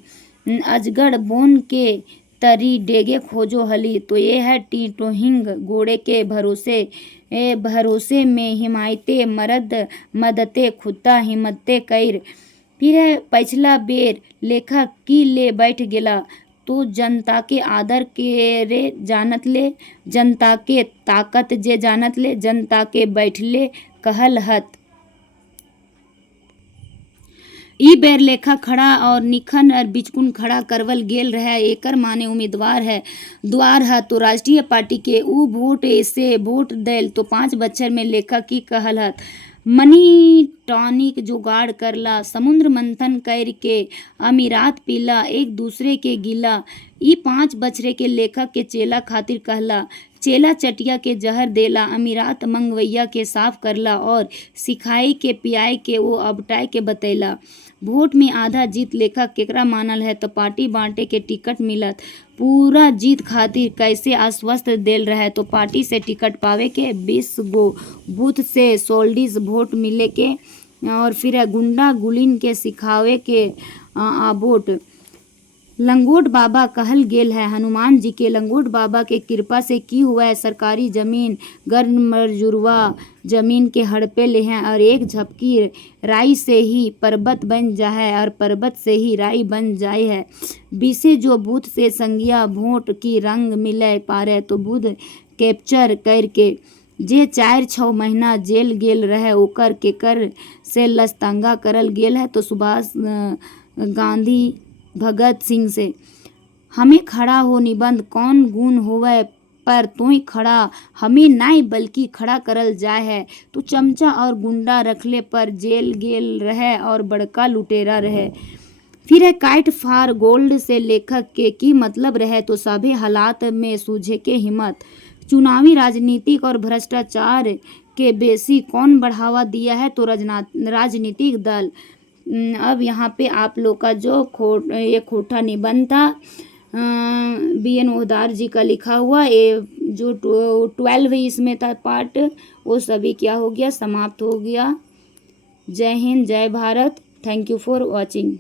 अजगढ़ बोन के तरी डेगे खोजो हली तो ये है टी टोहिंग घोड़े के भरोसे में हिमायते मरद मदते खुदा हिम्मते कैर। फिर है पिछला बेर लेखा की ले बैठ गेला तो जनता के आदर के रे जानत ले जनता के ताकत जे जानत ले जनता के बैठले कहल हत। ई बेर लेखा खड़ा और निखन और बिचकुन खड़ा करवल गेल रहे एकर माने उम्मीदवार है द्वार है तो राष्ट्रीय पार्टी के ऊ वोट से वोट देल तो 5 बच्चर में लेखा की कहल हत। मनी टॉनिक जुगाड़ करला समुद्र मंथन कर के अमीरात पीला एक दूसरे के गिला। ई 5 बछरे के लेखक के चेला खातिर कहला चेला चटिया के जहर देला अमीरात मंगवैया के साफ करला और सिखाई के पियाई के वो अबटाई के बतैला। वोट में आधा जीत लेखक केकरा मानल है तो पार्टी बांटे के टिकट मिलत पूरा जीत खातिर कैसे आश्वस्त देल रहे तो पार्टी से टिकट पावे के 20 गो बूथ से सोल्डिस वोट मिले के और फिर गुंडा गुलिन के सिखावे के वोट। लंगोट बाबा कहल गेल है हनुमान जी के लंगोट बाबा के कृपा से की हुआ है सरकारी जमीन गर्म मरजुरवा जमीन के हड़पे ले हैं और एक झपकी राई से ही पर्वत बन जाए और पर्वत से ही राई बन जाए है। बीसे जो बूथ से संज्ञा वोट की रंग मिले पारे तो बुध कैप्चर करके जे 4-6 महीना जेल गेल रहे ओकर केकर से लस्तंगा करल गेल है तो सुभाष गांधी भगत सिंह से। हमें खड़ा हो निबंध कौन गुण होवे पर तोई खड़ा हमें नाई बल्कि खड़ा करल जाए है तो चमचा और गुंडा रखले पर जेल गेल रहे और बड़का लुटेरा रहे। फिर है काइट फार गोल्ड से लेखक के की मतलब रहे तो सभी हालात में सूझे के हिम्मत। चुनावी राजनीतिक और भ्रष्टाचार के बेसी कौन बढ़ावा दिया है तो राजनीतिक दल। अब यहाँ पे आप लोग का जो ये खोटा निबंध था BN ओहदार जी का लिखा हुआ ये जो 12 इसमें था पार्ट वो सभी क्या हो गया समाप्त हो गया। जय हिंद जय Bharat. Thank you for watching.